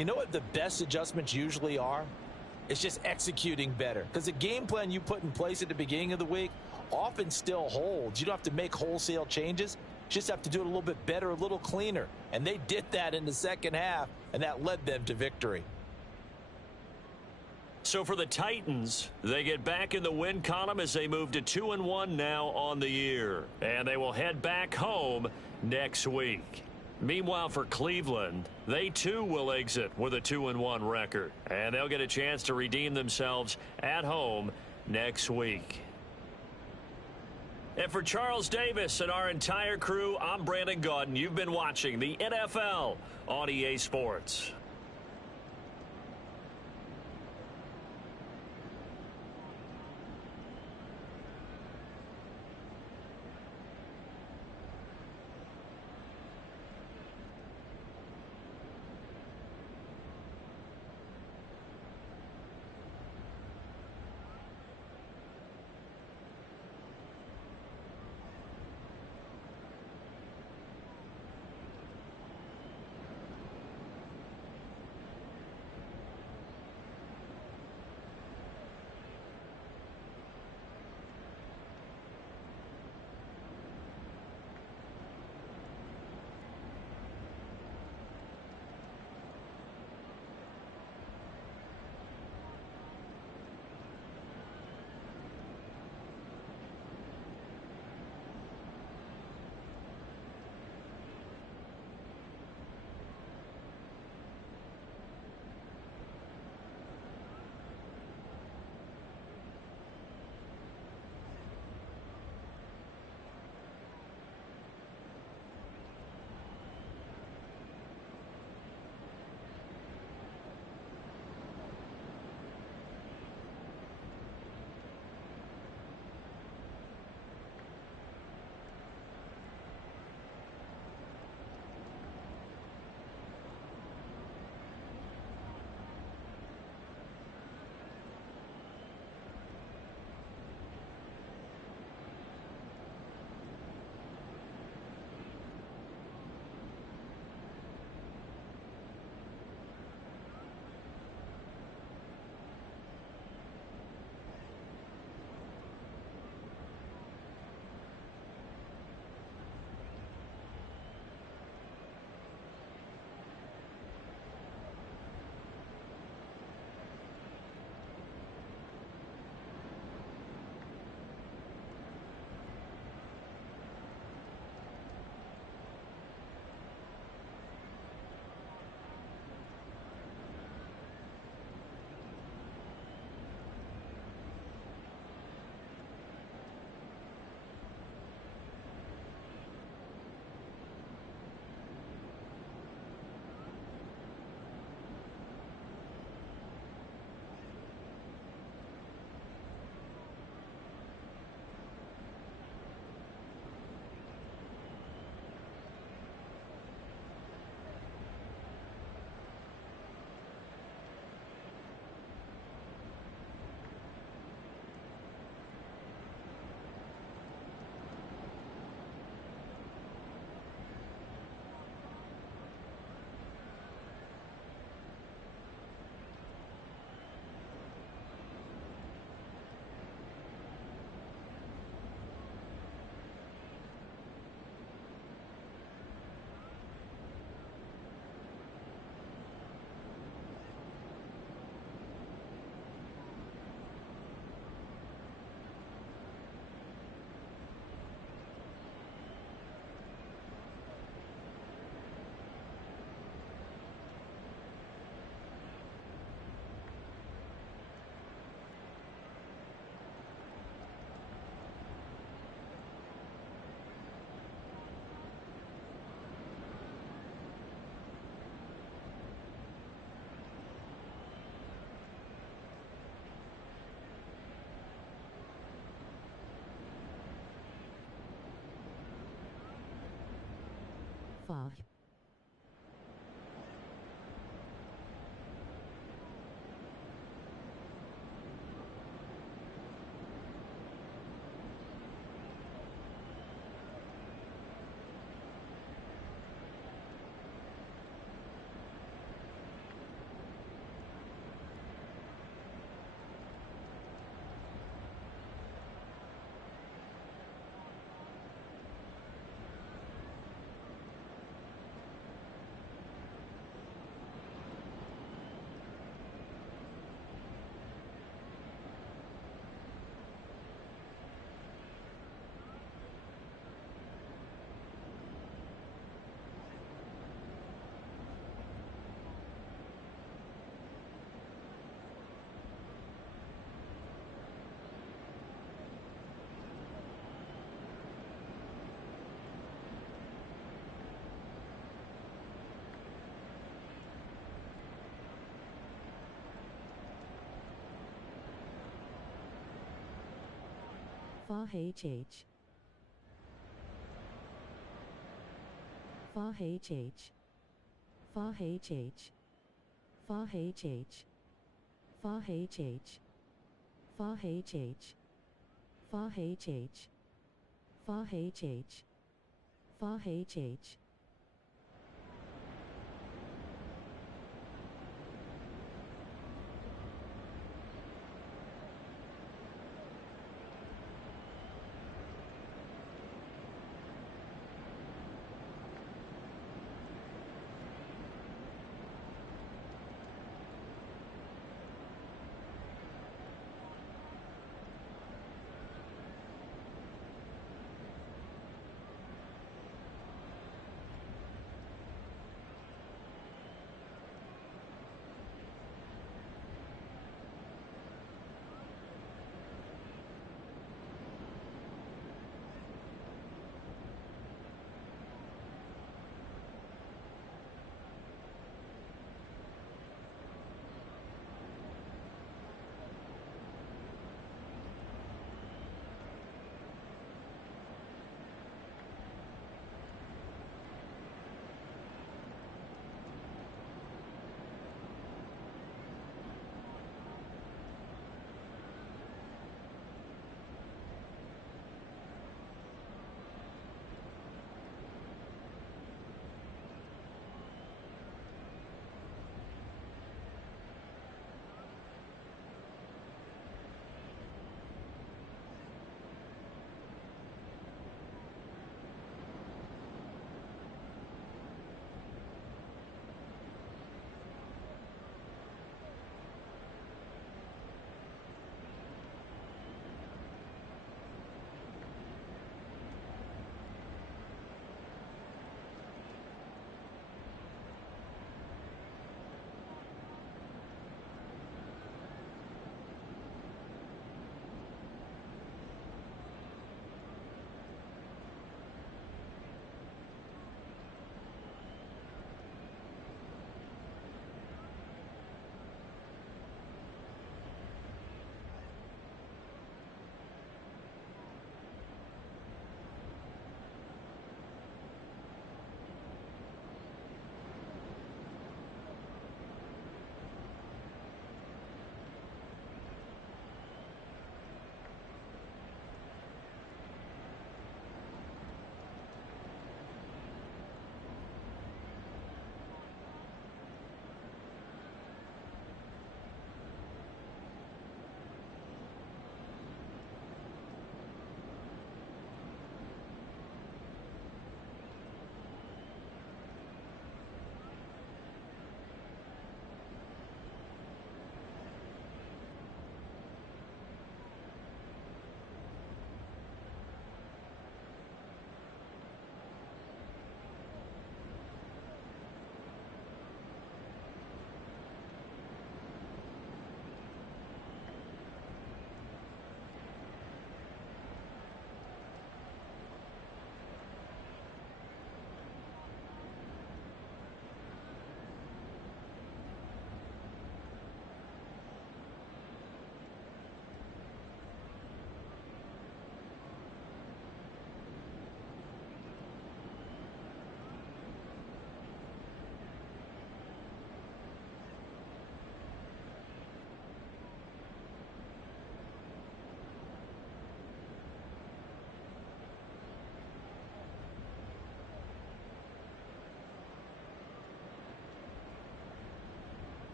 You know what the best adjustments usually are? It's just executing better. Because the game plan you put in place at the beginning of the week often still holds. You don't have to make wholesale changes. You just have to do it a little bit better, a little cleaner. And they did that in the second half, and that led them to victory. So for the Titans, they get back in the win column as they move to 2-1 now on the year. And they will head back home next week. Meanwhile, for Cleveland, they too will exit with a 2-1 record. And they'll get a chance to redeem themselves at home next week. And for Charles Davis and our entire crew, I'm Brandon Gaudin. You've been watching the NFL on EA Sports. Fog. Fa HH. Fa HH. Fa HH. Fa HH. Fa HH. Fa HH. Fa HH. Fa HH. Fa HH.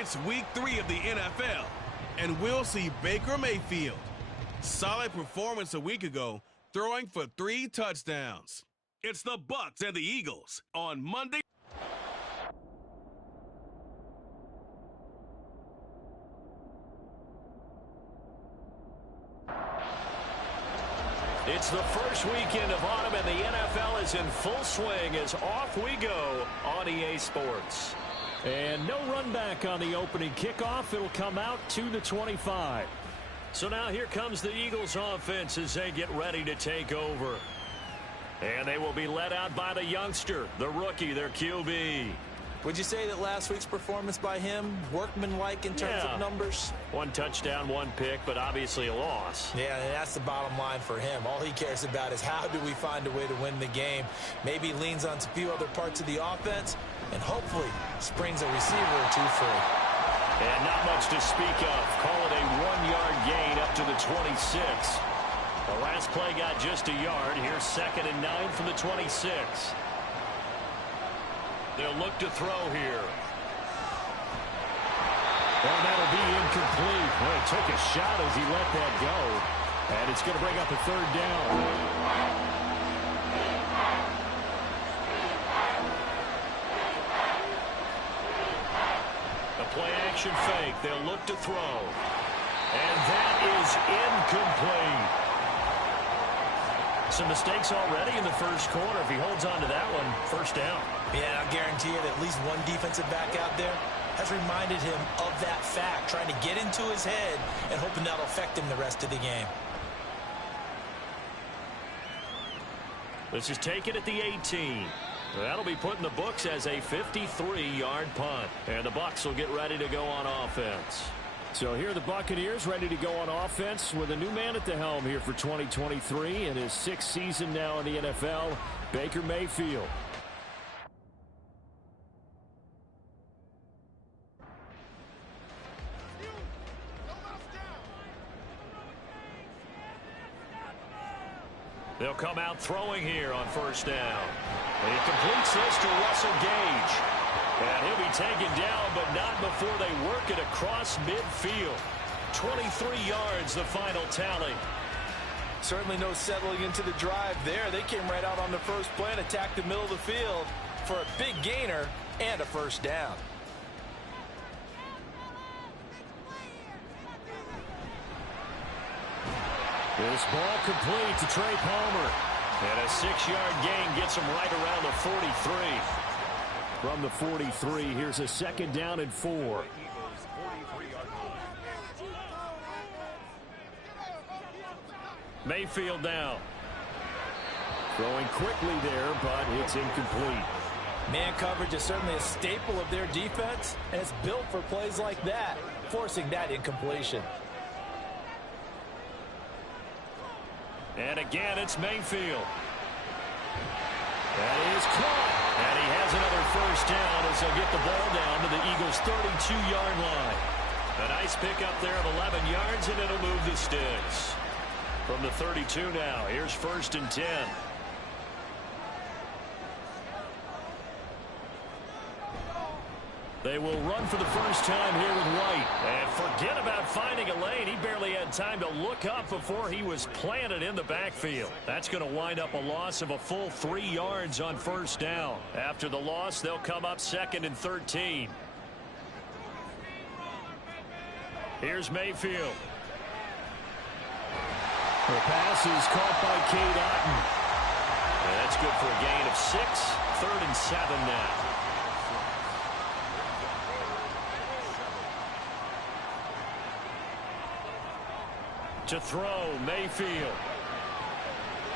It's week 3 of the NFL, and we'll see Baker Mayfield. Solid performance a week ago, throwing for 3 touchdowns. It's the Bucs and the Eagles on Monday. It's the first weekend of autumn, and the NFL is in full swing as off we go on EA Sports. And no run back on the opening kickoff. It'll come out to the 25. So now here comes the Eagles offense as they get ready to take over. And they will be led out by the youngster, the rookie, their QB. Would you say that last week's performance by him, workmanlike in terms of numbers? 1 touchdown, 1 pick, but obviously a loss. Yeah, and that's the bottom line for him. All he cares about is how do we find a way to win the game. Maybe leans on a few other parts of the offense, and hopefully springs a receiver or 2 free. And not much to speak of. Call it a 1-yard gain up to the 26. The last play got just a yard. Here's 2nd and 9 from the 26. They'll look to throw here. Well, that'll be incomplete. Well, he took a shot as he let that go. And it's going to bring up a 3rd down. A play-action fake. They'll look to throw. And that is incomplete. Some mistakes already in the first quarter. If he holds on to that one, 1st down. Yeah, I guarantee you that at least one defensive back out there has reminded him of that fact, trying to get into his head and hoping that'll affect him the rest of the game. This is taken at the 18. That'll be put in the books as a 53-yard punt. And the Bucs will get ready to go on offense. So here are the Buccaneers ready to go on offense with a new man at the helm here for 2023 in his 6th season now in the NFL, Baker Mayfield. They'll come out throwing here on 1st down. And he completes this to Russell Gage. And he'll be taken down, but not before they work it across midfield. 23 yards, the final tally. Certainly no settling into the drive there. They came right out on the first play and attacked the middle of the field for a big gainer and a 1st down. This ball complete to Trey Palmer. And a 6-yard gain gets him right around the 43. From the 43, here's a 2nd down and 4. Mayfield down. Throwing quickly there, but it's incomplete. Man coverage is certainly a staple of their defense, and it's built for plays like that, forcing that incompletion. And again, it's Mayfield. That is caught. And he has another 1st down as they'll get the ball down to the Eagles' 32-yard line. A nice pickup there of 11 yards, and it'll move the sticks. From the 32 now, here's 1st and 10. They will run for the first time here with White. And forget about finding a lane. He barely had time to look up before he was planted in the backfield. That's going to wind up a loss of a full 3 yards on 1st down. After the loss, they'll come up 2nd and 13. Here's Mayfield. The pass is caught by Cade Otton. And that's good for a gain of 6. 3rd and 7 now. To throw, Mayfield.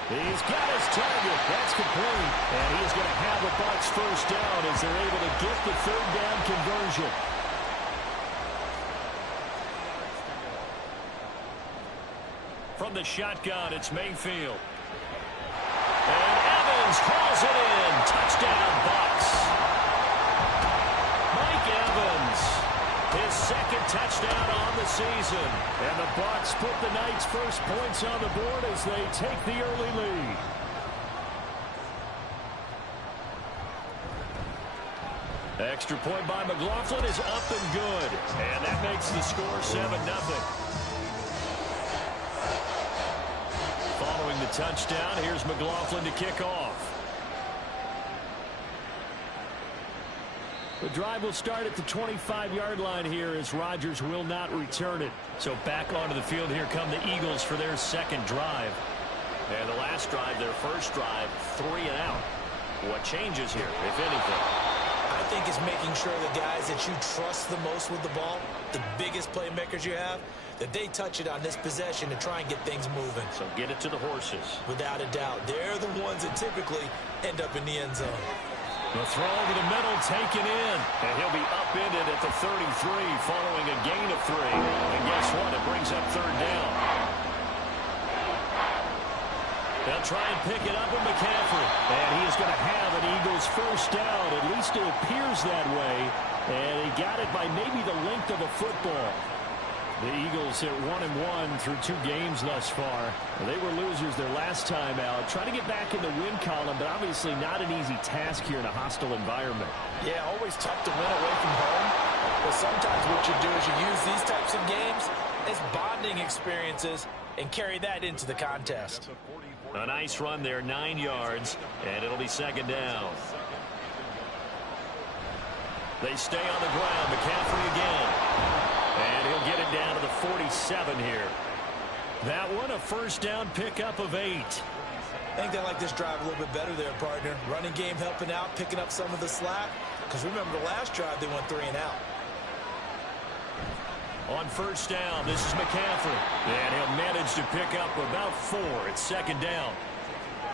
He's got his target. That's complete. And he's going to have the Bucs 1st down as they're able to get the 3rd down conversion. From the shotgun, it's Mayfield. And Evans hauls it in. Touchdown, Bucs. Mike Evans. His 2nd touchdown on the season. And the Bucs put the Knights' first points on the board as they take the early lead. Extra point by McLaughlin is up and good. And that makes the score 7-0. Following the touchdown, here's McLaughlin to kick off. The drive will start at the 25-yard line here as Rodgers will not return it. So back onto the field here come the Eagles for their second drive. And the last drive, their first drive, 3 and out. What changes here, if anything? I think it's making sure the guys that you trust the most with the ball, the biggest playmakers you have, that they touch it on this possession to try and get things moving. So get it to the horses. Without a doubt. They're the ones that typically end up in the end zone. The throw over the middle taken in. And he'll be upended at the 33 following a gain of 3. And guess what? It brings up third down. They'll try and pick it up with McCaffrey. And he is going to have an Eagles first down. At least it appears that way. And he got it by maybe the length of a football. The Eagles at 1-1 through 2 games thus far. They were losers their last time out. Trying to get back in the win column, but obviously not an easy task here in a hostile environment. Yeah, always tough to win away from home. But sometimes what you do is you use these types of games as bonding experiences and carry that into the contest. A nice run there, 9 yards, and it'll be second down. They stay on the ground. McCaffrey again. And he'll get it down to the 47 here. That one, a first down pickup of 8. I think they like this drive a little bit better there, partner. Running game helping out, picking up some of the slack. Because remember, the last drive, they went 3 and out. On first down, this is McCaffrey. And he'll manage to pick up about 4. It's second down.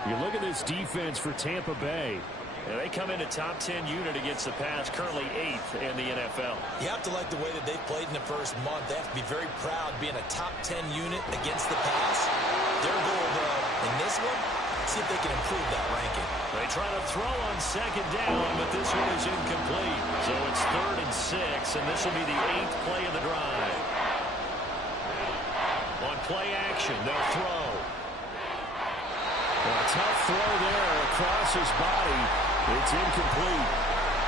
You look at this defense for Tampa Bay. And they come in a top 10 unit against the pass, currently 8th in the NFL. You have to like the way that they've played in the first month. They have to be very proud being a top 10 unit against the pass. Their goal, though, in this one, see if they can improve that ranking. They try to throw on second down, but this one is incomplete. So it's 3rd and 6, and this will be the 8th play of the drive. On play action, they'll throw. A tough throw there across his body. It's incomplete.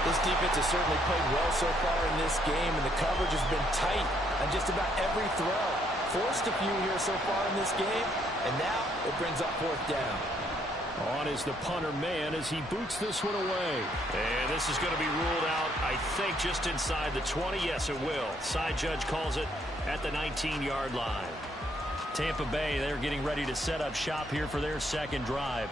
This defense has certainly played well so far in this game, and the coverage has been tight on just about every throw. Forced a few here so far in this game, and now it brings up 4th down. On is the punter man as he boots this one away. And this is going to be ruled out, I think, just inside the 20. Yes, it will. Side judge calls it at the 19-yard line. Tampa Bay, they're getting ready to set up shop here for their second drive.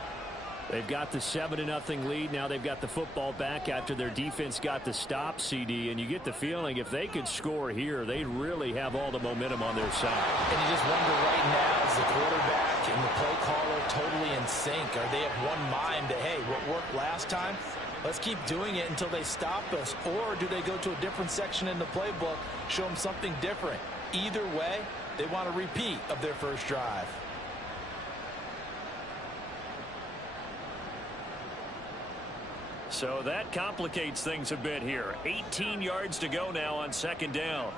They've got the 7-0 lead. Now they've got the football back after their defense got the stop, CD. And you get the feeling if they could score here, they'd really have all the momentum on their side. And you just wonder right now, is the quarterback and the play caller totally in sync? Are they of one mind that, hey, what worked last time, let's keep doing it until they stop us? Or do they go to a different section in the playbook, show them something different? Either way, they want a repeat of their first drive. So that complicates things a bit here. 18 yards to go now on second down.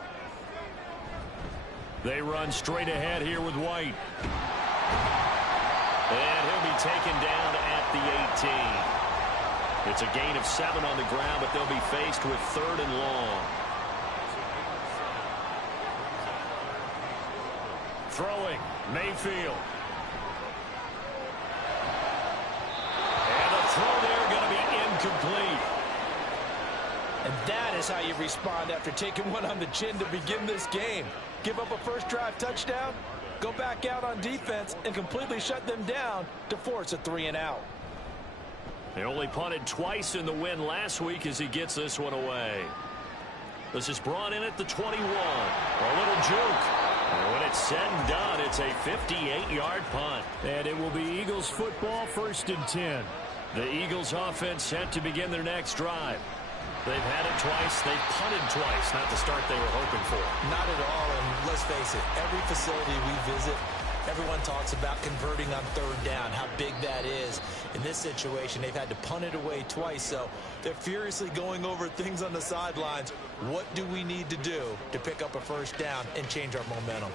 They run straight ahead here with White. And he'll be taken down at the 18. It's a gain of 7 on the ground, but they'll be faced with 3rd and long. Throwing, Mayfield. And the throw there going to be incomplete. And that is how you respond after taking one on the chin to begin this game. Give up a first drive touchdown, go back out on defense, and completely shut them down to force a 3 and out. They only punted twice in the win last week as he gets this one away. This is brought in at the 21. A little juke. And when it's said and done, it's a 58-yard punt. And it will be Eagles football, 1st and 10. The Eagles offense set to begin their next drive. They've had it twice. They've punted twice. Not the start they were hoping for. Not at all, and let's face it, every facility we visit, everyone talks about converting on 3rd down, how big that is. In this situation, they've had to punt it away twice, so they're furiously going over things on the sidelines. What do we need to do to pick up a first down and change our momentum?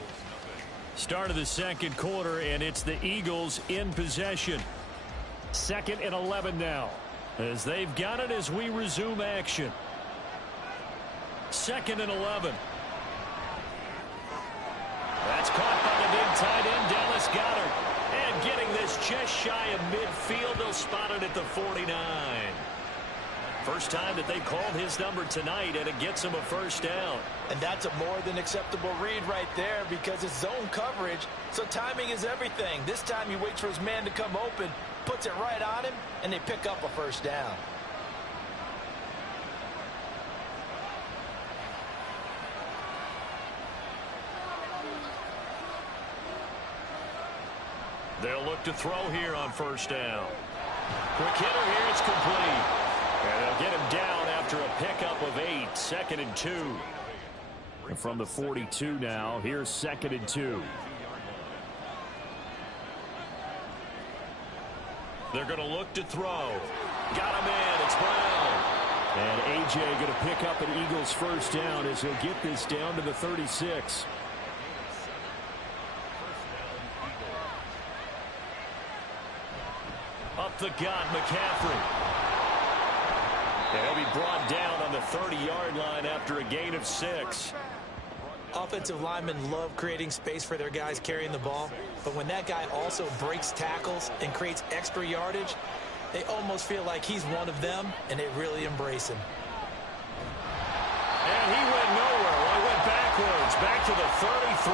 Start of the second quarter, and it's the Eagles in possession. 2nd and 11 now, as they've got it as we resume action. 2nd and 11. That's caught by the big tight end, Dallas Goedert. And getting this just shy of midfield, they'll spot it at the 49. First time that they called his number tonight, and it gets him a first down. And that's a more than acceptable read right there because it's zone coverage, so timing is everything. This time he waits for his man to come open, puts it right on him, and they pick up a first down. They'll look to throw here on first down. Quick hitter here, it's complete. And they'll get him down after a pickup of 8, 2nd and 2. And from the 42 now, here's 2nd and 2. They're going to look to throw. Got him in, it's Brown. And A.J. going to pick up an Eagles first down as he'll get this down to the 36. Up the gut, McCaffrey. And he'll be brought down on the 30-yard line after a gain of 6. Offensive linemen love creating space for their guys carrying the ball, but when that guy also breaks tackles and creates extra yardage, they almost feel like he's one of them, and they really embrace him. And he went nowhere. Well, he went backwards, back to the 33.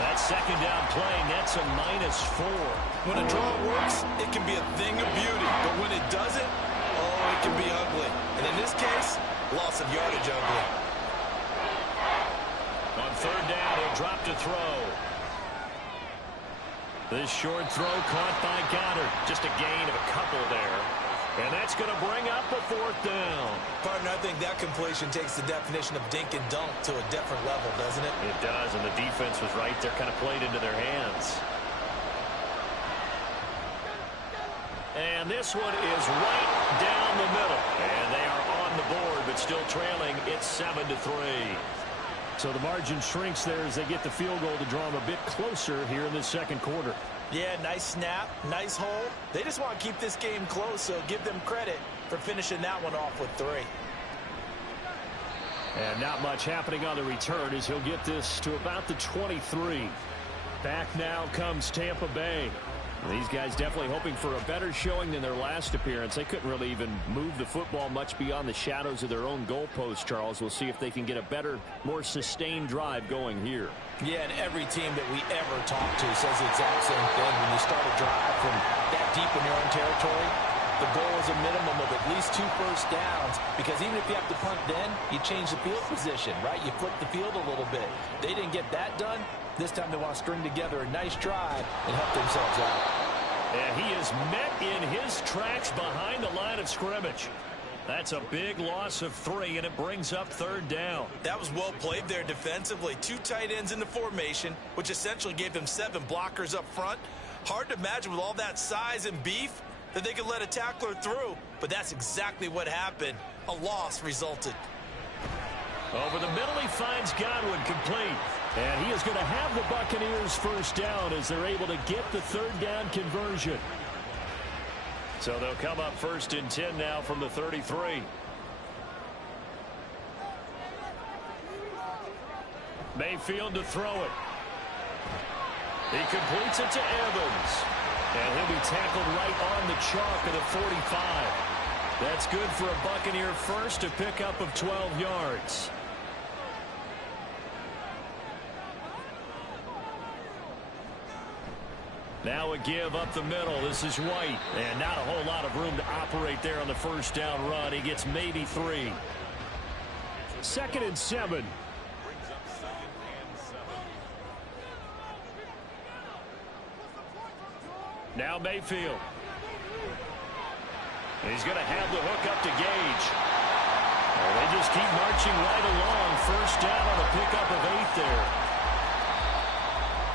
That second down play nets a -4. When a draw works, it can be a thing of beauty, but when it doesn't, oh, it can be ugly. And in this case, loss of yardage ugly. On third down, he'll drop to throw. This short throw caught by Goddard. Just a gain of a couple there. And that's going to bring up a 4th down. Partner, I think that completion takes the definition of dink and dunk to a different level, doesn't it? It does, and the defense was right there, kind of played into their hands. And this one is right down the middle. And they are on the board, but still trailing. It's 7-3. So the margin shrinks there as they get the field goal to draw them a bit closer here in the second quarter. Yeah, nice snap, nice hold. They just want to keep this game close, so give them credit for finishing that one off with 3. And not much happening on the return as he'll get this to about the 23. Back now comes Tampa Bay. These guys definitely hoping for a better showing than their last appearance. They couldn't really even move the football much beyond the shadows of their own goalpost, Charles. We'll see if they can get a better, more sustained drive going here. Yeah, and every team that we ever talk to says the exact same thing. When you start a drive from that deep in your own territory, the goal is a minimum of at least 2 first downs, because even if you have to punt then, you change the field position, right? You flip the field a little bit. They didn't get that done. This time they want to string together a nice drive and help themselves out. And he is met in his tracks behind the line of scrimmage. That's a big loss of 3, and it brings up 3rd down. That was well played there defensively. 2 tight ends in the formation, which essentially gave them 7 blockers up front. Hard to imagine with all that size and beef that they could let a tackler through, but that's exactly what happened. A loss resulted. Over the middle, he finds Godwin complete. And he is going to have the Buccaneers first down as they're able to get the 3rd down conversion. So they'll come up 1st and 10 now from the 33. Mayfield to throw it. He completes it to Evans. And he'll be tackled right on the chalk at the 45. That's good for a Buccaneer first, a pickup of 12 yards. Now a give up the middle. This is White. And not a whole lot of room to operate there on the first down run. He gets maybe 3. 2nd and 7. Now Mayfield. He's going to have the hook up to Gage. And they just keep marching right along. First down on a pickup of 8 there.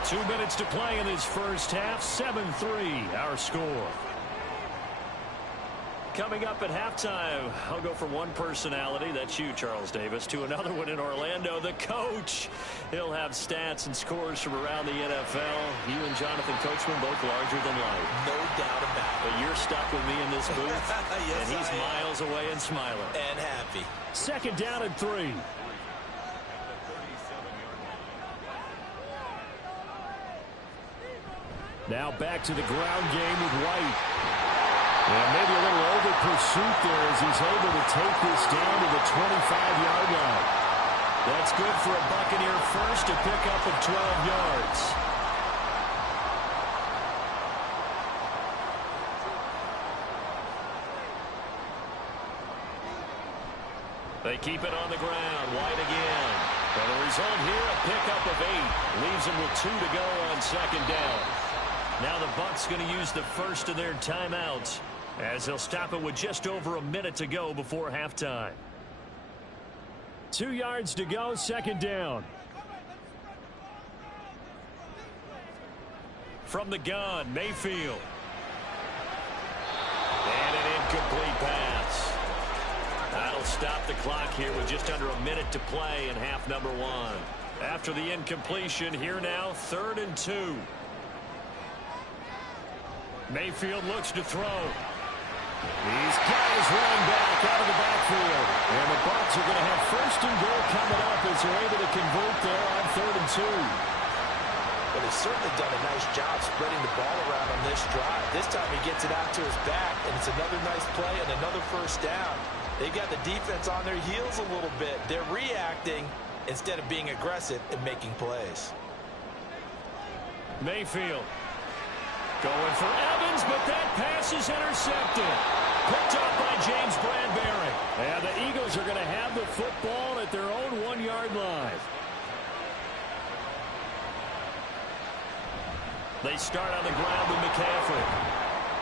2 minutes to play in this first half. 7-3 our score. Coming up at halftime, I'll go from one personality, that's you, Charles Davis, to another one in Orlando, the coach. He'll have stats and scores from around the NFL. You and Jonathan Coachman both larger than life. No doubt about it. But you're stuck with me in this booth, Yes, and he's miles away and smiling. And happy. happy. Second down and 3. Now back to the ground game with White. And maybe a little over pursuit there as he's able to take this down to the 25-yard line. That's good for a Buccaneer first to pick up of 12 yards. They keep it on the ground. White again. And the result here, a pickup of 8. Leaves them with 2 to go on second down. Now the Bucs going to use the first of their timeouts as they'll stop it with just over a minute to go before halftime. 2 yards to go, second down. From the gun, Mayfield. And an incomplete pass. That'll stop the clock here with just under a minute to play in half number 1. After the incompletion, here now, 3rd and 2. Mayfield looks to throw. He's got his running back out of the backfield. And the Bucs are going to have 1st and goal coming up as they're able to convert there on 3rd and 2. Well, they've certainly done a nice job spreading the ball around on this drive. This time he gets it out to his back, and it's another nice play and another 1st down. They've got the defense on their heels a little bit. They're reacting instead of being aggressive and making plays. Mayfield going for Evans, but that pass is intercepted. Picked up by James Bradbury. And the Eagles are going to have the football at their own 1-yard line. They start on the ground with McCaffrey.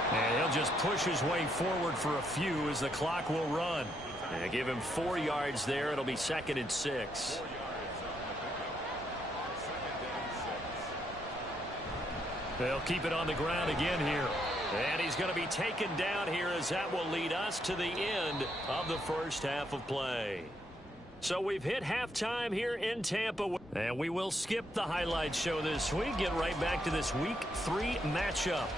And he'll just push his way forward for a few as the clock will run. And give him 4 yards there. It'll be 2nd and 6. They'll keep it on the ground again here. And he's going to be taken down here as that will lead us to the end of the first half of play. So we've hit halftime here in Tampa. And we will skip the highlight show this week. Get right back to this Week 3 matchup.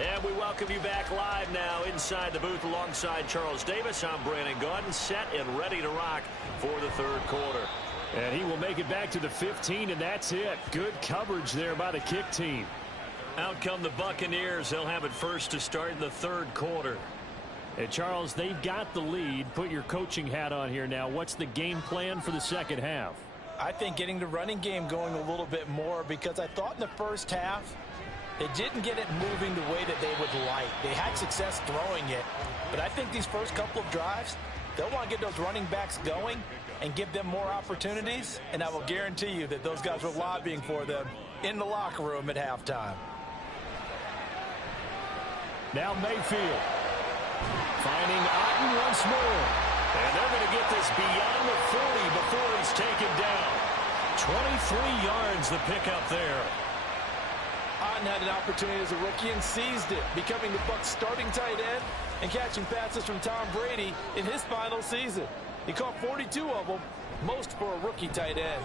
And we welcome you back live now inside the booth alongside Charles Davis. I'm Brandon Gaudin, set and ready to rock for the 3rd quarter. And he will make it back to the 15, and that's it. Good coverage there by the kick team. Out come the Buccaneers. They'll have it first to start in the 3rd quarter. And Charles, they've got the lead. Put your coaching hat on here now. What's the game plan for the second half? I think getting the running game going a little bit more, because I thought in the first half they didn't get it moving the way that they would like. They had success throwing it, but I think these first couple of drives, they'll want to get those running backs going and give them more opportunities, and I will guarantee you that those guys were lobbying for them in the locker room at halftime. Now Mayfield finding Otten once more. And they're going to get this beyond the 40 before he's taken down. 23 yards the pickup there. Otten had an opportunity as a rookie and seized it, becoming the Bucs' starting tight end and catching passes from Tom Brady in his final season. He caught 42 of them, most for a rookie tight end.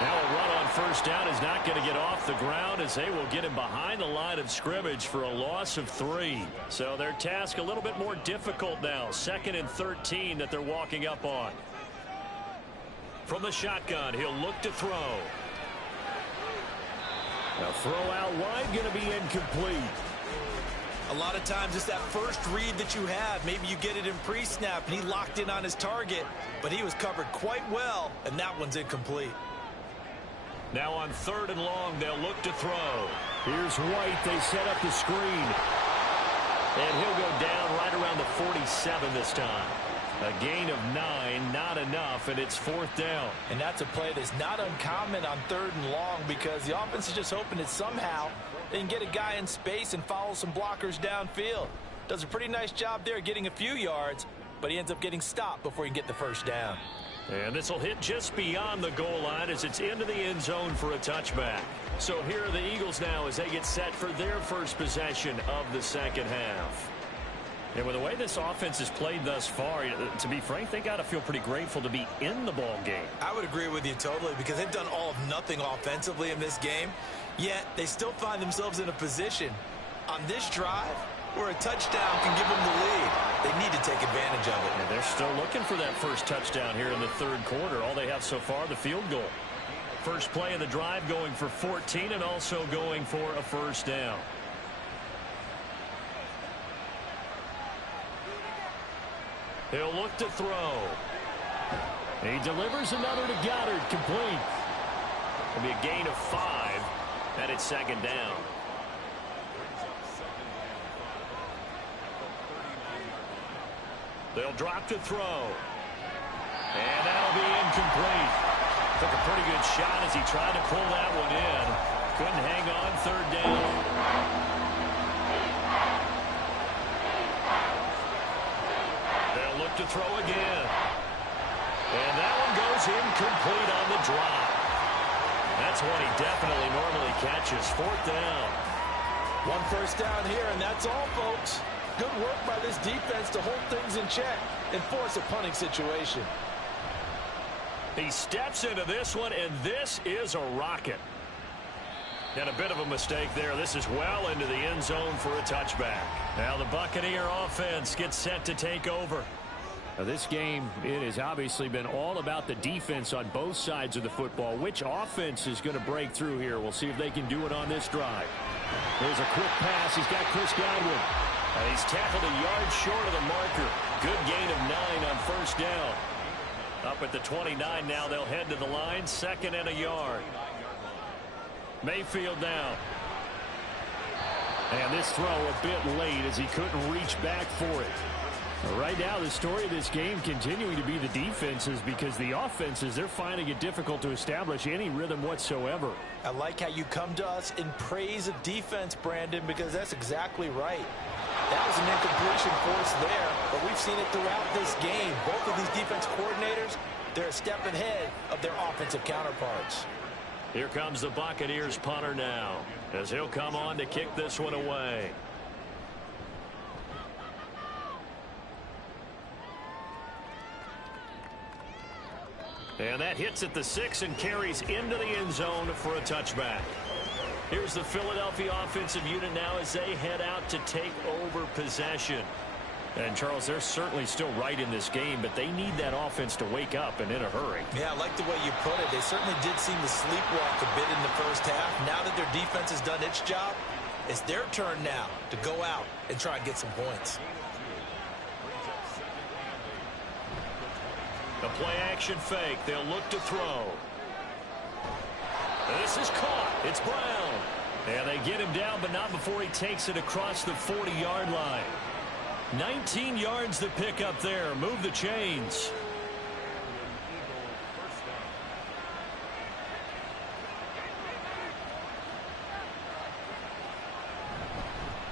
Now a run on 1st down is not going to get off the ground as they will get him behind the line of scrimmage for a loss of 3. So their task a little bit more difficult now. 2nd and 13 that they're walking up on. From the shotgun, he'll look to throw. A throw out wide going to be incomplete. A lot of times it's that first read that you have. Maybe you get it in pre-snap and he locked in on his target, but he was covered quite well, and that one's incomplete. Now on 3rd and long, they'll look to throw. Here's White. They set up the screen. And he'll go down right around the 47 this time. A gain of 9, not enough, and it's 4th down. And that's a play that's not uncommon on 3rd and long, because the offense is just hoping that somehow they can get a guy in space and follow some blockers downfield. Does a pretty nice job there getting a few yards, but he ends up getting stopped before he can get the 1st down. And this will hit just beyond the goal line as it's into the end zone for a touchback. So here are the Eagles now as they get set for their first possession of the second half. And with the way this offense has played thus far, to be frank, they got to feel pretty grateful to be in the ball game. I would agree with you totally, because they've done all of nothing offensively in this game, yet they still find themselves in a position on this drive where a touchdown can give them the lead. They need to take advantage of it. And they're still looking for that first touchdown here in the third quarter. All they have so far, the field goal. First play of the drive going for 14 and also going for a first down. He'll look to throw. He delivers another to Goddard, complete. It'll be a gain of 5, and it's second down. They'll drop to throw. And that'll be incomplete. Took a pretty good shot as he tried to pull that one in. Couldn't hang on, third down. They'll look to throw again. And that one goes incomplete on the drop. That's one he definitely normally catches. Fourth down. One first down here, and that's all, folks. Good work by this defense to hold things in check and force a punting situation. He steps into this one, and this is a rocket. And a bit of a mistake there. This is well into the end zone for a touchback. Now the Buccaneer offense gets set to take over. Now this game, it has obviously been all about the defense on both sides of the football. Which offense is going to break through here? We'll see if they can do it on this drive. There's a quick pass. He's got Chris Godwin. And he's tackled a yard short of the marker. Good gain of 9 on first down. Up at the 29 now. They'll head to the line. Second and a yard. Mayfield now. And this throw a bit late as he couldn't reach back for it. Right now, the story of this game continuing to be the defenses, because the offenses, they're finding it difficult to establish any rhythm whatsoever. I like how you come to us in praise of defense, Brandon, because that's exactly right. That was an incompletion force there, but we've seen it throughout this game. Both of these defense coordinators, they're a step ahead of their offensive counterparts. Here comes the Buccaneers punter now, as he'll come on to kick this one away. And that hits at the 6 and carries into the end zone for a touchback. Here's the Philadelphia offensive unit now as they head out to take over possession. And, Charles, they're certainly still right in this game, but they need that offense to wake up and in a hurry. Yeah, I like the way you put it. They certainly did seem to sleepwalk a bit in the first half. Now that their defense has done its job, it's their turn now to go out and try and get some points. A play-action fake. They'll look to throw. This is caught. It's Brown. And they get him down, but not before he takes it across the 40-yard line. 19 yards to pick up there. Move the chains.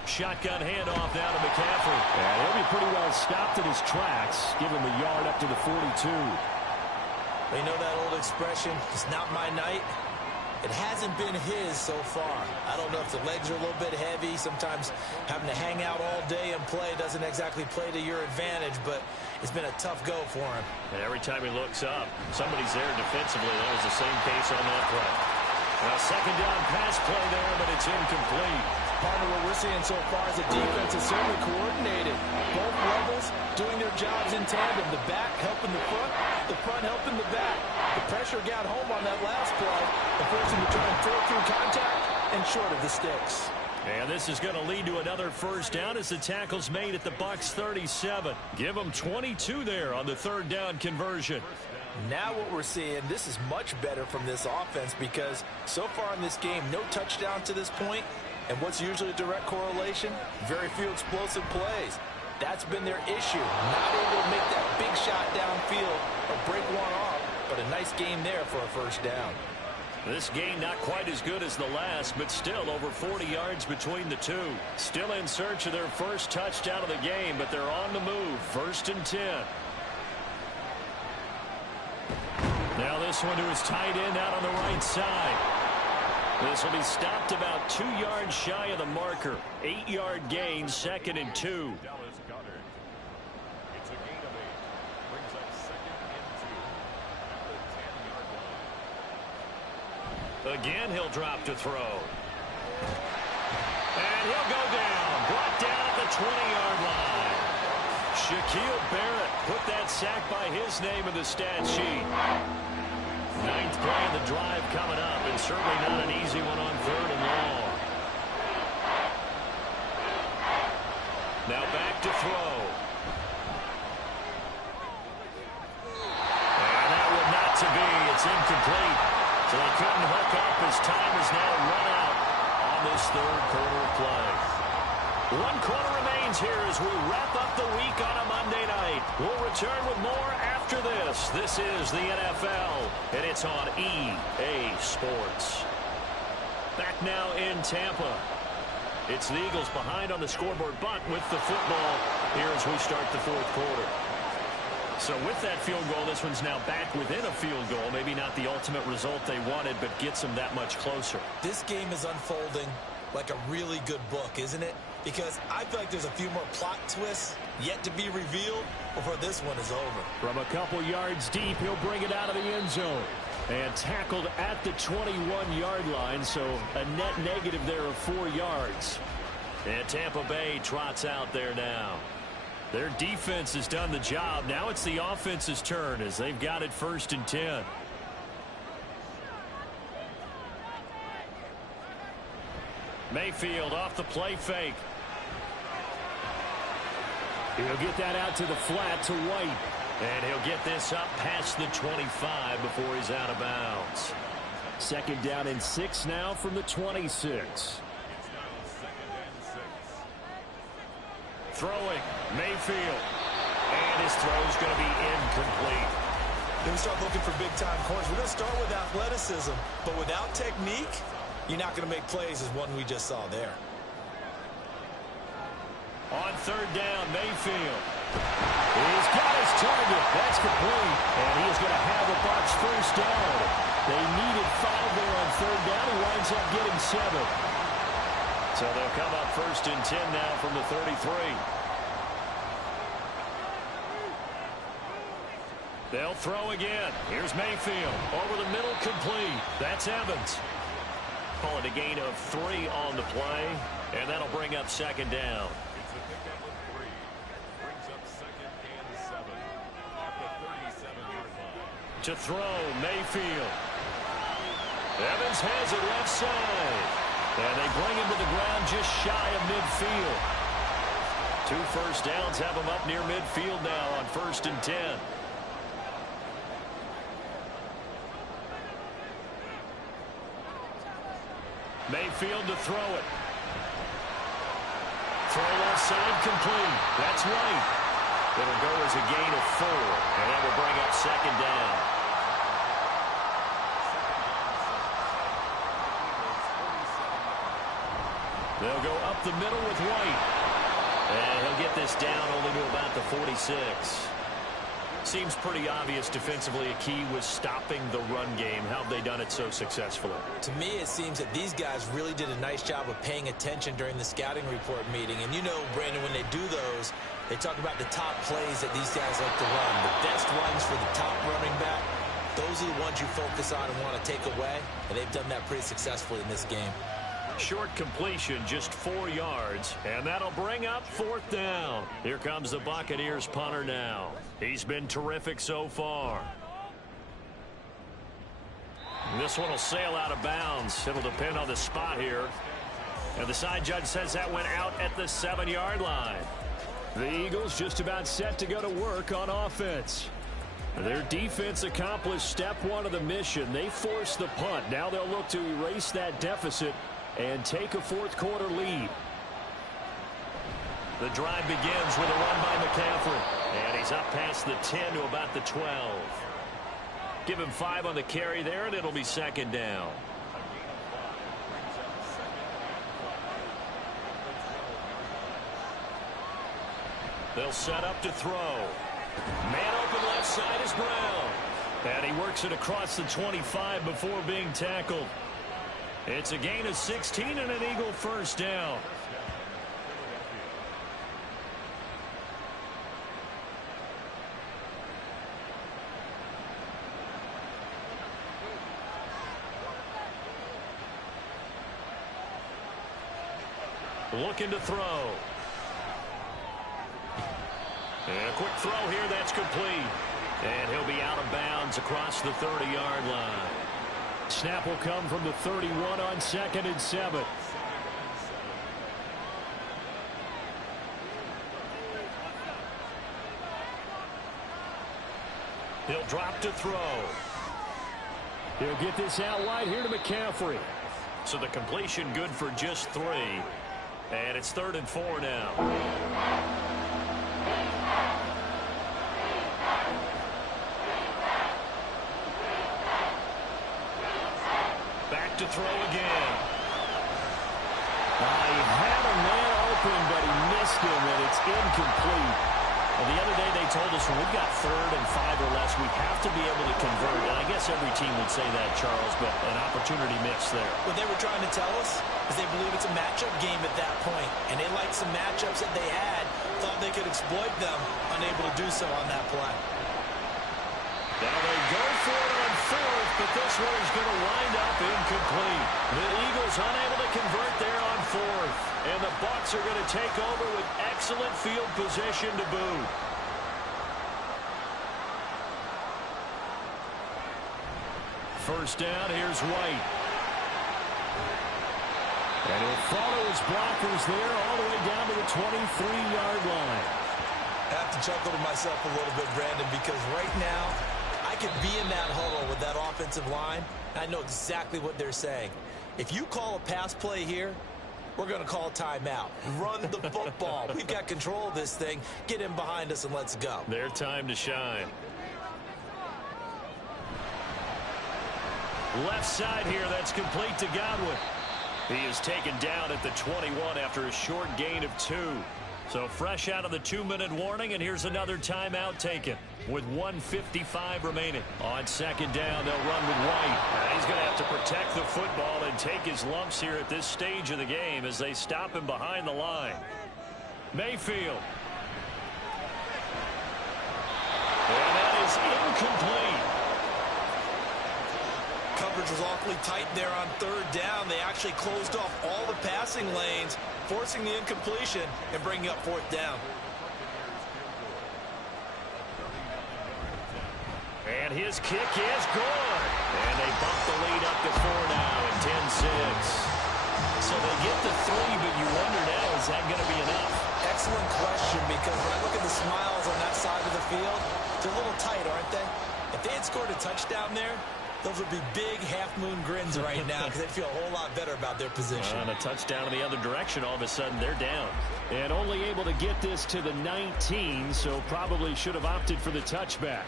Shotgun handoff down to McCaffrey. And he'll be pretty well stopped in his tracks. Give him a yard up to the 42. You know that old expression, it's not my night? It hasn't been his so far. I don't know if the legs are a little bit heavy. Sometimes having to hang out all day and play doesn't exactly play to your advantage, but it's been a tough go for him. And every time he looks up, somebody's there defensively. That was the same case on that play. Now, second down pass play there, but it's incomplete. Part of what we're seeing so far is the defense is certainly coordinated. Both levels doing their jobs in tandem. The back helping the front helping the back. The pressure got home on that last play and forced him to try and throw through contact and short of the sticks. And this is going to lead to another first down as the tackle's made at the Bucs 37. Give them 22 there on the third down conversion. Now what we're seeing, this is much better from this offense because so far in this game, no touchdown to this point. And what's usually a direct correlation? Very few explosive plays. That's been their issue. Not able to make that big shot downfield or break one off, but a nice game there for a first down. This game not quite as good as the last, but still over 40 yards between the two. Still in search of their first touchdown of the game, but they're on the move. First and 10. Now this one to his tight end out on the right side. This will be stopped about 2 yards shy of the marker. 8-yard gain, second and 2. It's a gain of 8. Brings up second and 2 at the 10-yard line. Again, he'll drop to throw. And he'll go down. Brought down at the 20-yard line. Shaquille Barrett put that sack by his name in the stat sheet. 9th play of the drive coming up, and certainly not an easy one on 3rd and long. Now back to throw. And that one not to be. It's incomplete. So they couldn't hook up as time is now run out on this 3rd quarter of play. 1 quarter remains here as we wrap up the week on a Monday night. We'll return with more after this. This is the NFL, and it's on EA Sports. Back now in Tampa. It's the Eagles behind on the scoreboard, but with the football here as we start the 4th quarter. So with that field goal, this one's now back within a field goal. Maybe not the ultimate result they wanted, but gets them that much closer. This game is unfolding like a really good book, isn't it? Because I feel like there's a few more plot twists yet to be revealed before this one is over. From a couple yards deep, he'll bring it out of the end zone. And tackled at the 21-yard line, so a net negative there of 4 yards. And Tampa Bay trots out there now. Their defense has done the job. Now it's the offense's turn as they've got it 1st and 10. Mayfield off the play fake. He'll get that out to the flat to White. And he'll get this up past the 25 before he's out of bounds. 2nd down and 6 now from the 26. Throwing, Mayfield. And his throw's going to be incomplete. Then we start looking for big-time corners. We're going to start with athleticism, but without technique, you're not going to make plays as one we just saw there. On 3rd down, Mayfield. He's got his target. That's complete. And he is going to have the Bucs 1st down. They needed 5 there on 3rd down. He winds up getting 7. So they'll come up 1st and 10 now from the 33. They'll throw again. Here's Mayfield. Over the middle, complete. That's Evans. Call it a gain of 3 on the play, and that'll bring up 2nd down. It's a pickup of 3. Brings up 2nd and 7 at the 37-yard line. To throw, Mayfield. Evans has it left side. And they bring him to the ground just shy of midfield. 2 first downs have him up near midfield now on 1st and 10. Mayfield to throw it. Throw left side complete. That's right. It'll go as a gain of 4, and that will bring up 2nd down. They'll go up the middle with White. And he'll get this down only to about the 46. Seems pretty obvious defensively a key was stopping the run game. How have they done it so successfully? To me, it seems that these guys really did a nice job of paying attention during the scouting report meeting. And you know, Brandon, when they do those, they talk about the top plays that these guys like to run. The best runs for the top running back, those are the ones you focus on and want to take away. And they've done that pretty successfully in this game. Short completion, just 4 yards, and that'll bring up 4th down. Here comes the Buccaneers punter now. He's been terrific so far. This one will sail out of bounds. It'll depend on the spot here. And the side judge says that went out at the 7-yard line. The Eagles just about set to go to work on offense. Their defense accomplished step 1 of the mission. They forced the punt. Now they'll look to erase that deficit and take a 4th quarter lead. The drive begins with a run by McCaffrey. And he's up past the 10 to about the 12. Give him 5 on the carry there, and it'll be 2nd down. They'll set up to throw. Man open left side is Brown. And he works it across the 25 before being tackled. It's a gain of 16 and an Eagle 1st down. Looking to throw. And a quick throw here, that's complete. And he'll be out of bounds across the 30-yard line. Snap will come from the 31 on 2nd and 7. He'll drop to throw. He'll get this out wide here to McCaffrey. So the completion good for just 3. And it's 3rd and 4 now. Back to throw again. He had a man open, but he missed him, and it's incomplete. Well, the other day they told us when we've got 3rd and 5 or less, we have to be able to convert. And I guess every team would say that, Charles, but an opportunity missed there. What they were trying to tell us is they believe it's a matchup game at that point, and they liked some matchups that they had, thought they could exploit them, unable to do so on that play. Now they go for it on 4th, but this one is going to wind up incomplete. The Eagles unable to convert there on 4th, and the Bucs are going to take over with excellent field position to boot. First down, here's White. And he'll follow his blockers there all the way down to the 23-yard line. I have to chuckle to myself a little bit, Brandon, because right now I could be in that huddle with that offensive line, and I know exactly what they're saying. If you call a pass play here, we're going to call timeout. Run the football. We've got control of this thing. Get in behind us and let's go. Their time to shine. Left side here, that's complete to Godwin. He is taken down at the 21 after a short gain of 2. So fresh out of the 2-minute warning, and here's another timeout taken with 1:55 remaining. On 2nd down, they'll run with White. And he's going to have to protect the football and take his lumps here at this stage of the game as they stop him behind the line. Mayfield. And that is incomplete. Coverage was awfully tight there on 3rd down. They actually closed off all the passing lanes, forcing the incompletion and bringing up 4th down. And his kick is good. And they bump the lead up to 4 now at 10-6. So they get the 3, but you wonder now, is that going to be enough? Excellent question, because when I look at the smiles on that side of the field, they're a little tight, aren't they? If they had scored a touchdown there, those would be big half-moon grins right now because they feel a whole lot better about their position. On a touchdown in the other direction, all of a sudden they're down. And only able to get this to the 19, so probably should have opted for the touchback.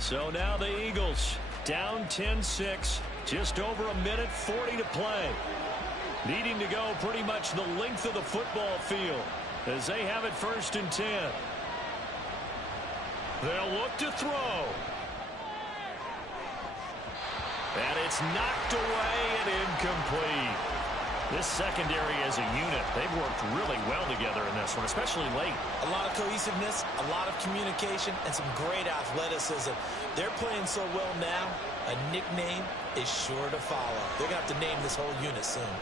So now the Eagles down 10-6, just over 1:40 to play. Needing to go pretty much the length of the football field as they have it 1st and 10. They'll look to throw. And it's knocked away and incomplete. This secondary as a unit, they've worked really well together in this one, especially late. A lot of cohesiveness, a lot of communication, and some great athleticism. They're playing so well now, a nickname is sure to follow. They're going to have to name this whole unit soon.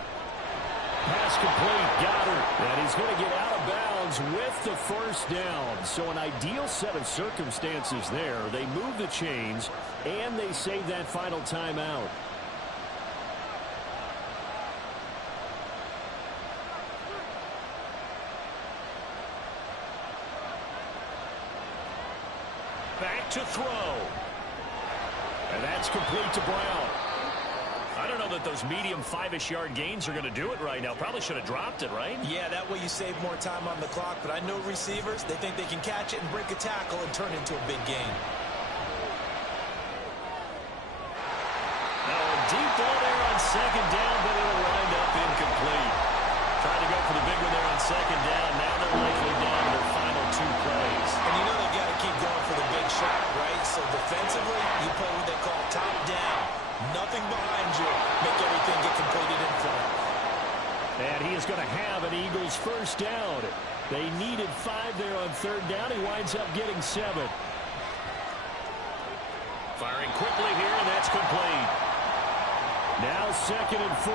Pass complete, Goddard. And he's going to get out of bounds with the 1st down. So an ideal set of circumstances there. They move the chains, and they save that final timeout. Back to throw. And that's complete to Brown. I don't know that those medium 5-ish yard gains are going to do it right now. Probably should have dropped it, right? Yeah, that way you save more time on the clock. But I know receivers, they think they can catch it and break a tackle and turn it into a big gain. Now a deep ball there on 2nd down, but it'll wind up incomplete. Trying to go for the big one there on 2nd down. Now they're likely down to their final 2 plays. And you know they've got to keep going for the big shot, right? So defensively, you play what they call top down. Nothing behind you. Make everything get completed in front. And he is going to have an Eagles 1st down. They needed 5 there on 3rd down. He winds up getting 7. Firing quickly here, and that's complete. Now 2nd and 4.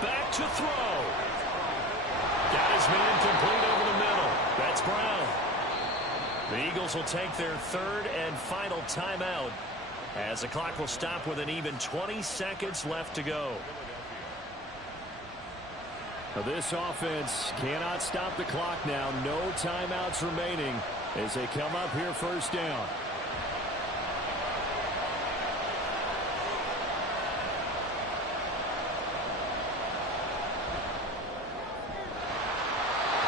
Back to throw. Got his man complete over the middle. That's Brown. The Eagles will take their third and final timeout as the clock will stop with an even 20 seconds left to go. This offense cannot stop the clock now. No timeouts remaining as they come up here first down.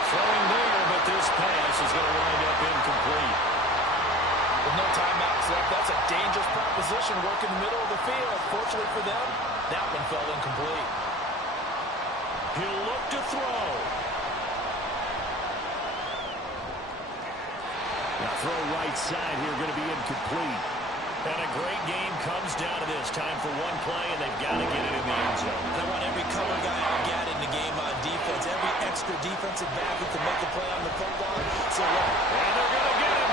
Throwing there, but this pass is going to wind up incomplete. With no timeouts left, that's a dangerous proposition working the middle of the field. Fortunately for them, that one fell incomplete. He'll look to throw. Now throw right side here, going to be incomplete. And a great game comes down to this. Time for one play, and they've got to get it in the end zone. They want every cover guy to get in the game on defense. Every extra defensive back who can make a play on the football. So and they're going to get him.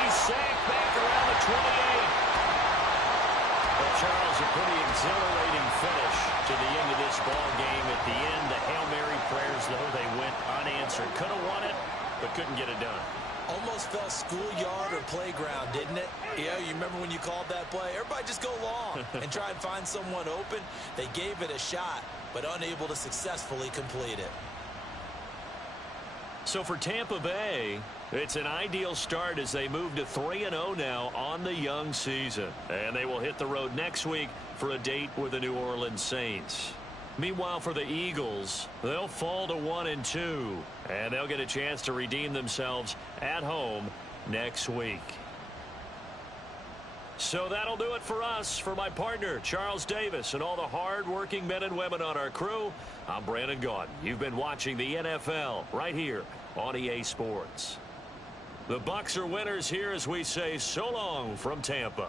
He's sacked back around the 28. Well, Charles, a pretty exhilarating finish to the end of this ball game. At the end, the Hail Mary prayers, though, they went unanswered. Could have won it, but couldn't get it done. almost felt schoolyard or playground, didn't it? Yeah, you remember when you called that play? Everybody just go long and try and find someone open. They gave it a shot, but unable to successfully complete it. So for Tampa Bay, it's an ideal start as they move to 3-0 now on the young season. And they will hit the road next week for a date with the New Orleans Saints. Meanwhile, for the Eagles, they'll fall to 1-2, and they'll get a chance to redeem themselves at home next week. So that'll do it for us. For my partner, Charles Davis, and all the hard-working men and women on our crew, I'm Brandon Gaudin. You've been watching the NFL right here on EA Sports. The Bucs are winners here as we say so long from Tampa.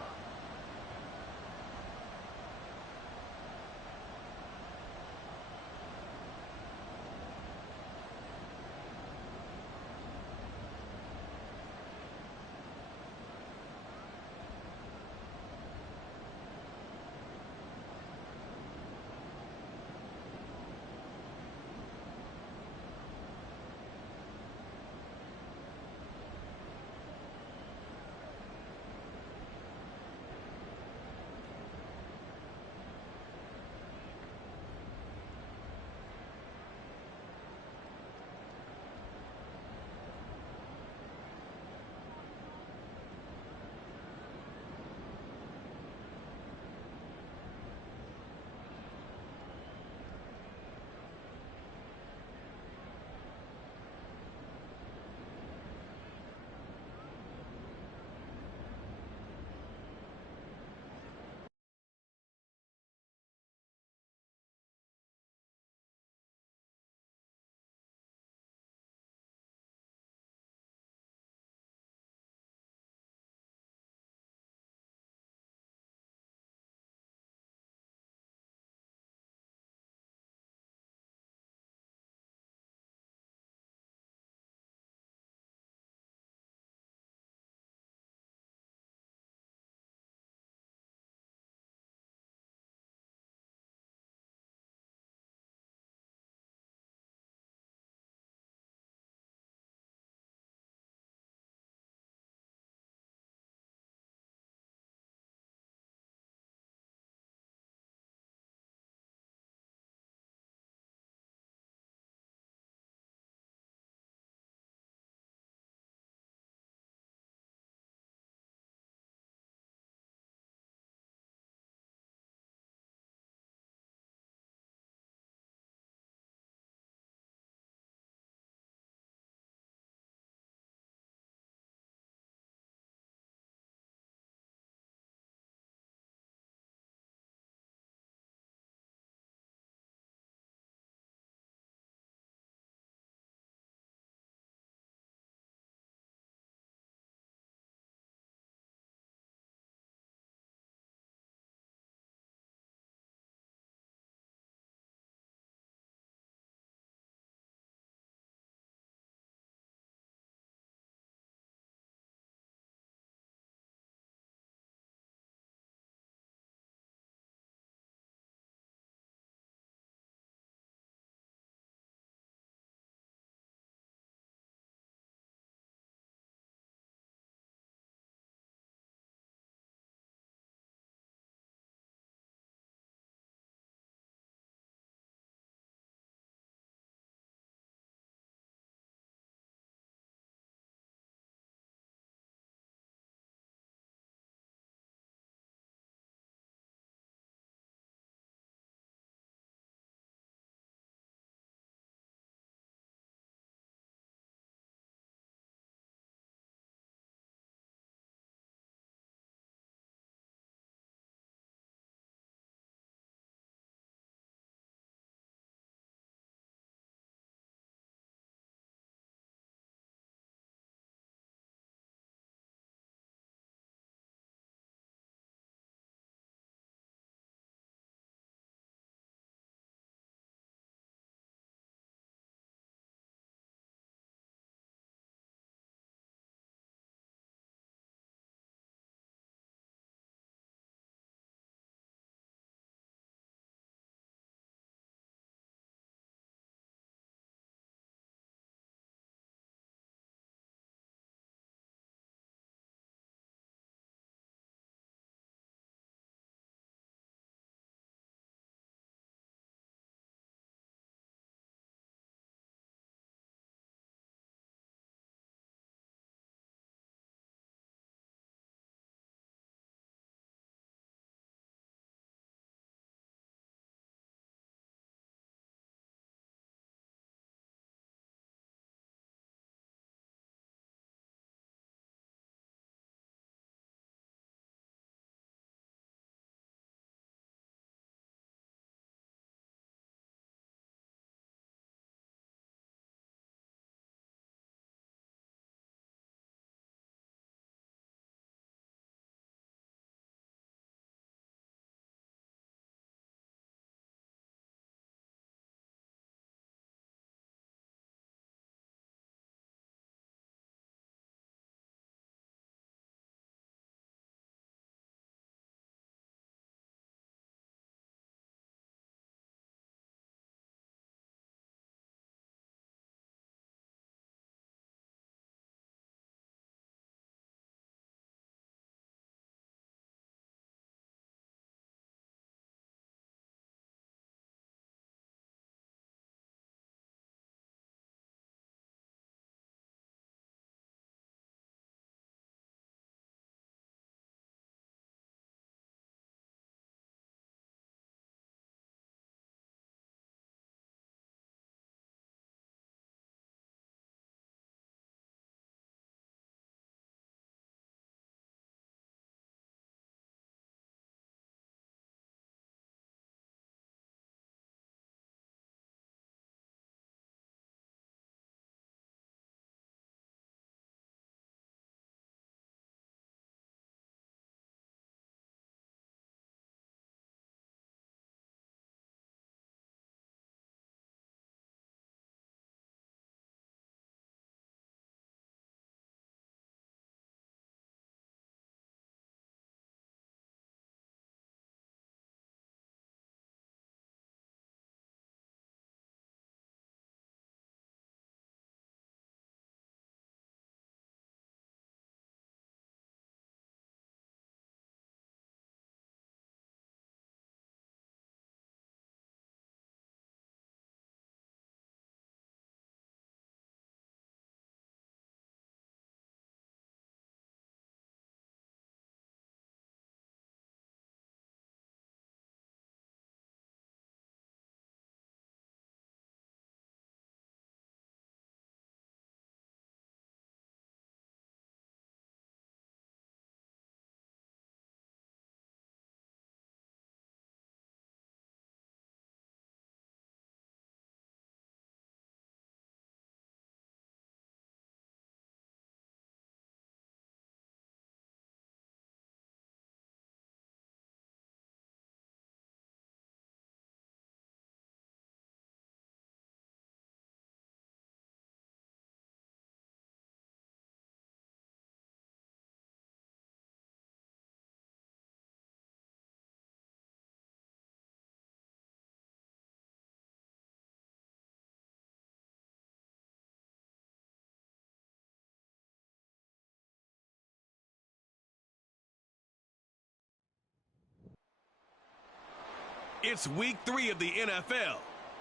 It's week 3 of the NFL,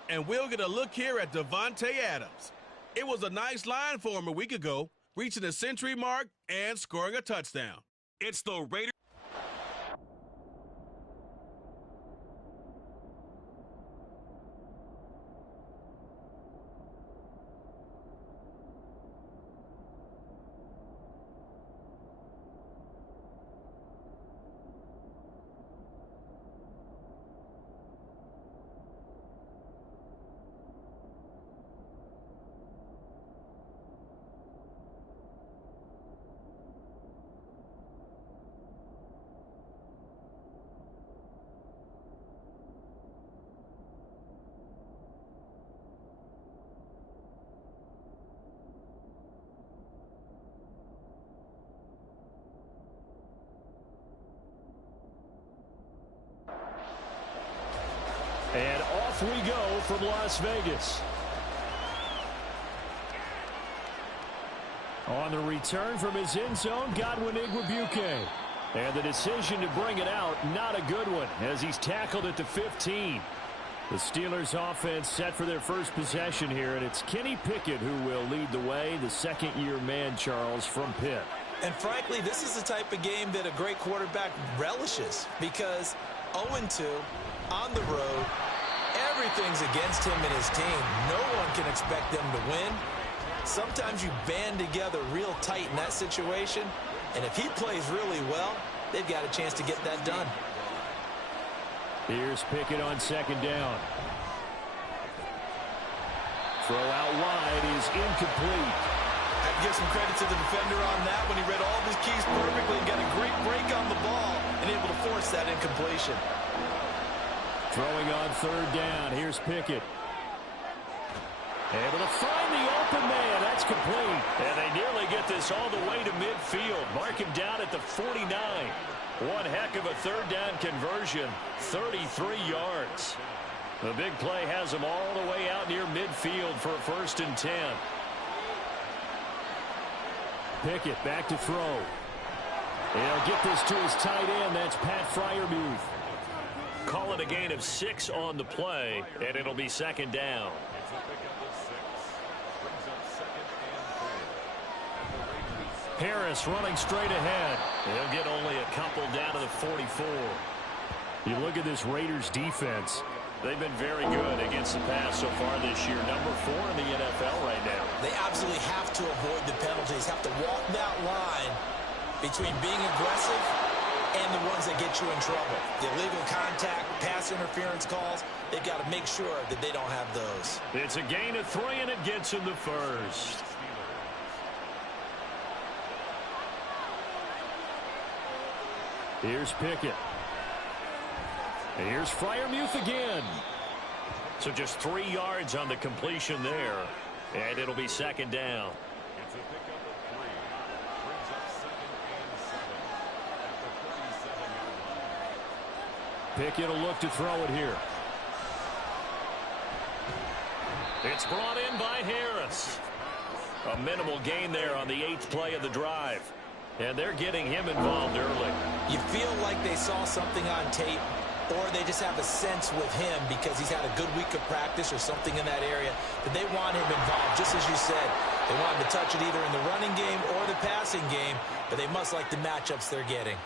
and we'll get a look here at Devontae Adams. It was a nice line for him a week ago, reaching the century mark and scoring a touchdown. It's the Raiders. And off we go from Las Vegas. On the return from his end zone, Godwin Igwebuike. And the decision to bring it out, not a good one, as he's tackled at the 15. The Steelers offense set for their first possession here, and it's Kenny Pickett who will lead the way, the second-year man, Charles, from Pitt. And frankly, this is the type of game that a great quarterback relishes, because 0-2 on the road, everything's against him and his team. No one can expect them to win. Sometimes you band together real tight in that situation, and if he plays really well, they've got a chance to get that done. Here's Pickett on second down. Throw out wide is incomplete. I have to give some credit to the defender on that when he read all of his keys perfectly and got a great break on the ball and able to force that incompletion. Throwing on third down. Here's Pickett. Able to find the open man. That's complete. And they nearly get this all the way to midfield. Mark him down at the 49. One heck of a third down conversion. 33 yards. The big play has him all the way out near midfield for a 1st and 10. Pickett back to throw. He'll get this to his tight end. That's Pat Freiermuth. Call it a gain of 6 on the play, and it'll be second down. Harris running straight ahead. He'll get only a couple down to the 44. You look at this Raiders defense. They've been very good against the pass so far this year. Number 4 in the NFL right now. They absolutely have to avoid the penalties, have to walk that line between being aggressive and the ones that get you in trouble. The illegal contact, pass interference calls, they've got to make sure that they don't have those. It's a gain of 3, and it gets him the first. Here's Pickett. And here's Freiermuth again. So just 3 yards on the completion there, and it'll be second down. It's a pickup of 3. Brings up 2nd and 7 at the 37-yard line. Pickett will look to throw it here. It's brought in by Harris. A minimal gain there on the 8th play of the drive. And they're getting him involved early. You feel like they saw something on tape, or they just have a sense with him because he's had a good week of practice or something in that area that they want him involved. Just as you said, they want him to touch it either in the running game or the passing game, but they must like the matchups they're getting.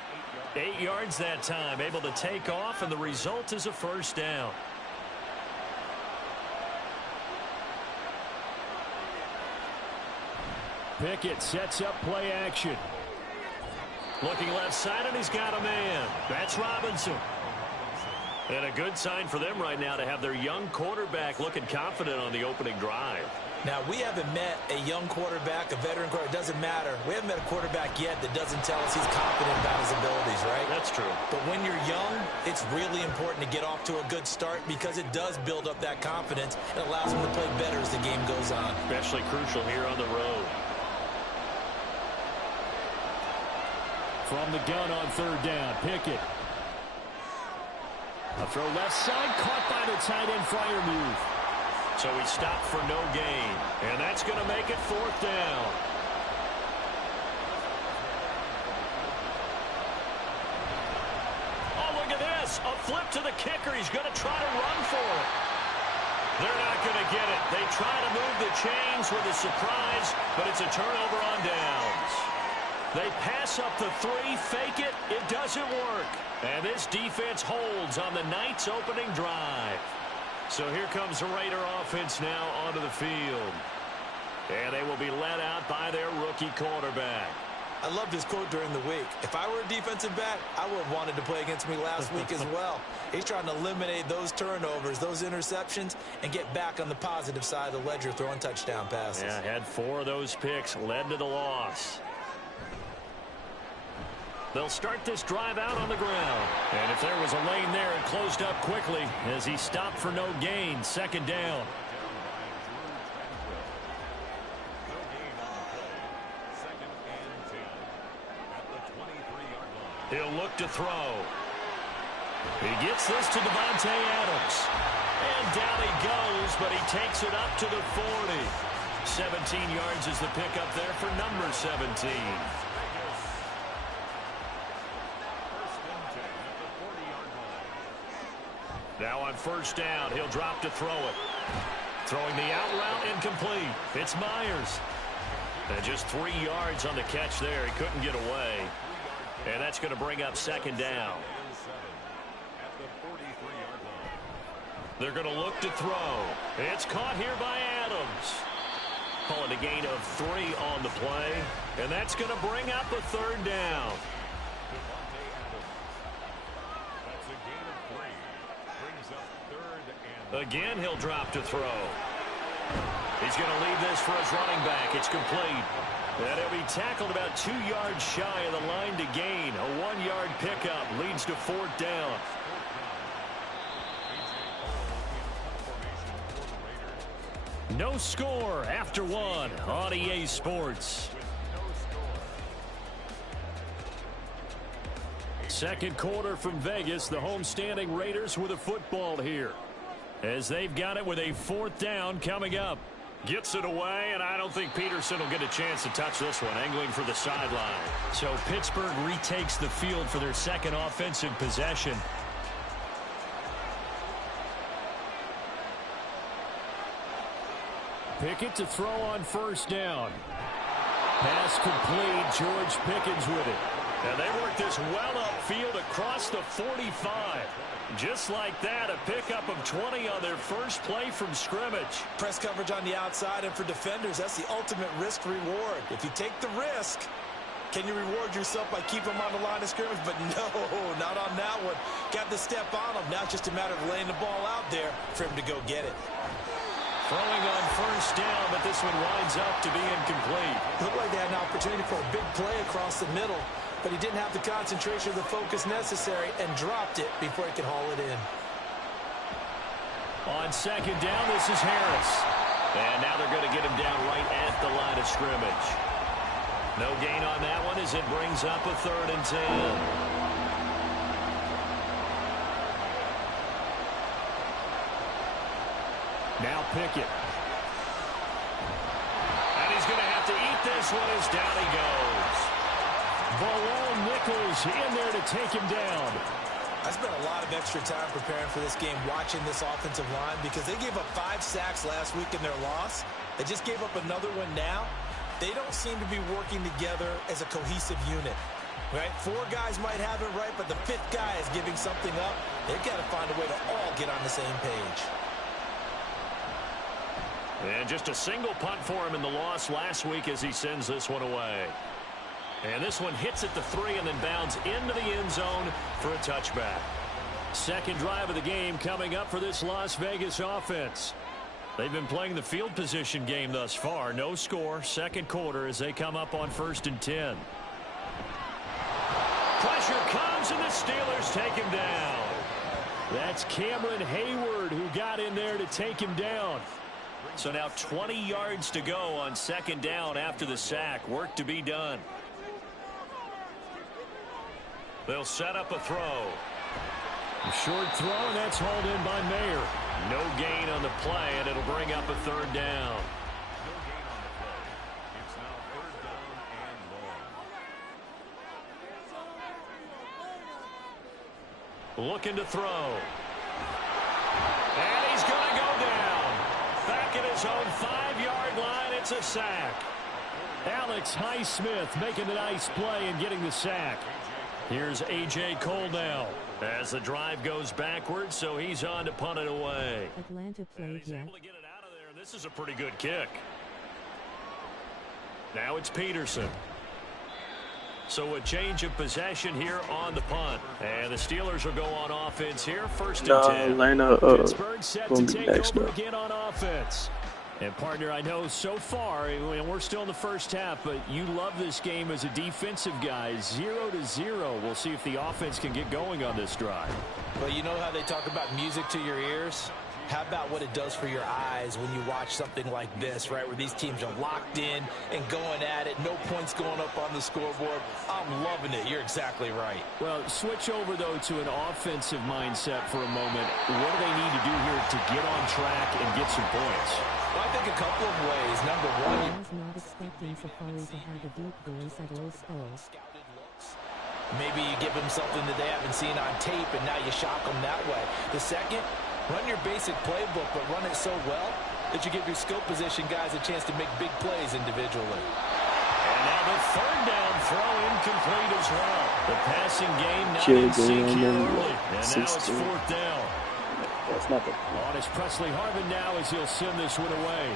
8 yards that time, able to take off, and the result is a first down. Pickett sets up play action. Looking left side, and he's got a man. That's Robinson. And a good sign for them right now to have their young quarterback looking confident on the opening drive. Now, we haven't met a young quarterback, a veteran quarterback. It doesn't matter. We haven't met a quarterback yet that doesn't tell us he's confident about his abilities, right? That's true. But when you're young, it's really important to get off to a good start because it does build up that confidence. It allows him to play better as the game goes on. Especially crucial here on the road. From the gun on third down, Pickett. A throw left side, caught by the tight end, Freiermuth. So he stopped for no gain, and that's going to make it 4th down. Oh, look at this, a flip to the kicker. He's going to try to run for it. They're not going to get it. They try to move the chains with a surprise, but it's a turnover on downs. They pass up the 3, fake it. It doesn't work. And this defense holds on the Knights' opening drive. So here comes the Raider offense now onto the field. And they will be led out by their rookie quarterback. I loved his quote during the week. If I were a defensive back, I would have wanted to play against me last week as well. He's trying to eliminate those turnovers, those interceptions, and get back on the positive side of the ledger throwing touchdown passes. Yeah, had 4 of those picks, led to the loss. They'll start this drive out on the ground. And if there was a lane there, it closed up quickly as he stopped for no gain. Second down. He'll look to throw. He gets this to Devontae Adams. And down he goes, but he takes it up to the 40. 17 yards is the pickup there for number 17. Now on first down, he'll drop to throw it. Throwing the out route incomplete. It's Myers. And just 3 yards on the catch there. He couldn't get away. And that's going to bring up second down. They're going to look to throw. It's caught here by Adams. Calling a gain of 3 on the play. And that's going to bring up a third down. Again, he'll drop to throw. He's going to leave this for his running back. It's complete. And he'll be tackled about 2 yards shy of the line to gain. A 1-yard pickup leads to fourth down. No score after 1 on EA Sports. Second quarter from Vegas. The homestanding Raiders with a football here, as they've got it with a fourth down coming up. Gets it away, and I don't think Peterson will get a chance to touch this one, angling for the sideline. So Pittsburgh retakes the field for their second offensive possession. Pickett to throw on first down. Pass complete. George Pickens with it. And they work this well upfield across the 45. Just like that, a pickup of 20 on their first play from scrimmage. Press coverage on the outside, and for defenders, that's the ultimate risk-reward. If you take the risk, can you reward yourself by keeping them on the line of scrimmage? But no, not on that one. Got the step on them. Now it's just a matter of laying the ball out there for him to go get it. Throwing on first down, but this one winds up to be incomplete. Looked like they had an opportunity for a big play across the middle, but he didn't have the concentration or the focus necessary and dropped it before he could haul it in. On second down, this is Harris. And now they're going to get him down right at the line of scrimmage. No gain on that one as it brings up a 3rd and 10. Now Pickett. And he's going to have to eat this one as down he goes. Bilal Nichols in there to take him down. I spent a lot of extra time preparing for this game, watching this offensive line, because they gave up 5 sacks last week in their loss. They just gave up another one now. They don't seem to be working together as a cohesive unit. Right? 4 guys might have it right, but the 5th guy is giving something up. They've got to find a way to all get on the same page. And just a single punt for him in the loss last week as he sends this one away. And this one hits at the 3 and then bounds into the end zone for a touchback. Second drive of the game coming up for this Las Vegas offense. They've been playing the field position game thus far. No score. Second quarter as they come up on 1st and 10. Pressure comes and the Steelers take him down. That's Cameron Hayward who got in there to take him down. So now 20 yards to go on second down after the sack. Work to be done. They'll set up a throw. A short throw, and that's hauled in by Mayer. No gain on the play, and it'll bring up a 3rd down. It's now 3rd down and long. Looking to throw. And he's going to go down. Back at his own 5-yard line, it's a sack. Alex Highsmith making the nice play and getting the sack. Here's A.J. Cole now as the drive goes backwards, so he's on to punt it away. Atlanta played He's yet. able to get it out of there. This is a pretty good kick. Now it's Peterson. So a change of possession here on the punt. And the Steelers will go on offense here. First and 10. Atlanta Pittsburgh set to gonna be take next over now. again on offense. And, partner, I know so far, and we're still in the first half, but you love this game as a defensive guy. 0-0. We'll see if the offense can get going on this drive. Well, you know how they talk about music to your ears? How about what it does for your eyes when you watch something like this, right, where these teams are locked in and going at it, no points going up on the scoreboard? I'm loving it. You're exactly right. Well, switch over, though, to an offensive mindset for a moment. What do they need to do here to get on track and get some points? Well, I think a couple of ways. Number one, I was not expecting Safari to have a deep voice at Old Skull. maybe you give them something that they haven't seen on tape, and now you shock them that way. The second, run your basic playbook, but run it so well that you give your skill position guys a chance to make big plays individually. And now the third down throw incomplete as well. The passing game not Chill, in sync man, here man. early. And now it's 16. fourth down. That's not the On is Presley Harvin now as he'll send this one away.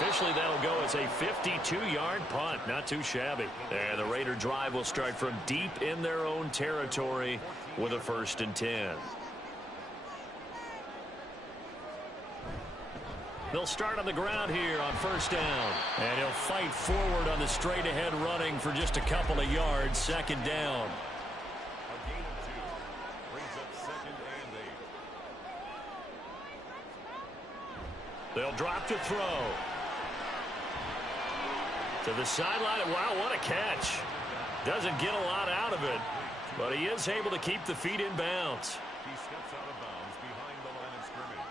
Officially, that'll go as a 52-yard punt. Not too shabby. And the Raider drive will start from deep in their own territory with a 1st and 10. They'll start on the ground here on 1st down. And he'll fight forward on the straight-ahead running for just a couple of yards. 2nd down. A gain of 2 brings up 2nd and 8. They'll drop to throw. To the sideline. Wow, what a catch. Doesn't get a lot out of it, but he is able to keep the feet in bounds. He steps out of bounds behind the line of scrimmage.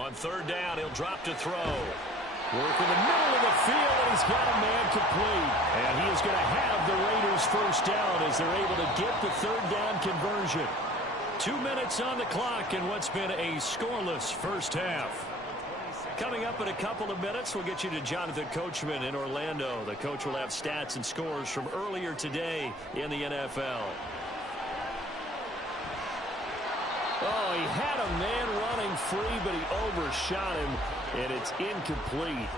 On 3rd down, he'll drop to throw. Work in the middle of the field, and he's got a man complete. And he is going to have the Raiders 1st down as they're able to get the 3rd down conversion. 2 minutes on the clock in what's been a scoreless first half. Coming up in a couple of minutes, we'll get you to Jonathan Coachman in Orlando. The coach will have stats and scores from earlier today in the NFL. Oh, he had a man running free, but he overshot him, and it's incomplete.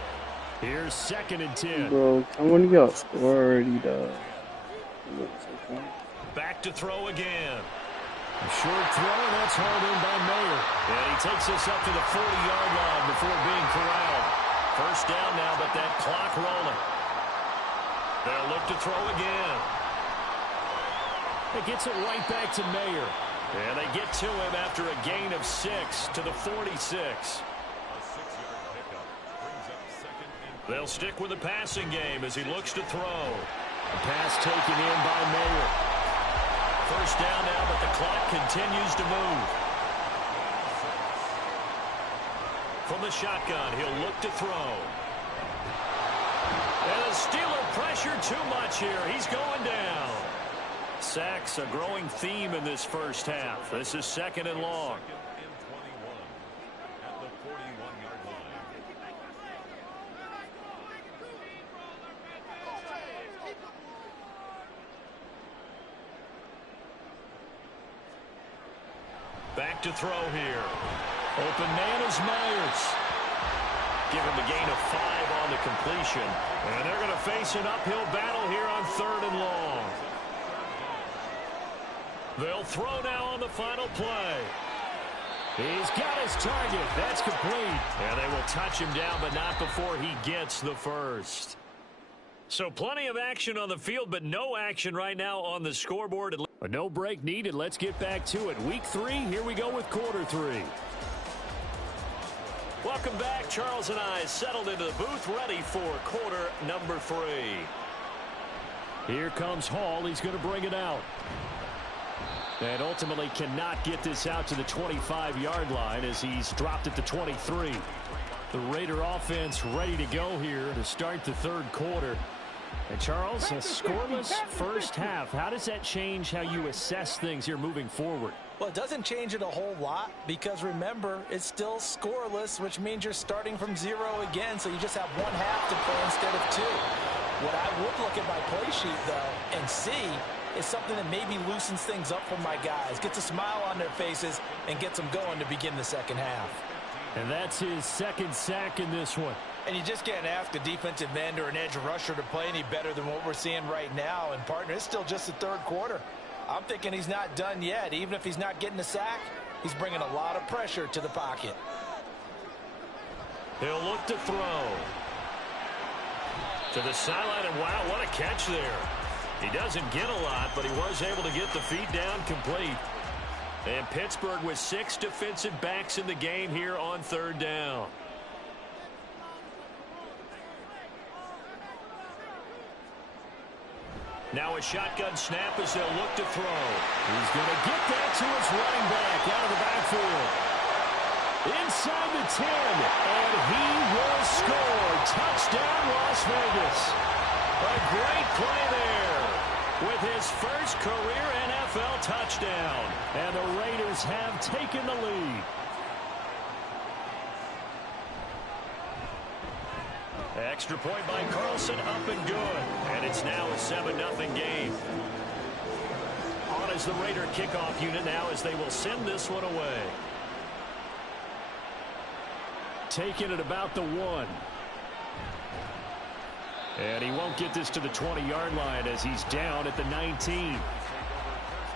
Here's 2nd and 10. bro. I want to go score already, dog. Back to throw again. A short throw, and that's hauled in by Mayer. And he takes us up to the 40-yard line before being corralled. 1st down now, but that clock rolling. They'll look to throw again. It gets it right back to Mayer. And they get to him after a gain of 6 to the 46. A 6-yard pickup brings up 2nd and 4. They'll stick with the passing game as he looks to throw. The pass taken in by Mayer. 1st down now, but the clock continues to move. From the shotgun, he'll look to throw. And the Steeler pressure too much here. He's going down. Sacks, a growing theme in this first half. This is 2nd and long. 2nd and 21 at the 41-yard line. Back to throw here. Open man is Myers. Give him a gain of 5 on the completion. And they're going to face an uphill battle here on 3rd and long. They'll throw now on the final play. He's got his target. That's complete. And they will touch him down, but not before he gets the 1st. So plenty of action on the field, but no action right now on the scoreboard. A no break needed. Let's get back to it. Week 3, here we go with quarter 3. Welcome back. Charles and I settled into the booth, ready for quarter number 3. Here comes Hall. He's going to bring it out. And ultimately cannot get this out to the 25-yard line as he's dropped at the 23. The Raider offense ready to go here to start the third quarter. And Charles, a scoreless first half. How does that change how you assess things here moving forward? Well, it doesn't change it a whole lot because, remember, it's still scoreless, which means you're starting from 0 again, so you just have one half to play instead of 2. What I would look at my play sheet, though, and see is something that maybe loosens things up for my guys, gets a smile on their faces, and gets them going to begin the second half. And that's his second sack in this one. And you just can't ask a defensive end or an edge rusher to play any better than what we're seeing right now. And, partner, it's still just the third quarter. I'm thinking he's not done yet. Even if he's not getting a sack, he's bringing a lot of pressure to the pocket. He'll look to throw. To the sideline, and wow, what a catch there. He doesn't get a lot, but he was able to get the feet down complete. And Pittsburgh with 6 defensive backs in the game here on third down. Now a shotgun snap as they'll look to throw. He's going to get that to his running back out of the backfield. Inside the 10, and he will score. Touchdown, Las Vegas. A great play there with his first career NFL touchdown. And the Raiders have taken the lead. Extra point by Carlson, up and good. And it's now a 7-0 game. On is the Raider kickoff unit now as they will send this one away. Taking it about the 1. And he won't get this to the 20-yard line as he's down at the 19.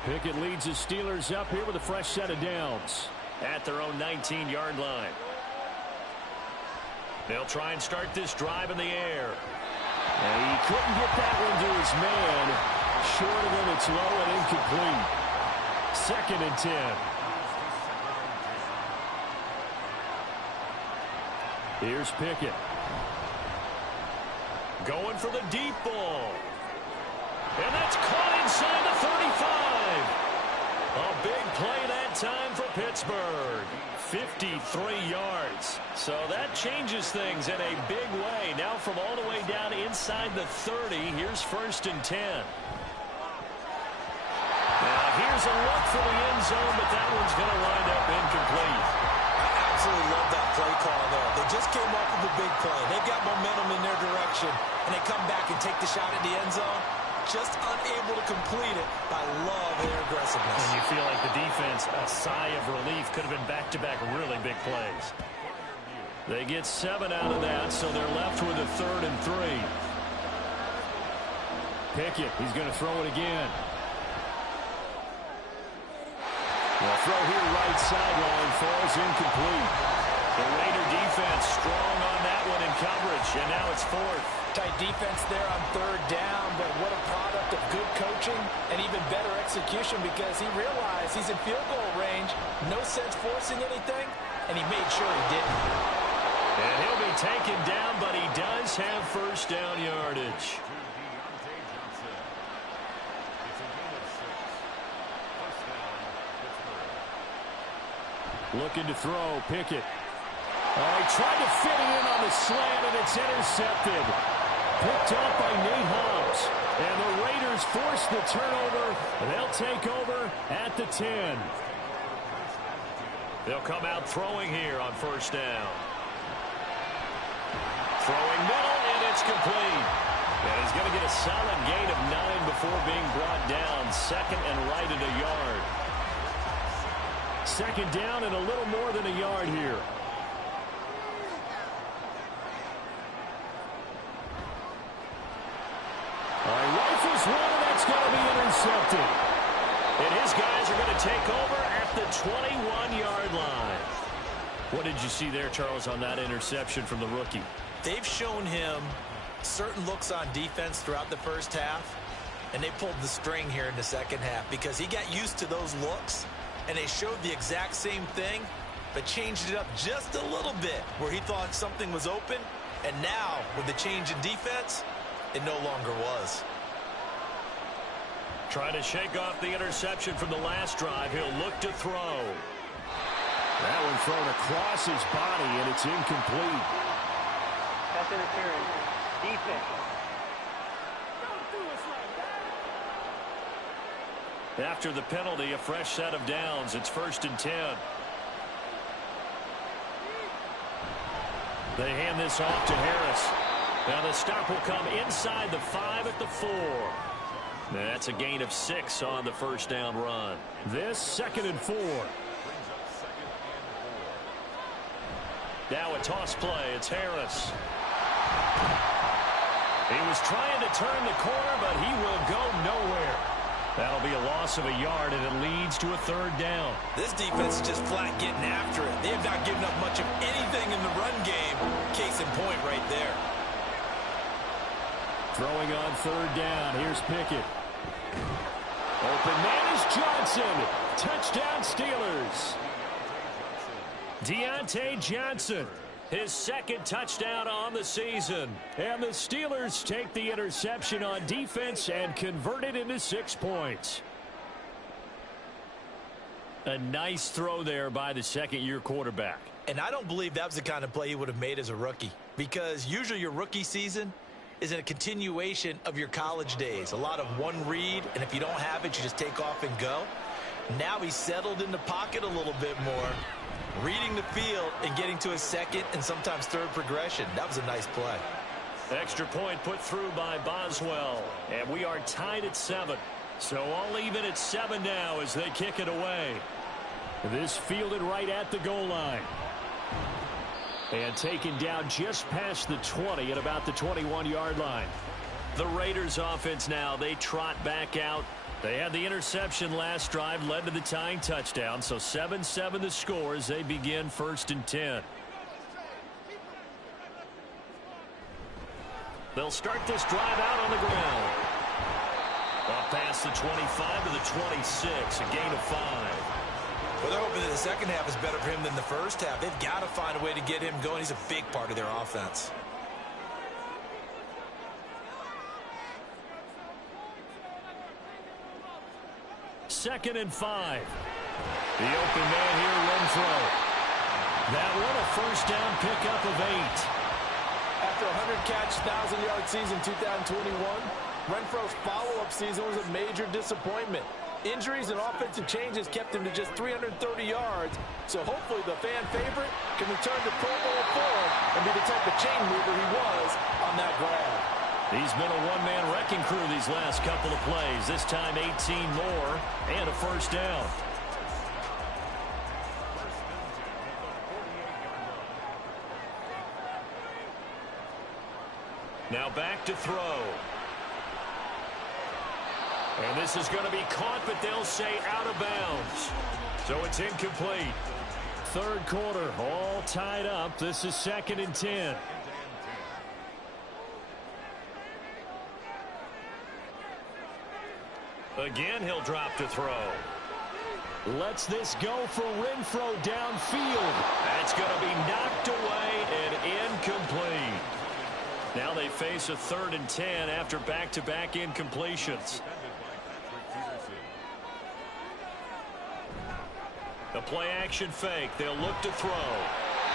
Pickett leads the Steelers up here with a fresh set of downs. At their own 19-yard line. They'll try and start this drive in the air. And he couldn't get that one to his man. Short of him, it's low and incomplete. 2nd and 10. Here's Pickett. Going for the deep ball. And that's caught inside the 35. A big play that time for Pittsburgh. 53 yards. So that changes things in a big way. Now from all the way down inside the 30, here's 1st and 10. Now here's a look for the end zone, but that one's going to wind up incomplete. I absolutely love that play call there. They just came up with a big play. They've got momentum in their direction, and they come back and take the shot at the end zone. Just unable to complete it. I love their aggressiveness. And you feel like the defense, a sigh of relief, could have been back-to-back really big plays. They get 7 out of that, so they're left with a 3rd and 3. Pickett, he's going to throw it again. The throw here right sideline falls incomplete. The Raider defense strong on that one in coverage, and now it's 4th. Tight defense there on 3rd down, but what a product of good coaching and even better execution because he realized he's in field goal range, no sense forcing anything, and he made sure he didn't. And he'll be taken down, but he does have 1st down yardage. Looking to throw, Pickett. Oh, he tried to fit it in on the slant, and it's intercepted. Picked up by Nate Hobbs. And the Raiders force the turnover. They'll take over at the 10. They'll come out throwing here on 1st down. Throwing middle, and it's complete. And he's going to get a solid gain of 9 before being brought down. 2nd and right at a yard. 2nd down and a little more than a yard here. Rifles one, and that's going to be intercepted. And his guys are going to take over at the 21-yard line. What did you see there, Charles, on that interception from the rookie? They've shown him certain looks on defense throughout the first half, and they pulled the string here in the second half because he got used to those looks, and they showed the exact same thing, but changed it up just a little bit where he thought something was open, and now with the change in defense, it no longer was. Trying to shake off the interception from the last drive. He'll look to throw. That one thrown across his body, and it's incomplete. Pass interference. Defense. After the penalty, a fresh set of downs. It's 1st and 10. They hand this off to Harris. Now the stop will come inside the 5 at the 4. That's a gain of 6 on the first down run. This 2nd and 4. Now a toss play. It's Harris. He was trying to turn the corner, but he will go nowhere. That'll be a loss of a yard, and it leads to a 3rd down. This defense is just flat getting after it. They have not given up much of anything in the run game. Case in point right there. Throwing on 3rd down. Here's Pickett. Open man is Johnson. Touchdown Steelers. Deontay Johnson, his 2nd touchdown on the season. And the Steelers take the interception on defense and convert it into 6 points. A nice throw there by the second-year quarterback. And I don't believe that was the kind of play he would have made as a rookie, because usually your rookie season is a continuation of your college days. A lot of one read, and if you don't have it, you just take off and go. Now he's settled in the pocket a little bit more, reading the field and getting to his 2nd and sometimes 3rd progression. That was a nice play. Extra point put through by Boswell, and we are tied at 7. So all even at 7 now as they kick it away. This fielded right at the goal line. And taken down just past the 20 at about the 21-yard line. The Raiders offense now, they trot back out. They had the interception last drive, led to the tying touchdown. So 7-7 the score as they begin 1st and 10. They'll start this drive out on the ground. Up past the 25 to the 26, a gain of 5. Well, they're hoping that the second half is better for him than the first half. They've got to find a way to get him going. He's a big part of their offense. Second and 5. The open man here, Renfro. That one a first down pickup of 8. After a 100-catch, 1,000-yard season 2021, Renfro's follow-up season was a major disappointment. Injuries and offensive changes kept him to just 330 yards, so hopefully the fan favorite can return to Pro Bowl form and be the type of chain mover he was on that grab. He's been a one-man wrecking crew these last couple of plays. This time 18 more and a first down. Now back to throw. And this is going to be caught, but they'll say out of bounds. So it's incomplete. 3rd quarter, all tied up. This is 2nd and 10. Again, he'll drop to throw. Lets this go for Renfro downfield. That's going to be knocked away and incomplete. Now they face a 3rd and 10 after back-to-back incompletions. A play-action fake. They'll look to throw.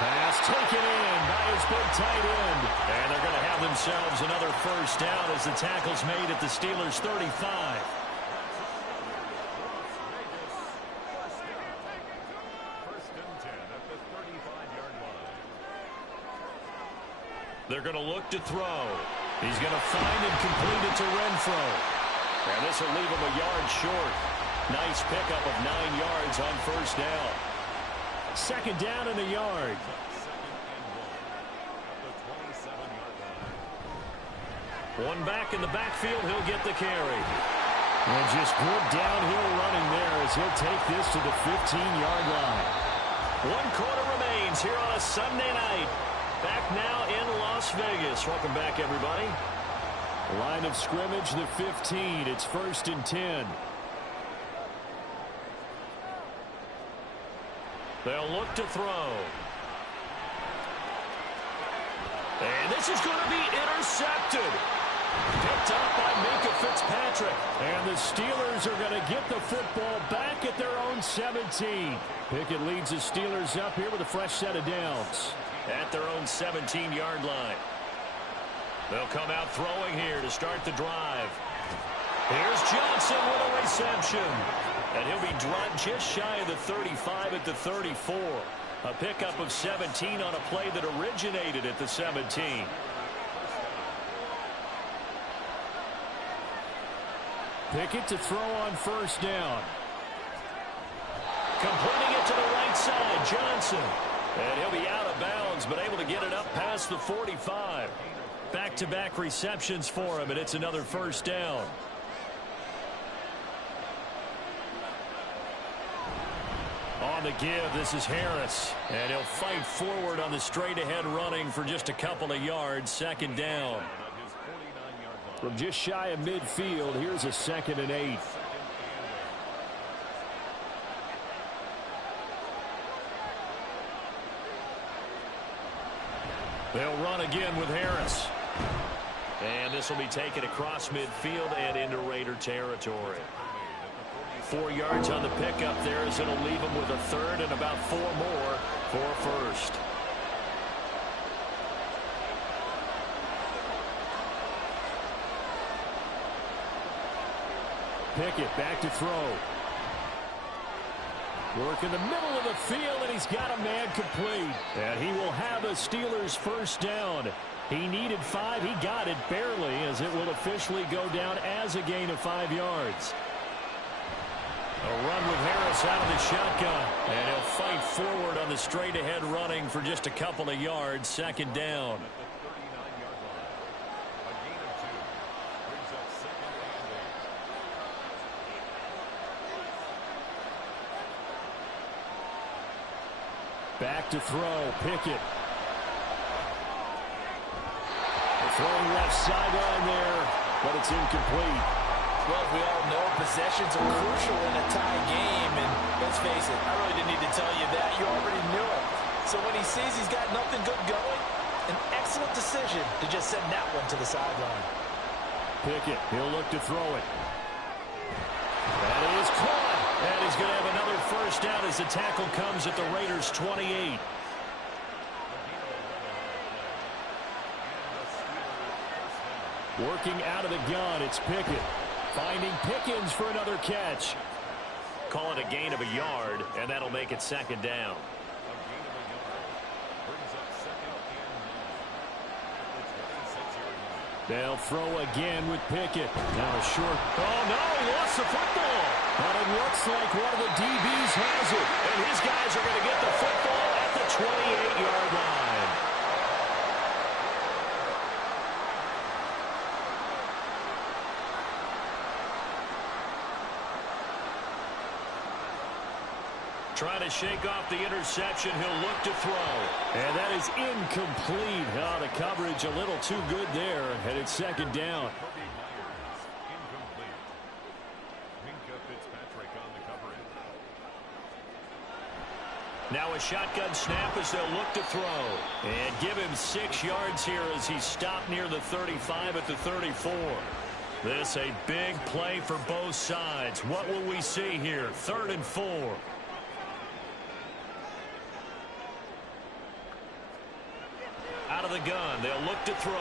Pass taken in by his big tight end. And they're going to have themselves another first down as the tackle's made at the Steelers' 35. They're going to look to throw. He's going to find and complete it to Renfro. And this will leave him a yard short. Nice pickup of 9 yards on first down. 2nd down and a yard. One back in the backfield. He'll get the carry. And just good downhill running there as he'll take this to the 15-yard line. 1 quarter remains here on a Sunday night. Back now in Las Vegas. Welcome back, everybody. Line of scrimmage, the 15. It's 1st and 10. They'll look to throw. And this is going to be intercepted. Picked up by Minkah Fitzpatrick. And the Steelers are going to get the football back at their own 17. Pickett leads the Steelers up here with a fresh set of downs. At their own 17-yard line. They'll come out throwing here to start the drive. Here's Johnson with a reception. And he'll be dropped just shy of the 35 at the 34. A pickup of 17 on a play that originated at the 17. Pickett to throw on first down. Completing it to the right side, Johnson. And he'll be out of bounds, but able to get it up past the 45. Back-to-back receptions for him, and it's another first down. On the give, this is Harris. And he'll fight forward on the straight-ahead running for just a couple of yards. Second down. From just shy of midfield, here's a 2nd and 8. They'll run again with Harris. And this will be taken across midfield and into Raider territory. 4 yards on the pickup there as it'll leave them with a third and about 4 more for first. Pickett back to throw. Work in the middle of the field, and he's got a man complete. And he will have a Steelers first down. He needed 5. He got it barely, as it will officially go down as a gain of 5 yards. A run with Harris out of the shotgun. And he'll fight forward on the straight-ahead running for just a couple of yards. Second down. Back to throw, Pickett. Throwing left sideline there, but it's incomplete. Well, as we all know, possessions are crucial in a tie game, and let's face it, I really didn't need to tell you that. You already knew it. So when he sees he's got nothing good going, an excellent decision to just send that one to the sideline. Pickett, he'll look to throw it. That is caught. And he's going to have another first down as the tackle comes at the Raiders' 28. Working out of the gun, it's Pickett. Finding Pickens for another catch. Call it a gain of a yard, and that'll make it second down. They'll throw again with Pickett. Now a short. Oh, no, he lost the football. But it looks like one of the DBs has it. And his guys are going to get the football at the 28-yard line. Trying to shake off the interception. He'll look to throw. And that is incomplete. Oh, the coverage a little too good there. And it's second down. Now a shotgun snap as they'll look to throw. And give him 6 yards here as he's stopped near the 35 at the 34. This a big play for both sides. What will we see here? 3rd and 4. Out of the gun, they'll look to throw.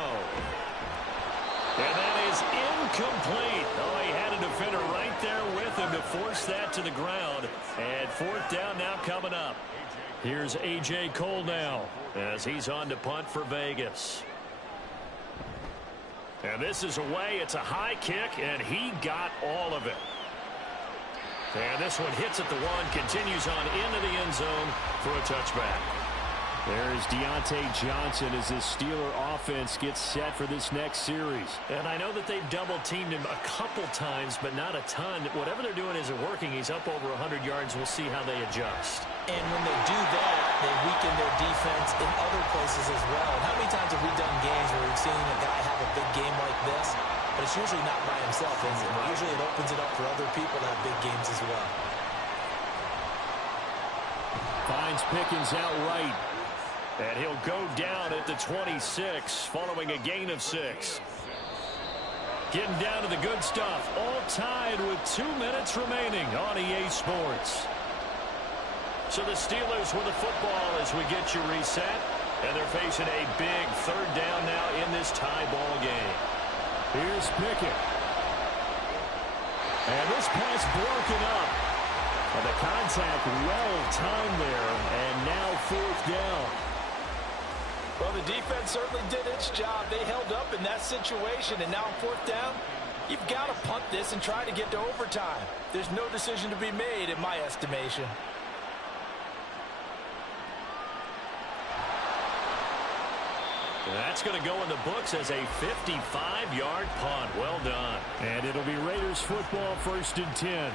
And that is incomplete. Oh, he had a defender right there with him to force that to the ground. And 4th down now coming up. Here's A.J. Cole now as he's on to punt for Vegas. And this is away. It's a high kick, and he got all of it. And this one hits at the 1, continues on into the end zone for a touchback. There's Deontay Johnson as this Steeler offense gets set for this next series. And I know that they've double-teamed him a couple times, but not a ton. Whatever they're doing isn't working. He's up over 100 yards. We'll see how they adjust. And when they do that, they weaken their defense in other places as well. And how many times have we done games where we've seen a guy have a big game like this, but it's usually not by himself, is it? Usually it opens it up for other people to have big games as well. Finds Pickens outright. And he'll go down at the 26 following a gain of 6. Getting down to the good stuff. All tied with 2 minutes remaining on EA Sports. So the Steelers with the football as we get you reset. And they're facing a big third down now in this tie ball game. Here's Pickett. And this pass broken up. And the contact well timed there. And now 4th down. Well, the defense certainly did its job. They held up in that situation, and now on 4th down, you've got to punt this and try to get to overtime. There's no decision to be made in my estimation. That's going to go in the books as a 55-yard punt. Well done. And it'll be Raiders football, 1st and 10.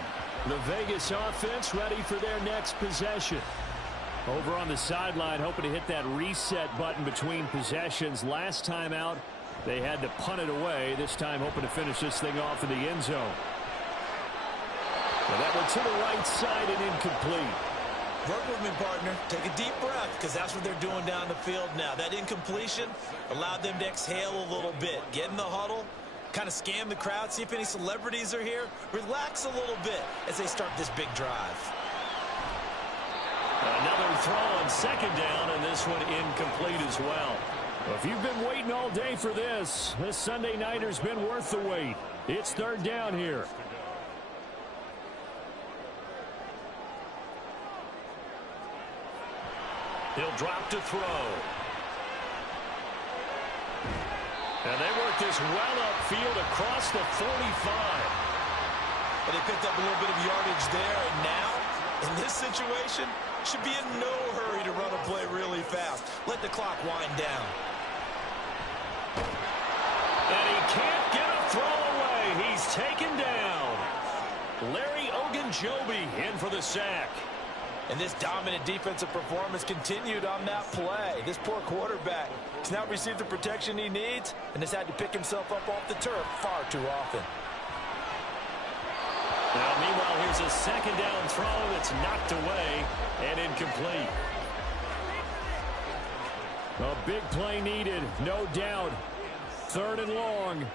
The Vegas offense ready for their next possession. Over on the sideline, hoping to hit that reset button between possessions. Last time out, they had to punt it away. This time, hoping to finish this thing off in the end zone. And that one to the right side and incomplete. Work with me, partner. Take a deep breath, because that's what they're doing down the field now. That incompletion allowed them to exhale a little bit. Get in the huddle, kind of scan the crowd, see if any celebrities are here. Relax a little bit as they start this big drive. Another throw on 2nd down, and this one incomplete as well. If you've been waiting all day for this Sunday nighter's been worth the wait. It's 3rd down here. He'll drop to throw. And they work this well upfield across the 45. Well, they picked up a little bit of yardage there, and now, in this situation, should be in no hurry to run a play really fast. Let the clock wind down. And he can't get a throw away. He's taken down. Larry Ogunjobi in for the sack. And this dominant defensive performance continued on that play. This poor quarterback has now received the protection he needs and has had to pick himself up off the turf far too often. Now, meanwhile, here's a 2nd down throw that's knocked away and incomplete. A big play needed, no doubt. 3rd and long.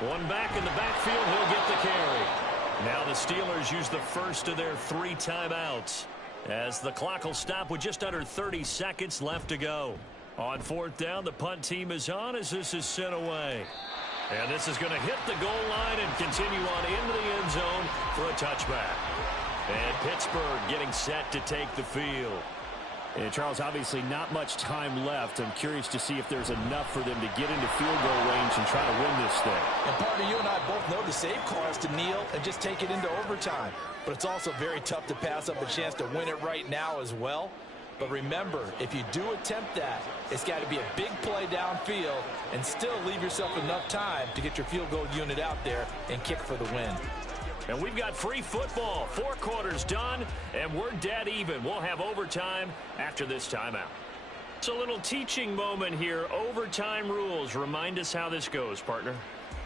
One back in the backfield, he'll get the carry. Now the Steelers use the first of their 3 timeouts as the clock will stop with just under 30 seconds left to go. On 4th down, the punt team is on as this is sent away. And this is going to hit the goal line and continue on into the end zone for a touchback. And Pittsburgh getting set to take the field. And Charles, obviously not much time left. I'm curious to see if there's enough for them to get into field goal range and try to win this thing. And partner, you and I both know the safe call is to kneel and just take it into overtime. But it's also very tough to pass up a chance to win it right now as well. But remember, if you do attempt that, it's got to be a big play downfield and still leave yourself enough time to get your field goal unit out there and kick for the win. And we've got free football. 4 quarters done, and we're dead even. We'll have overtime after this timeout. It's a little teaching moment here. Overtime rules. Remind us how this goes, partner.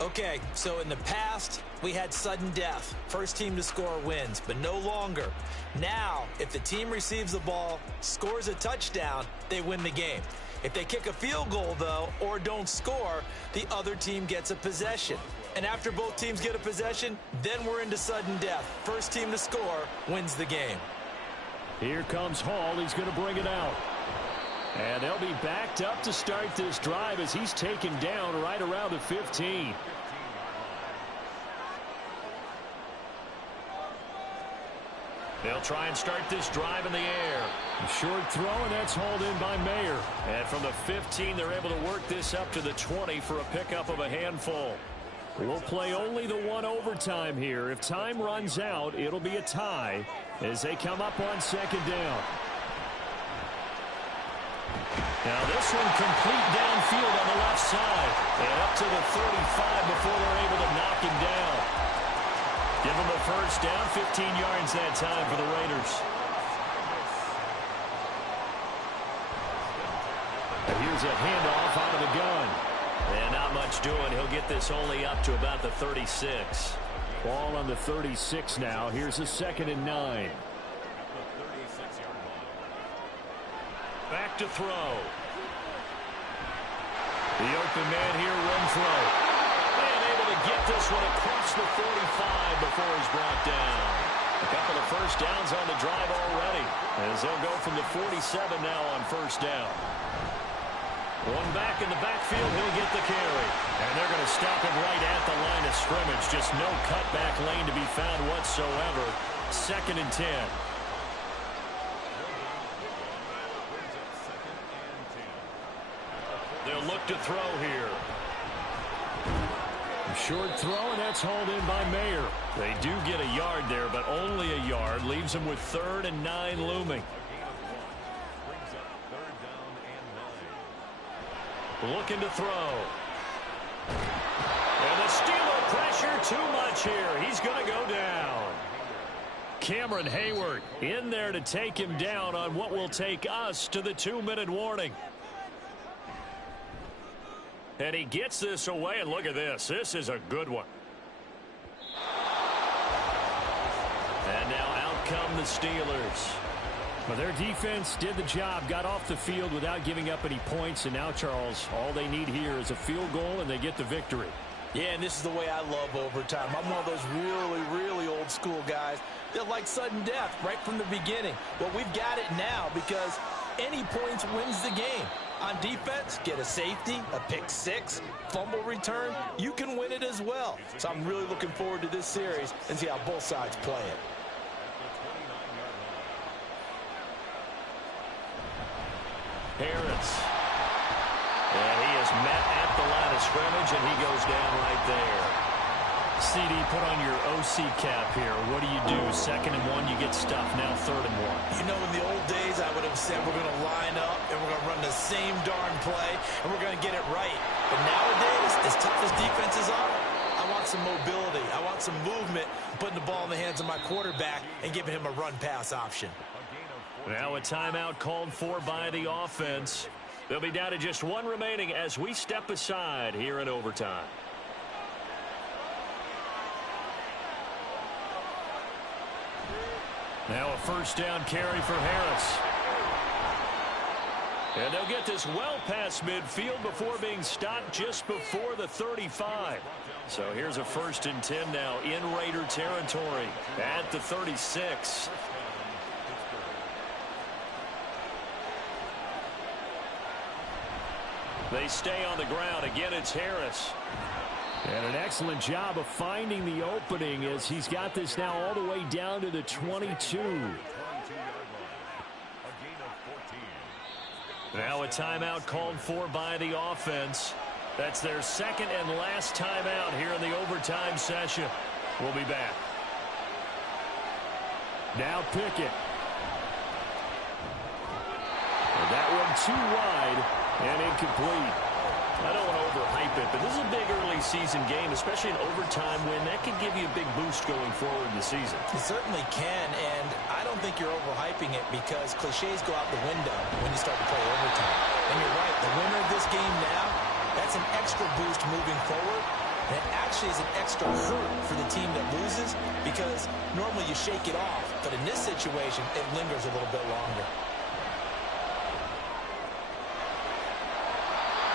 Okay, so in the past, we had sudden death. First team to score wins, but no longer. Now, if the team receives the ball, scores a touchdown, they win the game. If they kick a field goal, though, or don't score, the other team gets a possession. And after both teams get a possession, then we're into sudden death. First team to score wins the game. Here comes Hall. He's going to bring it out. And they'll be backed up to start this drive as he's taken down right around the 15. They'll try and start this drive in the air. A short throw, and that's hauled in by Mayer. And from the 15, they're able to work this up to the 20 for a pickup of a handful. We'll play only the 1 overtime here. If time runs out, it'll be a tie as they come up on 2nd down. Now this one complete downfield on the left side. And up to the 35 before they're able to knock him down. Give him a first down, 15 yards that time for the Raiders. And here's a handoff out of the gun. And not much doing. He'll get this only up to about the 36. Ball on the 36 now. Here's a 2nd and 9. Back to throw. The open man here, Renfro. And able to get this one across the 45 before he's brought down. A couple of first downs on the drive already, as they'll go from the 47 now on first down. One back in the backfield, he'll get the carry. And they're going to stop him right at the line of scrimmage. Just no cutback lane to be found whatsoever. 2nd and 10. They'll look to throw here. Short throw, and that's hauled in by Mayer. They do get a yard there, but only a yard. Leaves them with 3rd and 9 looming. Looking to throw. And the Steeler pressure too much here. He's going to go down. Cameron Hayward in there to take him down on what will take us to the 2-minute warning. And he gets this away, and look at this. This is a good one. And now out come the Steelers. Well, their defense did the job, got off the field without giving up any points, and now, Charles, all they need here is a field goal, and they get the victory. Yeah, and this is the way I love overtime. I'm one of those really, really old school guys that like sudden death right from the beginning. Well, we've got it now because any points wins the game. On defense, get a safety, a pick six, fumble return, you can win it as well. So I'm really looking forward to this series and see how both sides play it. Harris. And he is met at the line of scrimmage, and he goes down right there. CD, put on your OC cap here. What do you do? 2nd and 1, you get stuffed. Now 3rd and 1. You know, in the old days, I would have said we're going to line up and we're going to run the same darn play and we're going to get it right. But nowadays, as tough as defenses are, I want some mobility. I want some movement, putting the ball in the hands of my quarterback and giving him a run-pass option. Now a timeout called for by the offense. They'll be down to just 1 remaining as we step aside here in overtime. Now a first down carry for Harris. And they'll get this well past midfield before being stopped just before the 35. So here's a 1st and 10 now in Raider territory at the 36. They stay on the ground. Again, it's Harris. And an excellent job of finding the opening as he's got this now all the way down to the 22. Now a timeout called for by the offense. That's their 2nd and last timeout here in the overtime session. We'll be back. Now Pickett. And that one too wide and incomplete. I don't want to overhype it, but this is a big early season game, especially an overtime win. That could give you a big boost going forward in the season. It certainly can, and I don't think you're overhyping it because cliches go out the window when you start to play overtime. And you're right, the winner of this game now, that's an extra boost moving forward. And it actually is an extra hurt for the team that loses because normally you shake it off, but in this situation, it lingers a little bit longer.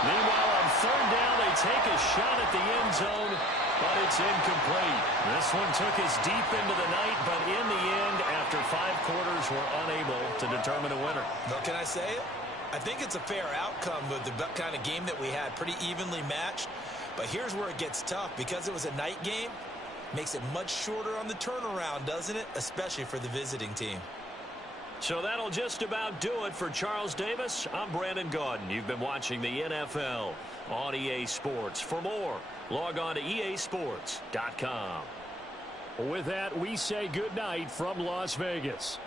Meanwhile, on 3rd down, they take a shot at the end zone, but it's incomplete. This one took us deep into the night, but in the end, after 5 quarters, we're unable to determine a winner. Well, can I say it? I think it's a fair outcome with the kind of game that we had, pretty evenly matched. But here's where it gets tough. Because it was a night game, makes it much shorter on the turnaround, doesn't it? Especially for the visiting team. So that'll just about do it for Charles Davis. I'm Brandon Gaudin. You've been watching the NFL on EA Sports. For more, log on to easports.com. With that, we say good night from Las Vegas.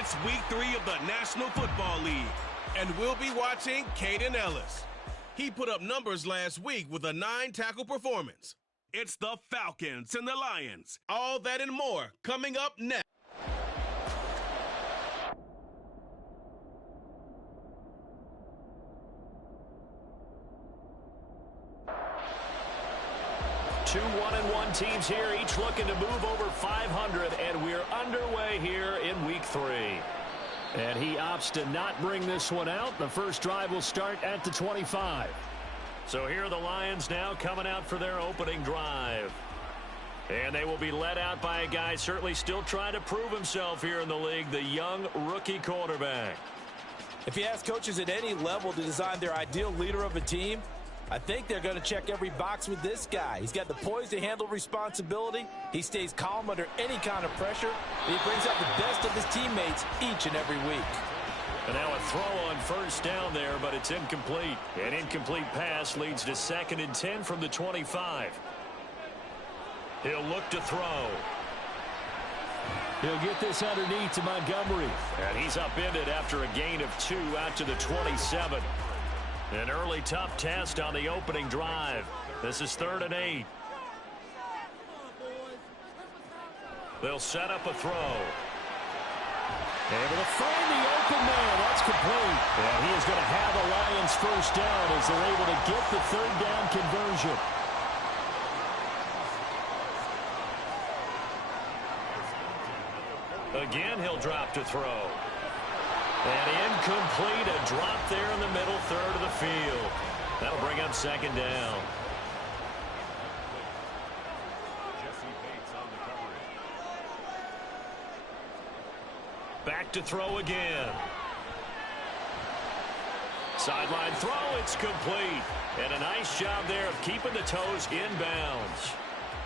It's week 3 of the National Football League, and we'll be watching Caden Ellis. He put up numbers last week with a 9-tackle performance. It's the Falcons and the Lions. All that and more coming up next. Two 1-1 teams here, each looking to move over 500, and we're underway here in week 3. And he opts to not bring this one out. The first drive will start at the 25. So here are the Lions now coming out for their opening drive. And they will be led out by a guy certainly still trying to prove himself here in the league, the young rookie quarterback. If you ask coaches at any level to design their ideal leader of a team, I think they're going to check every box with this guy. He's got the poise to handle responsibility. He stays calm under any kind of pressure. He brings out the best of his teammates each and every week. And now a throw on first down there, but it's incomplete. An incomplete pass leads to 2nd and 10 from the 25. He'll look to throw. He'll get this underneath to Montgomery. And he's upended after a gain of 2 out to the 27. An early tough test on the opening drive. This is 3rd and 8. They'll set up a throw. Able to find the open man. That's complete. And he is going to have a Lions first down as they're able to get the 3rd down conversion. Again, he'll drop to throw. And incomplete, a drop there in the middle third of the field. That'll bring up 2nd down. Back to throw again. Sideline throw, it's complete. And a nice job there of keeping the toes inbounds.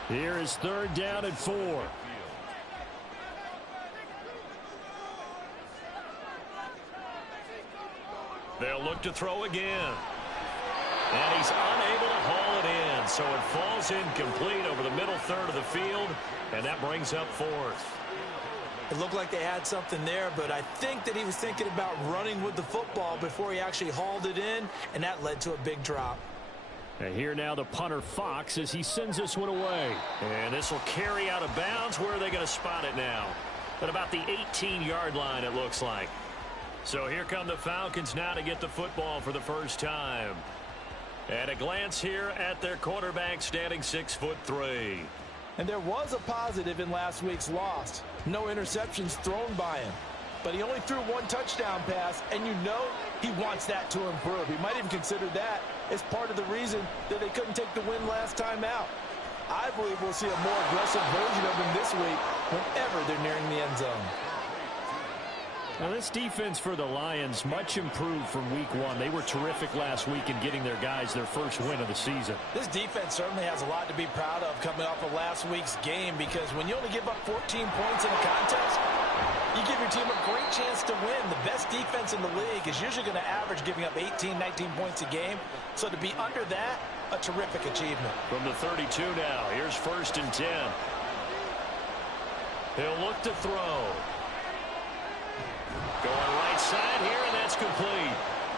Here is 3rd down and 4. They'll look to throw again. And he's unable to haul it in. So it falls incomplete over the middle third of the field. And that brings up 4th. It looked like they had something there, but I think that he was thinking about running with the football before he actually hauled it in, and that led to a big drop. And here now the punter Fox as he sends this one away. And this will carry out of bounds. Where are they going to spot it now? At about the 18-yard line, it looks like. So here come the Falcons now to get the football for the first time. And a glance here at their quarterback standing 6'3". And there was a positive in last week's loss. No interceptions thrown by him. But he only threw 1 touchdown pass, and you know he wants that to improve. He might even consider that as part of the reason that they couldn't take the win last time out. I believe we'll see a more aggressive version of him this week whenever they're nearing the end zone. Now this defense for the Lions much improved from week 1. They were terrific last week in getting their guys their first win of the season. This defense certainly has a lot to be proud of coming off of last week's game, because when you only give up 14 points in a contest, you give your team a great chance to win. The best defense in the league is usually going to average giving up 18, 19 points a game. So to be under that, a terrific achievement. From the 32 now, here's 1st and 10. He'll look to throw. Going right side here, and that's complete.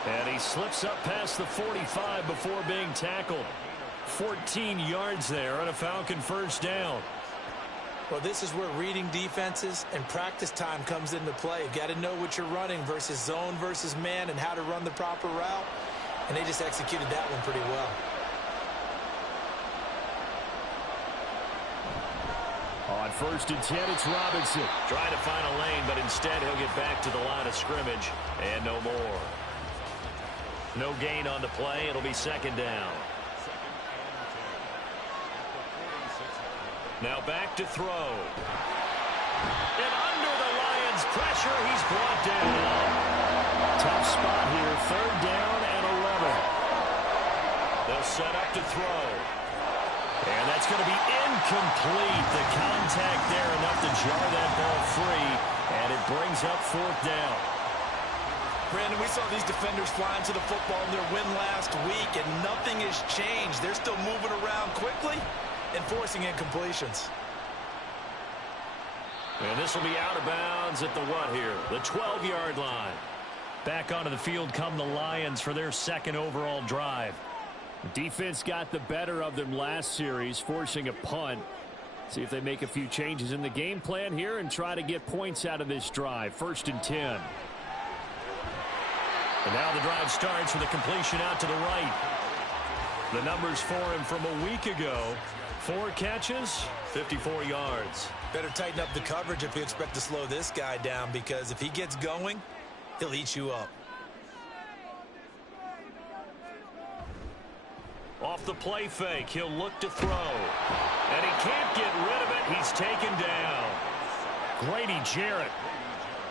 And he slips up past the 45 before being tackled. 14 yards there on a Falcon first down. Well, this is where reading defenses and practice time comes into play. You've got to know what you're running versus zone versus man and how to run the proper route. And they just executed that one pretty well. On 1st and 10, it's Robinson. Trying to find a lane, but instead he'll get back to the line of scrimmage. And no more. No gain on the play. It'll be 2nd down. Now back to throw. And under the Lions' pressure, he's brought down. Tough spot here. 3rd down and 11. They'll set up to throw. And that's going to be incomplete. The contact there enough to jar that ball free. And it brings up 4th down. Brandon, we saw these defenders flying to the football in their win last week, and nothing has changed. They're still moving around quickly and forcing incompletions. And this will be out of bounds at the what here? The 12-yard line. Back onto the field come the Lions for their second overall drive. The defense got the better of them last series, forcing a punt. See if they make a few changes in the game plan here and try to get points out of this drive. 1st and 10. And now the drive starts with a completion out to the right. The numbers for him from a week ago. 4 catches, 54 yards. Better tighten up the coverage if you expect to slow this guy down, because if he gets going, he'll eat you up. Off the play fake, he'll look to throw. And he can't get rid of it. He's taken down. Grady Jarrett.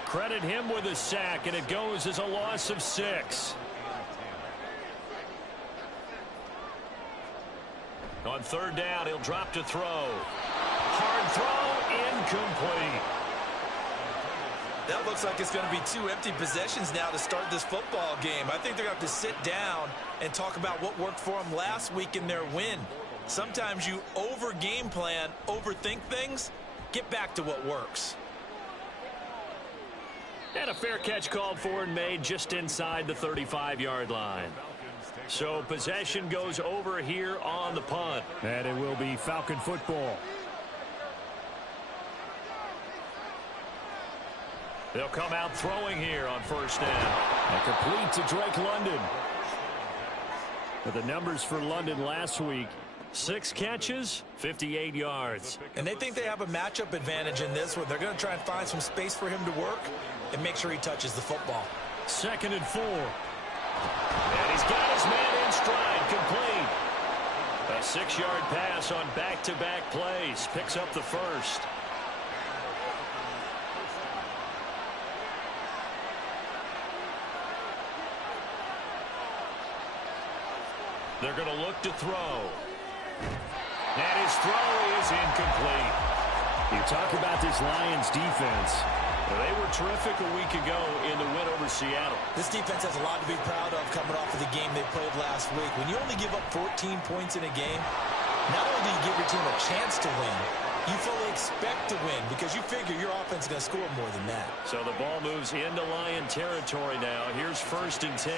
Credit him with a sack, and it goes as a loss of 6. On 3rd down, he'll drop to throw. Hard throw, incomplete. That looks like it's going to be 2 empty possessions now to start this football game. I think they're going to have to sit down and talk about what worked for them last week in their win. Sometimes you over-game plan, overthink things. Get back to what works. And a fair catch called for and made just inside the 35-yard line. So possession goes over here on the punt. And it will be Falcon football. They'll come out throwing here on 1st down. And complete to Drake London. But the numbers for London last week: 6 catches, 58 yards. And they think they have a matchup advantage in this one. They're going to try and find some space for him to work and make sure he touches the football. 2nd and 4. And he's got his man in stride, complete. A 6-yard pass on back-to-back plays. Picks up the 1st. They're going to look to throw. And his throw is incomplete. You talk about this Lions defense. They were terrific a week ago in the win over Seattle. This defense has a lot to be proud of coming off of the game they played last week. When you only give up 14 points in a game, not only do you give your team a chance to win, you fully expect to win because you figure your offense is going to score more than that. So the ball moves into Lion territory now. Here's 1st and 10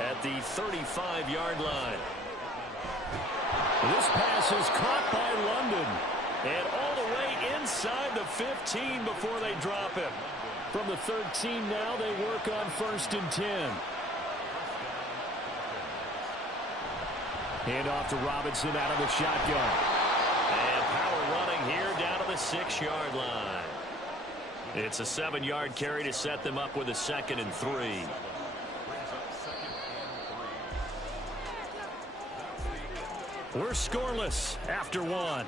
at the 35-yard line. This pass is caught by London. And all the way inside the 15 before they drop him. From the 13 now, they work on 1st and 10. Hand off to Robinson out of the shotgun. And power running here down to the 6-yard line. It's a 7-yard carry to set them up with a 2nd and 3. We're scoreless after 1.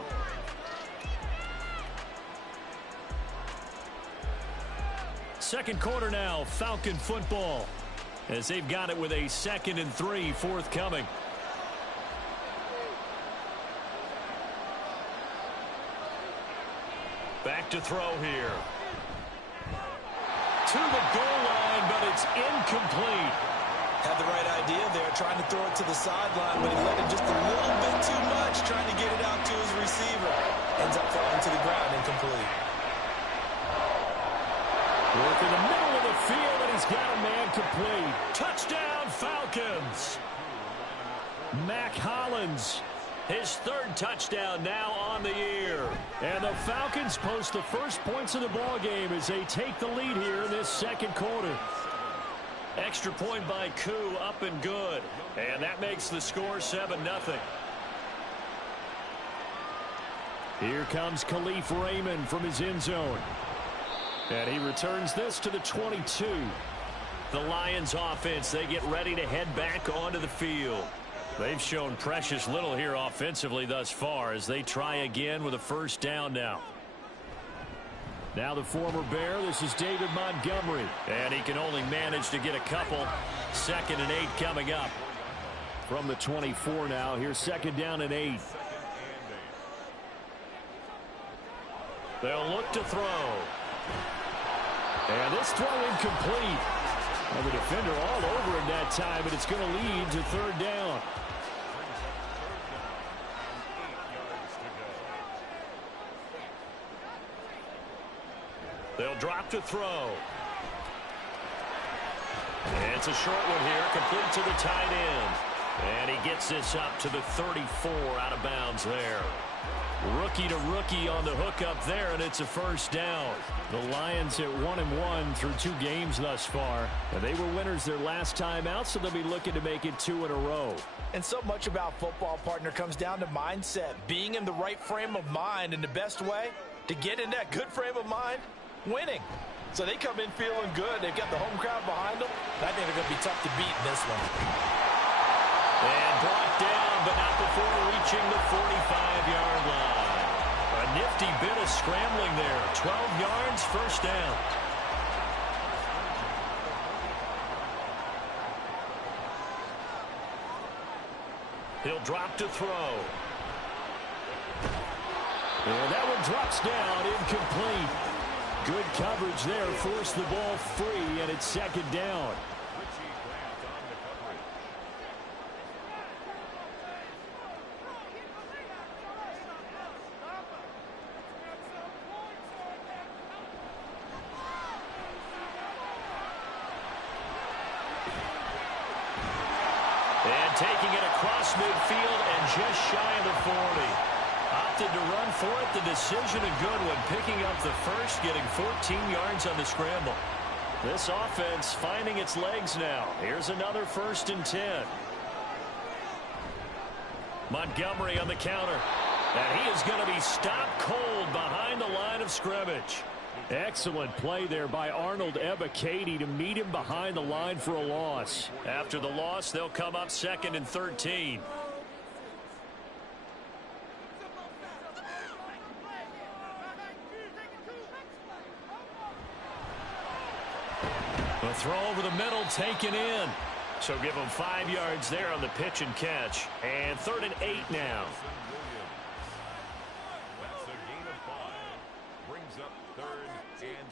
Second quarter now, Falcon football, as they've got it with a 2nd and 3 forthcoming. Back to throw here. To the goal line, but it's incomplete. Had the right idea there, trying to throw it to the sideline, but he let it just a little bit too much, trying to get it out to his receiver. Ends up falling to the ground, incomplete. Work in the middle of the field, and he's got a man complete. Touchdown, Falcons. Mac Hollins, his 3rd touchdown now on the year. And the Falcons post the first points of the ball game as they take the lead here in this 2nd quarter. Extra point by Koo, up and good. And that makes the score 7-0. Here comes Khalif Raymond from his end zone. And he returns this to the 22. The Lions offense, they get ready to head back onto the field. They've shown precious little here offensively thus far as they try again with a 1st down now. Now the former Bear, this is David Montgomery. And he can only manage to get a couple. 2nd and 8 coming up. From the 24 now, here's 2nd down and 8. They'll look to throw. And this throw incomplete. And the defender all over him that time, but it's going to lead to 3rd down. drop to throw. And it's a short one here, complete to the tight end. And he gets this up to the 34, out of bounds there. Rookie to rookie on the hook up there, and it's a first down. The Lions at 1-1 through 2 games thus far. And they were winners their last time out, so they'll be looking to make it 2 in a row. And so much about football, partner, comes down to mindset. Being in the right frame of mind, and the best way to get in that good frame of mind, winning. So they come in feeling good. They've got the home crowd behind them. I think they're going to be tough to beat in this one. And brought down, but not before reaching the 45-yard line. A nifty bit of scrambling there. 12 yards, first down. He'll drop to throw. And that one drops down, incomplete. Good coverage there, forced the ball free, and it's second down. And taking it across midfield and just shy of the 40. Opted to run for it. The decision a good one. Picking up the first, getting 14 yards on the scramble. This offense finding its legs now. Here's another 1st and 10. Montgomery on the counter. And he is going to be stopped cold behind the line of scrimmage. Excellent play there by Arnold Ebiketie to meet him behind the line for a loss. After the loss, they'll come up 2nd and 13. A throw over the middle taken in. So give them 5 yards there on the pitch and catch. And 3rd and 8 now. That's a gain of 5. Brings up 3rd and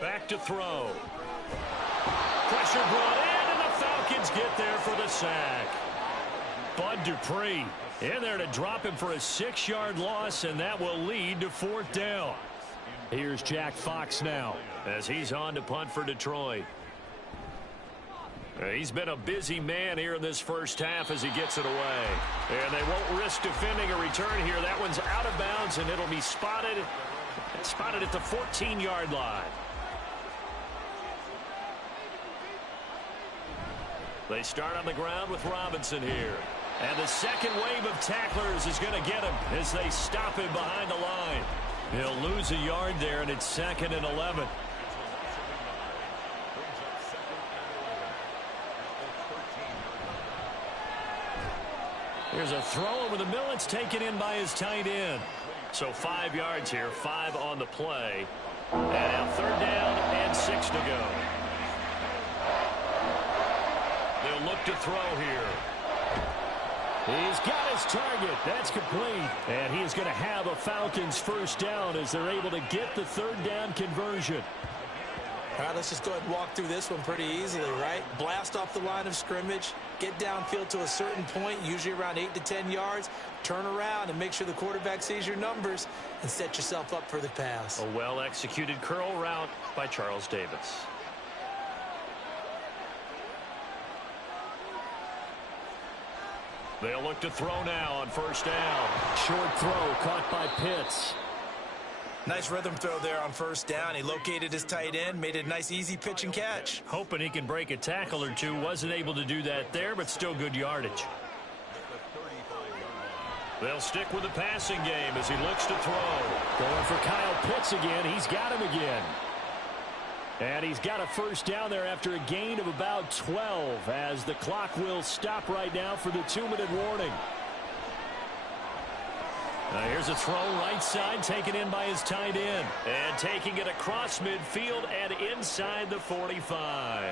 8. Back to throw. Pressure brought in, and the Falcons get there for the sack. Bud Dupree in there to drop him for a 6-yard loss, and that will lead to 4th down. Here's Jack Fox now, as he's on to punt for Detroit. He's been a busy man here in this first half as he gets it away. And they won't risk defending a return here. That one's out of bounds, and it'll be spotted at the 14-yard line. They start on the ground with Robinson here. And the second wave of tacklers is going to get him as they stop him behind the line. He'll lose a yard there, and it's 2nd and 11. Here's a throw over the middle. It's taken in by his tight end. So 5 yards here, 5 on the play. And now 3rd down and 6 to go. They'll look to throw here. He's got his target. That's complete. And he is going to have a Falcons first down as they're able to get the 3rd down conversion. All right, let's just go ahead and walk through this one pretty easily, right? Blast off the line of scrimmage, get downfield to a certain point, usually around 8 to 10 yards, turn around and make sure the quarterback sees your numbers and set yourself up for the pass. A well-executed curl route by Charles Davis. They'll look to throw now on 1st down. Short throw caught by Pitts. Nice rhythm throw there on 1st down. He located his tight end, made it a nice easy pitch and catch. Hoping he can break a tackle or two. Wasn't able to do that there, but still good yardage. They'll stick with the passing game as he looks to throw. Going for Kyle Pitts again. He's got him again. And he's got a first down there after a gain of about 12 as the clock will stop right now for the 2-minute warning. Here's a throw right side taken in by his tight end. And taking it across midfield and inside the 45.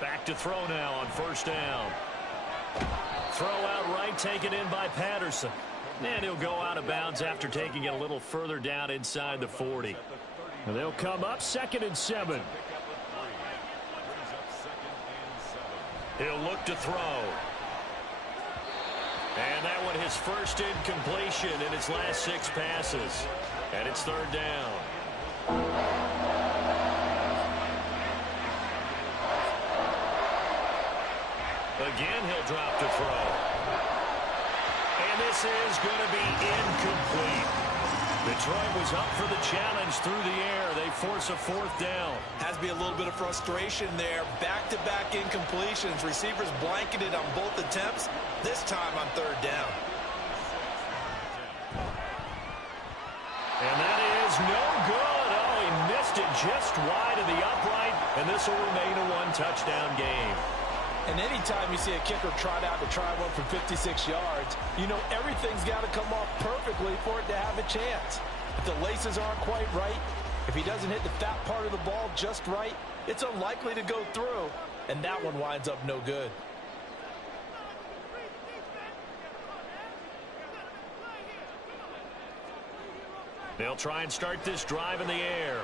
Back to throw now on 1st down. Throw out right taken in by Patterson. And he'll go out of bounds after taking it a little further down inside the 40. And they'll come up 2nd and 7. He'll look to throw. And that one his first incompletion in his last 6 passes. And it's third down. Again, he'll drop to throw. And this is going to be incomplete. Detroit was up for the challenge through the air. They force a 4th down. Has to be a little bit of frustration there. Back-to-back incompletions. Receivers blanketed on both attempts. This time on 3rd down. And that is no good. Oh, he missed it just wide of the upright. And this will remain a 1-touchdown game. And anytime you see a kicker trot out to try one for 56 yards, you know everything's got to come off perfectly for it to have a chance. If the laces aren't quite right, if he doesn't hit the fat part of the ball just right, it's unlikely to go through. And that one winds up no good. They'll try and start this drive in the air.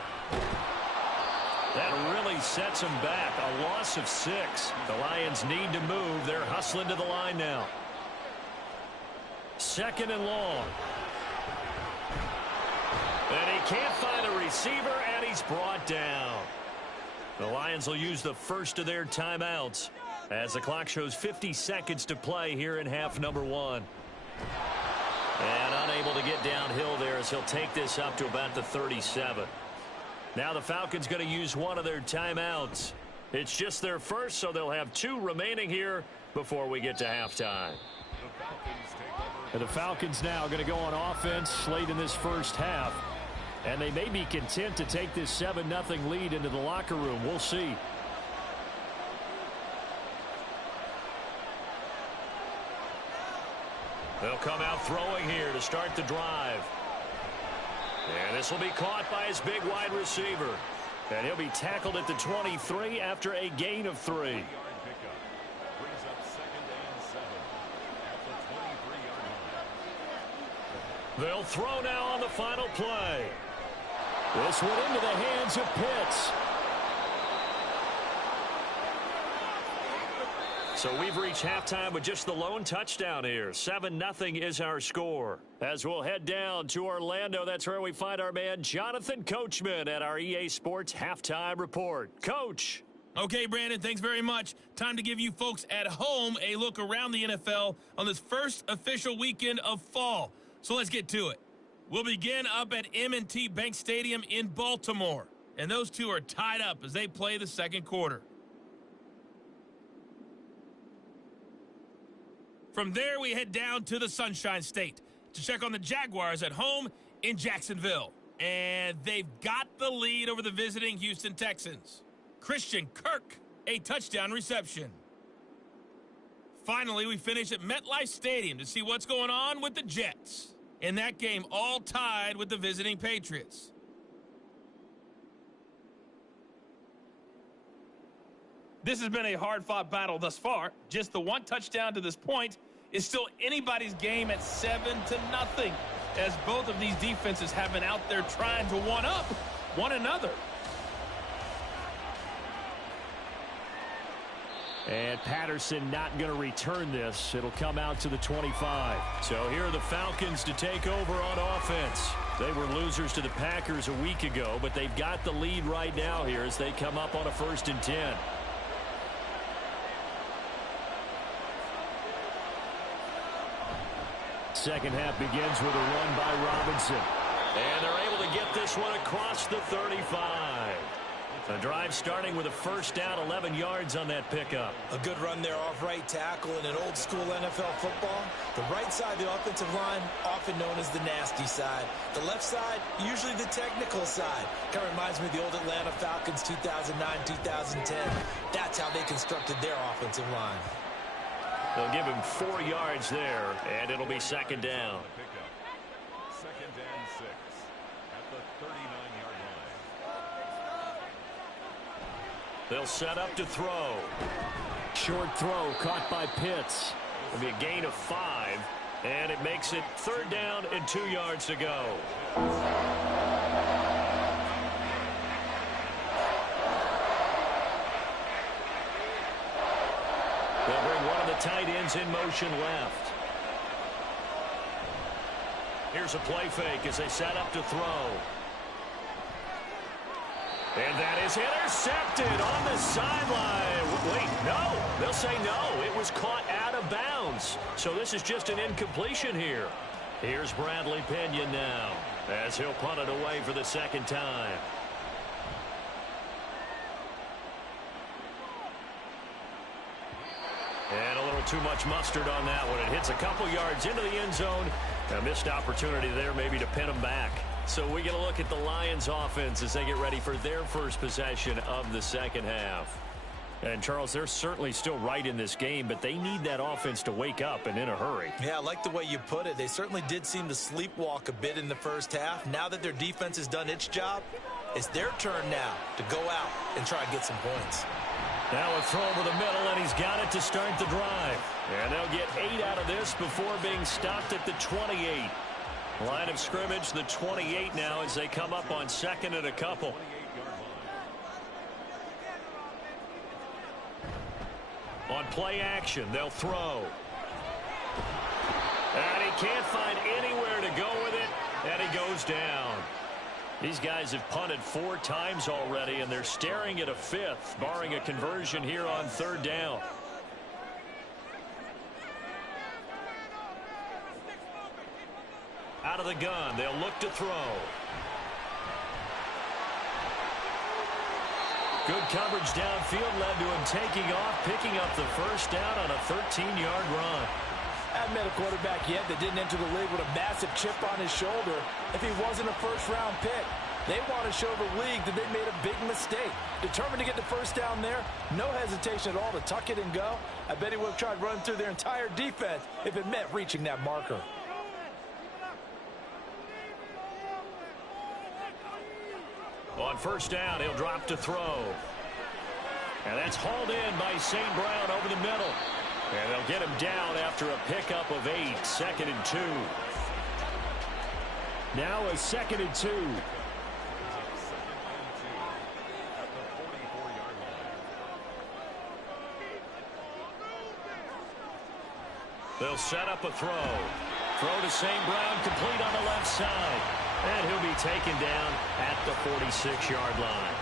That really sets them back. A loss of 6. The Lions need to move. They're hustling to the line now. 2nd and long. And he can't find the receiver, and he's brought down. The Lions will use the first of their timeouts as the clock shows 50 seconds to play here in half number 1. And unable to get downhill there as he'll take this up to about the 37. Now the Falcons going to use one of their timeouts. It's just their first, so they'll have 2 remaining here before we get to halftime. And the Falcons now going to go on offense late in this first half. And they may be content to take this 7-0 lead into the locker room. We'll see. They'll come out throwing here to start the drive. And this will be caught by his big wide receiver. And he'll be tackled at the 23 after a gain of 3. They'll throw now on the final play. This one into the hands of Pitts. So we've reached halftime with just the lone touchdown here. 7-0 is our score. As we'll head down to Orlando, that's where we find our man Jonathan Coachman at our EA Sports Halftime Report. Coach. Okay, Brandon, thanks very much. Time to give you folks at home a look around the NFL on this first official weekend of fall. So let's get to it. We'll begin up at M&T Bank Stadium in Baltimore. And those two are tied up as they play the second quarter. From there, we head down to the Sunshine State to check on the Jaguars at home in Jacksonville. And they've got the lead over the visiting Houston Texans. Christian Kirk, a touchdown reception. Finally, we finish at MetLife Stadium to see what's going on with the Jets. In that game, all tied with the visiting Patriots. This has been a hard-fought battle thus far. Just the one touchdown to this point is still anybody's game at 7-0, as both of these defenses have been out there trying to one-up one another. And Patterson not going to return this. It'll come out to the 25. So here are the Falcons to take over on offense. They were losers to the Packers a week ago, but they've got the lead right now here as they come up on a 1st and 10. Second half begins with a run by Robinson. And they're able to get this one across the 35. The drive starting with a first down, 11 yards on that pickup. A good run there off right tackle in an old school NFL football. The right side of the offensive line, often known as the nasty side. The left side, usually the technical side. Kind of reminds me of the old Atlanta Falcons 2009-2010. That's how they constructed their offensive line. They'll give him 4 yards there, and it'll be 2nd down. 2nd and 6 at the 39-yard line. They'll set up to throw. Short throw caught by Pitts. It'll be a gain of 5, and it makes it 3rd down and 2 yards to go. They'll bring one of the tight ends in motion left. Here's a play fake as they set up to throw. And that is intercepted on the sideline. Wait, no. They'll say no. It was caught out of bounds. So this is just an incompletion here. Here's Bradley Pinion now as he'll punt it away for the second time. And a little too much mustard on that one. It hits a couple yards into the end zone. A missed opportunity there maybe to pin them back. So we get a look at the Lions offense as they get ready for their first possession of the second half. And, Charles, they're certainly still right in this game, but they need that offense to wake up and in a hurry. Yeah, I like the way you put it. They certainly did seem to sleepwalk a bit in the first half. Now that their defense has done its job, it's their turn now to go out and try and get some points. Now a throw over the middle, and he's got it to start the drive. And they'll get 8 out of this before being stopped at the 28. Line of scrimmage, the 28 now as they come up on second and a couple. On play action, they'll throw. And he can't find anywhere to go with it, and he goes down. These guys have punted 4 times already, and they're staring at a 5th, barring a conversion here on third down. Out of the gun, they'll look to throw. Good coverage downfield led to him taking off, picking up the first down on a 13-yard run. I haven't met a quarterback yet that didn't enter the league with a massive chip on his shoulder if he wasn't a first-round pick. They want to show the league that they made a big mistake. Determined to get the first down there, no hesitation at all to tuck it and go. I bet he would have tried running through their entire defense if it meant reaching that marker. On first down, he'll drop to throw. And that's hauled in by St. Brown over the middle. And they'll get him down after a pickup of 8, 2nd and 2. Now a 2nd and 2. They'll set up a throw. Throw to St. Brown, complete on the left side. And he'll be taken down at the 46-yard line.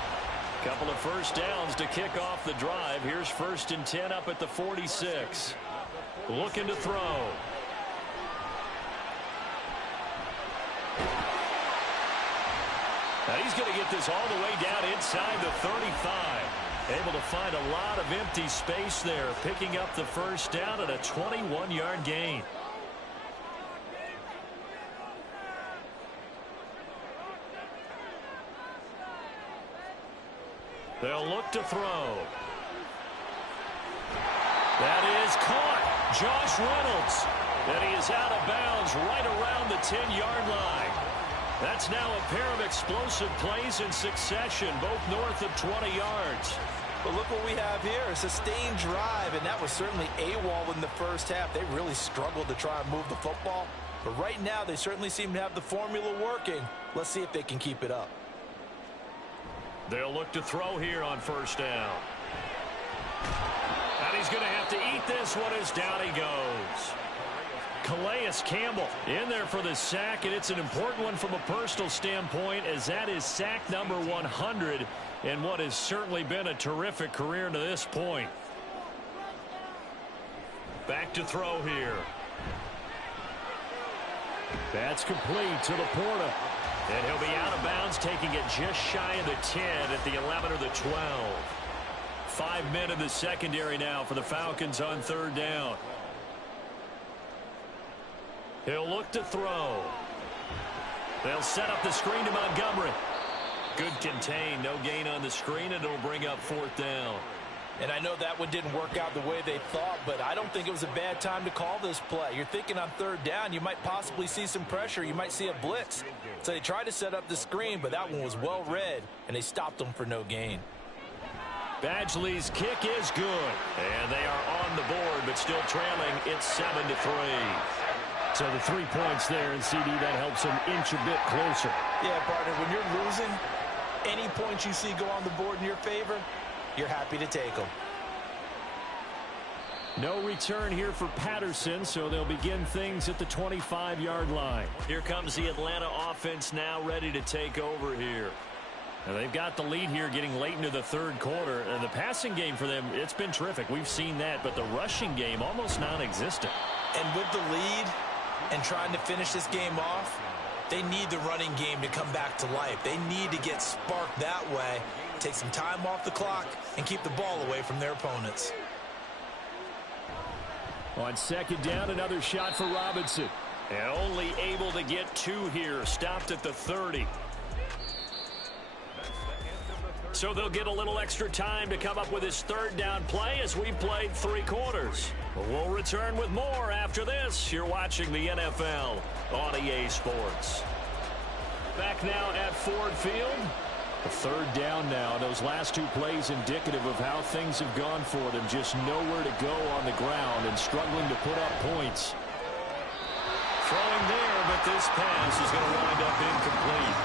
Couple of first downs to kick off the drive. Here's 1st and 10 up at the 46. Looking to throw. Now he's going to get this all the way down inside the 35. Able to find a lot of empty space there, picking up the first down at a 21-yard gain. They'll look to throw. That is caught. Josh Reynolds. And he is out of bounds right around the 10-yard line. That's now a pair of explosive plays in succession, both north of 20 yards. But look what we have here, a sustained drive, and that was certainly AWOL in the first half. They really struggled to try and move the football. But right now, they certainly seem to have the formula working. Let's see if they can keep it up. They'll look to throw here on first down. And he's going to have to eat this one as down he goes. Calais Campbell in there for the sack, and it's an important one from a personal standpoint, as that is sack number 100 in what has certainly been a terrific career to this point. Back to throw here. That's complete to Laporta. And he'll be out of bounds, taking it just shy of the 10 at the 11 or the 12. 5 men in the secondary now for the Falcons on third down. He'll look to throw. They'll set up the screen to Montgomery. Good contain, no gain on the screen, and it'll bring up 4th down. And I know that one didn't work out the way they thought, but I don't think it was a bad time to call this play. You're thinking on third down, you might possibly see some pressure. You might see a blitz. So they tried to set up the screen, but that one was well read, and they stopped them for no gain. Badgley's kick is good. And they are on the board, but still trailing. It's 7-3. So the 3 points there, and CD, that helps them inch a bit closer. Yeah, partner, when you're losing, any points you see go on the board in your favor, you're happy to take them. No return here for Patterson, so they'll begin things at the 25-yard line. Here comes the Atlanta offense now ready to take over here. Now they've got the lead here getting late into the third quarter. And the passing game for them, it's been terrific. We've seen that, but the rushing game almost non-existent. And with the lead and trying to finish this game off, they need the running game to come back to life. They need to get sparked that way, take some time off the clock, and keep the ball away from their opponents. On second down, another shot for Robinson. And only able to get 2 here. Stopped at the 30. So they'll get a little extra time to come up with his third down play as we've played 3 quarters. We'll return with more after this. You're watching the NFL on EA Sports. Back now at Ford Field. A third down now. Those last 2 plays indicative of how things have gone for them. Just nowhere to go on the ground and struggling to put up points. Throwing there, but this pass is going to wind up incomplete.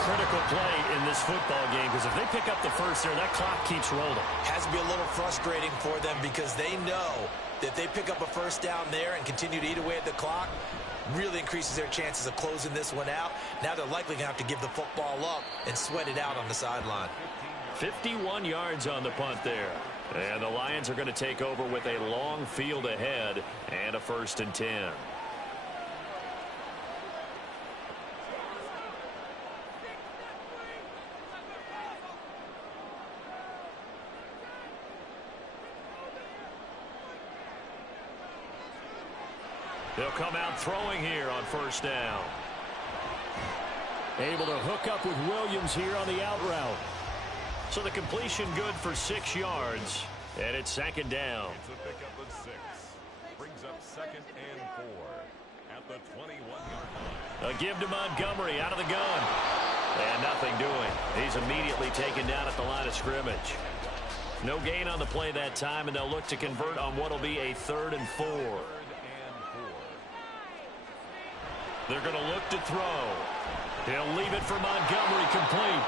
Critical play in this football game because if they pick up the first there, that clock keeps rolling. Has to be a little frustrating for them because they know that if they pick up a first down there and continue to eat away at the clock, really increases their chances of closing this one out. Now they're likely going to have to give the football up and sweat it out on the sideline. 51 yards on the punt there. And the Lions are going to take over with a long field ahead and a 1st and 10. They'll come out throwing here on 1st down. Able to hook up with Williams here on the out route. So the completion good for 6 yards. And it's 2nd down. It's a pickup of 6. Brings up 2nd and 4 at the 21-yard line. A give to Montgomery out of the gun. And nothing doing. He's immediately taken down at the line of scrimmage. No gain on the play that time, and they'll look to convert on what will be a 3rd and 4. They're going to look to throw. He'll leave it for Montgomery complete.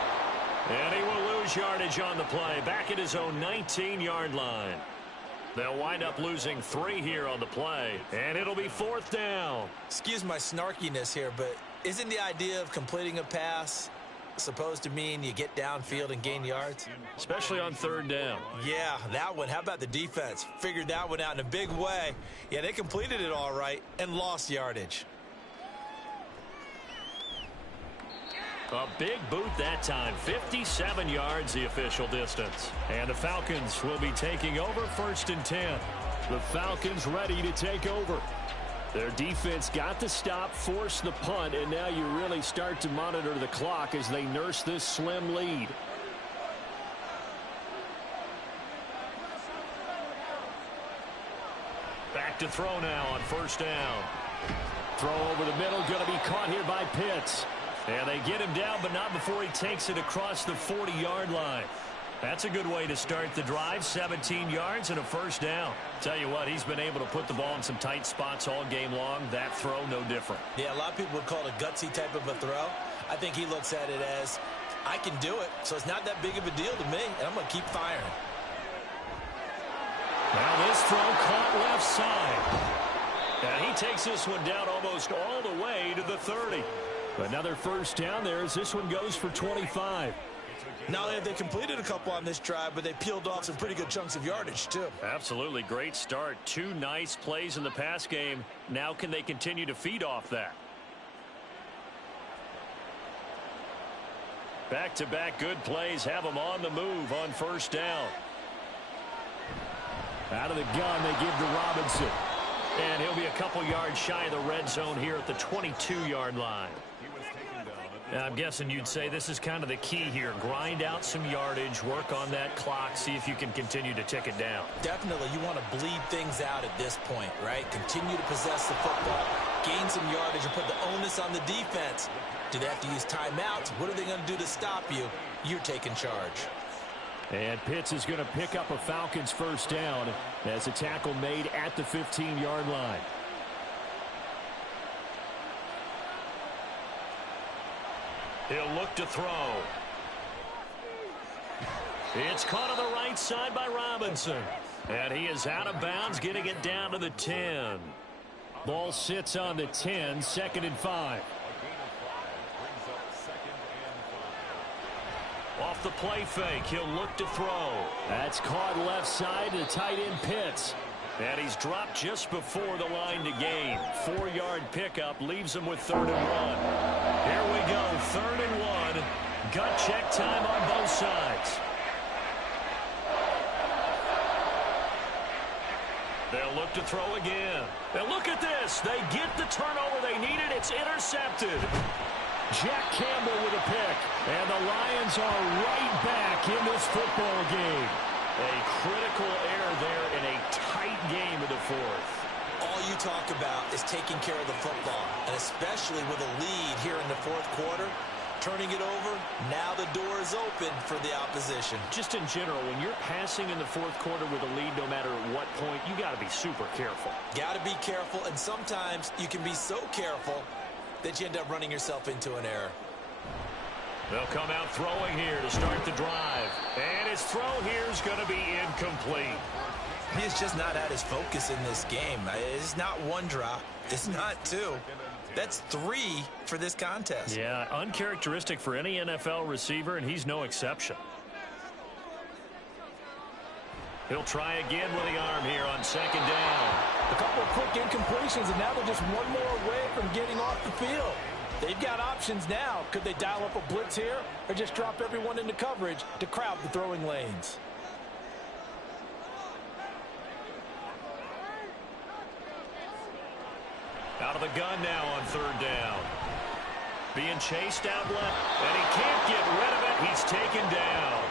And he will lose yardage on the play. Back at his own 19-yard line. They'll wind up losing 3 here on the play. And it'll be 4th down. Excuse my snarkiness here, but isn't the idea of completing a pass supposed to mean you get downfield and gain yards? Especially on 3rd down. Yeah, that one. How about the defense? Figured that one out in a big way. Yeah, they completed it all right and lost yardage. A big boot that time. 57 yards the official distance. And the Falcons will be taking over 1st and 10. The Falcons ready to take over. Their defense got the stop, forced the punt, and now you really start to monitor the clock as they nurse this slim lead. Back to throw now on 1st down. Throw over the middle, going to be caught here by Pitts. And they get him down, but not before he takes it across the 40-yard line. That's a good way to start the drive. 17 yards and a 1st down. Tell you what, he's been able to put the ball in some tight spots all game long. That throw, no different. Yeah, a lot of people would call it a gutsy type of a throw. I think he looks at it as, I can do it, so it's not that big of a deal to me, and I'm going to keep firing. Now this throw caught left side. And he takes this one down almost all the way to the 30. Another 1st down there as this one goes for 25. Not only have they completed a couple on this drive, but they peeled off some pretty good chunks of yardage, too. Absolutely. Great start. 2 nice plays in the pass game. Now can they continue to feed off that? Back-to-back good plays have them on the move on 1st down. Out of the gun, they give to Robinson. And he'll be a couple yards shy of the red zone here at the 22-yard line. I'm guessing you'd say this is kind of the key here. Grind out some yardage, work on that clock, see if you can continue to tick it down. Definitely, you want to bleed things out at this point, right? Continue to possess the football, gain some yardage, and put the onus on the defense. Do they have to use timeouts? What are they going to do to stop you? You're taking charge. And Pitts is going to pick up a Falcons 1st down as a tackle made at the 15-yard line. He'll look to throw. It's caught on the right side by Robinson. And he is out of bounds, getting it down to the 10. Ball sits on the 10, 2nd and 5. Off the play fake, he'll look to throw. That's caught left side to tight end Pitts. And he's dropped just before the line to gain. 4-yard pickup leaves him with 3rd and 1. Here we go, 3rd and 1. Gut check time on both sides. They'll look to throw again. And look at this. They get the turnover they needed. It's intercepted. Jack Campbell with a pick. And the Lions are right back in this football game. A critical error there in a tight game of the 4th. All you talk about is taking care of the football, and especially with a lead here in the 4th quarter, turning it over, now the door is open for the opposition. Just in general, when you're passing in the 4th quarter with a lead, no matter at what point, you got to be super careful. Got to be careful, and sometimes you can be so careful that you end up running yourself into an error. They'll come out throwing here to start the drive. And his throw here is going to be incomplete. He's just not at his focus in this game. It's not 1 drop. It's not 2. That's 3 for this contest. Yeah, uncharacteristic for any NFL receiver, and he's no exception. He'll try again with the arm here on 2nd down. A couple of quick incompletions, and now they're just one more away from getting off the field. They've got options now. Could they dial up a blitz here or just drop everyone into coverage to crowd the throwing lanes? Out of the gun now on 3rd down. Being chased out left, and he can't get rid of it. He's taken down.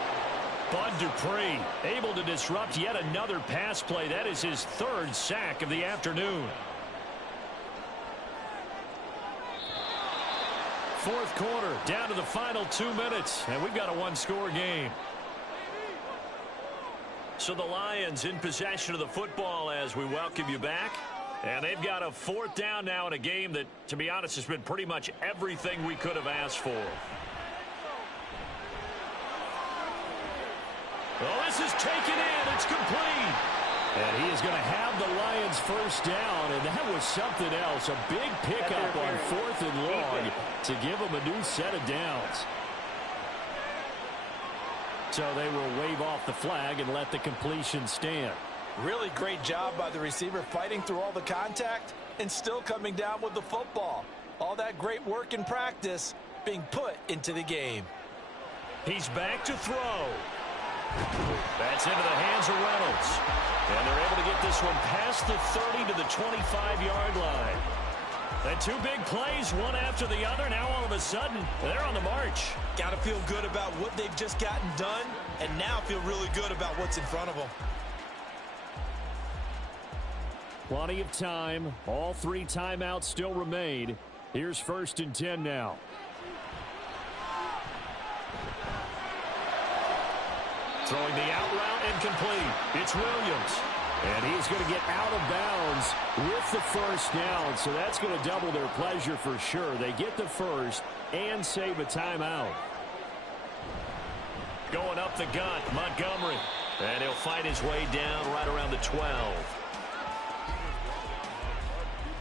Bud Dupree able to disrupt yet another pass play. That is his 3rd sack of the afternoon. 4th quarter, down to the final 2 minutes, and we've got a 1-score game. So the Lions in possession of the football as we welcome you back. And they've got a 4th down now in a game that, to be honest, has been pretty much everything we could have asked for. Oh, this is taken in. It's complete. And he is going to have the Lions 1st down, and that was something else. A big pickup on 4th and long to give them a new set of downs. So they will wave off the flag and let the completion stand. Really great job by the receiver fighting through all the contact and still coming down with the football. All that great work in practice being put into the game. He's back to throw. That's into the hands of Reynolds. And they're able to get this one past the 30 to the 25-yard line. And 2 big plays, one after the other. Now all of a sudden, they're on the march. Got to feel good about what they've just gotten done, and now feel really good about what's in front of them. Plenty of time. All 3 timeouts still remain. Here's 1st and 10 now. Throwing the out route and complete. It's Williams. And he's going to get out of bounds with the 1st down. So that's going to double their pleasure for sure. They get the 1st and save a timeout. Going up the gut, Montgomery. And he'll fight his way down right around the 12.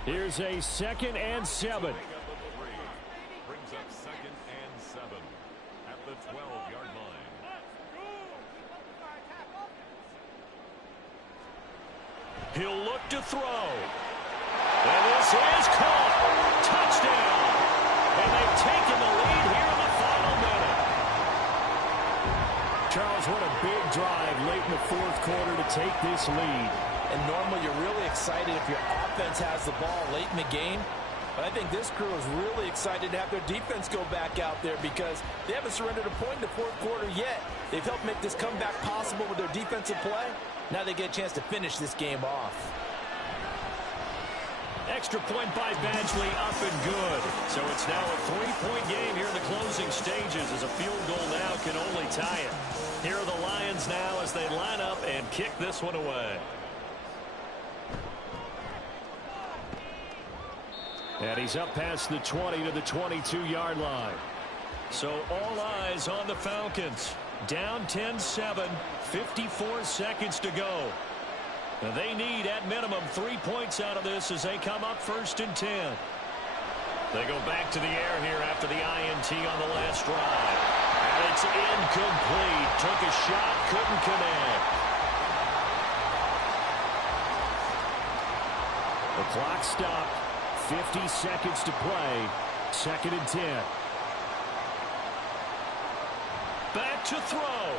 Here's a 2nd and 7. Brings up 2nd and 7 at the 12-yard line. He'll look to throw. And this is caught. Touchdown. And they've taken the lead here in the final minute. Charles, what a big drive late in the 4th quarter to take this lead. And normally you're really excited if your offense has the ball late in the game. But I think this crew is really excited to have their defense go back out there because they haven't surrendered a point in the 4th quarter yet. They've helped make this comeback possible with their defensive play. Now they get a chance to finish this game off. Extra point by Badgley, up and good. So it's now a 3-point game here in the closing stages as a field goal now can only tie it. Here are the Lions now as they line up and kick this one away. And he's up past the 20 to the 22-yard line. So all eyes on the Falcons. Down 10-7, 54 seconds to go. And they need, at minimum, 3 points out of this as they come up 1st and 10. They go back to the air here after the INT on the last drive. And it's incomplete. Took a shot, couldn't connect. The clock stopped. 50 seconds to play. 2nd and 10. Back to throw.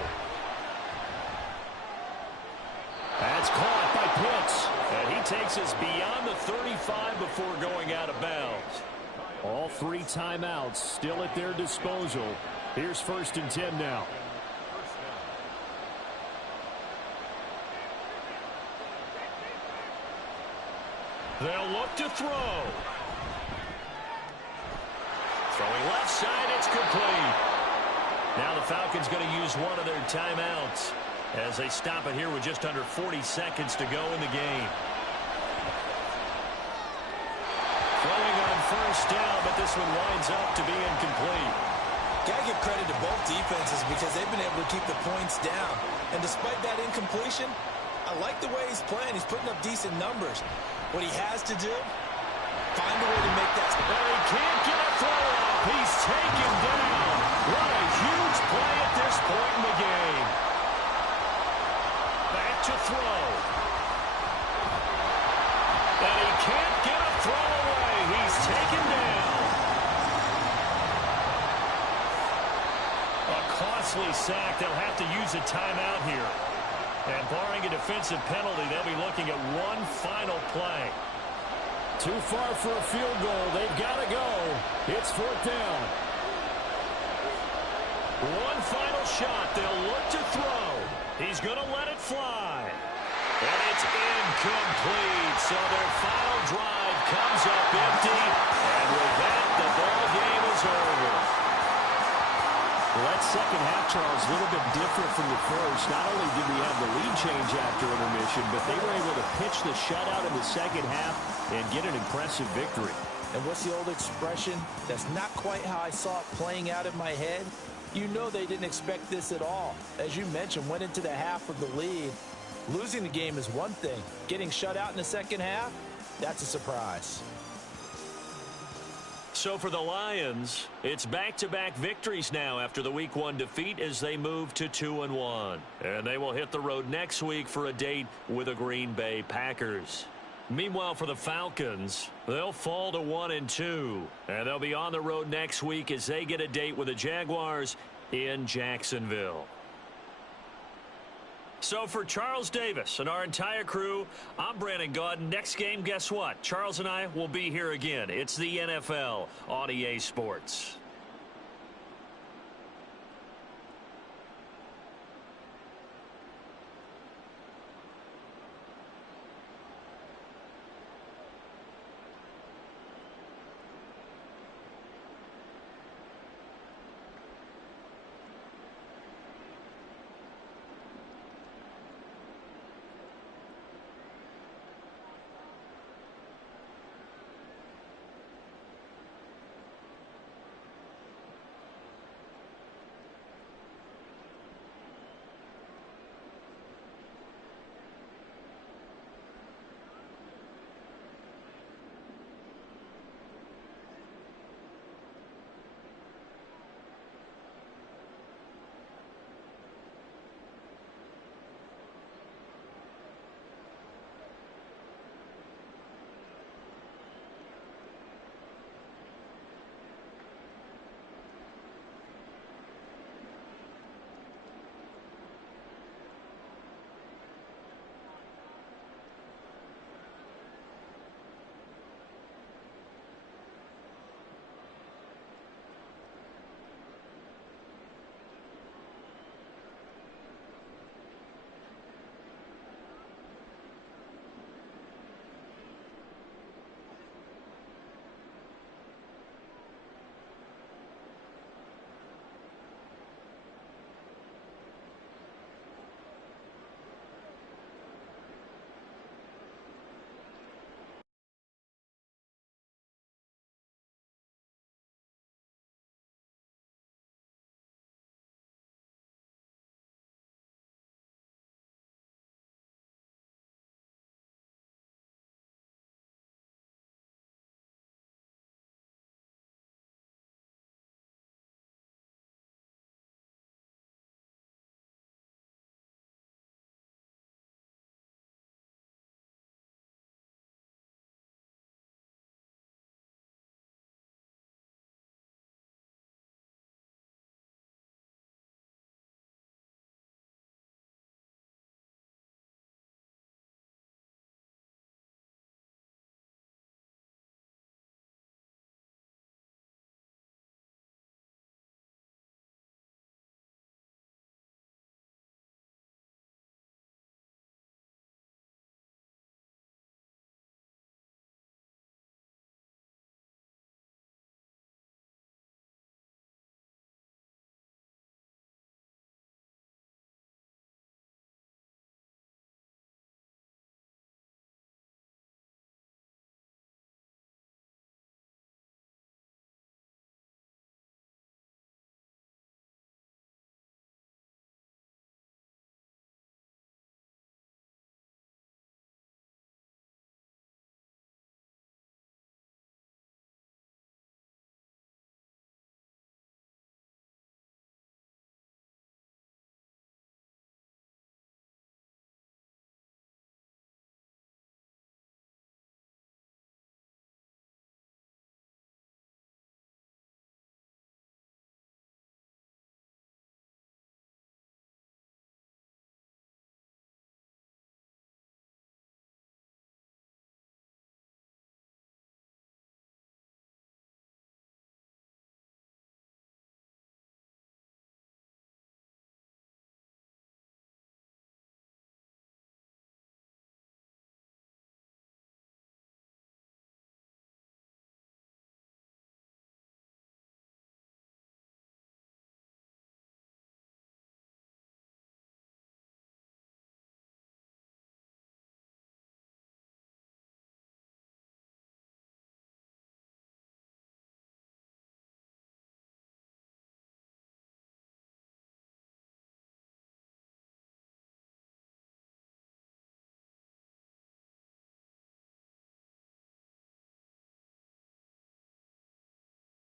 That's caught by Pitts. And he takes us beyond the 35 before going out of bounds. All 3 timeouts still at their disposal. Here's 1st and 10 now. They'll look to throw. Throwing left side, it's complete. Now the Falcons going to use one of their timeouts as they stop it here with just under 40 seconds to go in the game. Throwing on 1st down, but this one winds up to be incomplete. Got to give credit to both defenses because they've been able to keep the points down. And despite that incompletion, I like the way he's playing. He's putting up decent numbers. What he has to do, find a way to make that. And he can't get a throw off. He's taken down. What a huge play at this point in the game. Back to throw. And he can't get a throw away. He's taken down. A costly sack. They'll have to use a timeout here. And barring a defensive penalty, they'll be looking at one final play. Too far for a field goal. They've got to go. It's 4th down. One final shot. They'll look to throw. He's going to let it fly. And it's incomplete. So their final drive comes up empty. And with that, the ball game is over. Well, that second half, Charles, a little bit different from the first. Not only did we have the lead change after intermission, but they were able to pitch the shutout in the second half and get an impressive victory. And what's the old expression? That's not quite how I saw it playing out in my head. You know they didn't expect this at all. As you mentioned, went into the half with the lead. Losing the game is one thing. Getting shut out in the second half, that's a surprise. So for the Lions, it's back-to-back victories now after the Week 1 defeat as they move to 2-1. And they will hit the road next week for a date with the Green Bay Packers. Meanwhile, for the Falcons, they'll fall to 1-2. And they'll be on the road next week as they get a date with the Jaguars in Jacksonville. So for Charles Davis and our entire crew, I'm Brandon Gaudin. Next game, guess what? Charles and I will be here again. It's the NFL on EA Sports.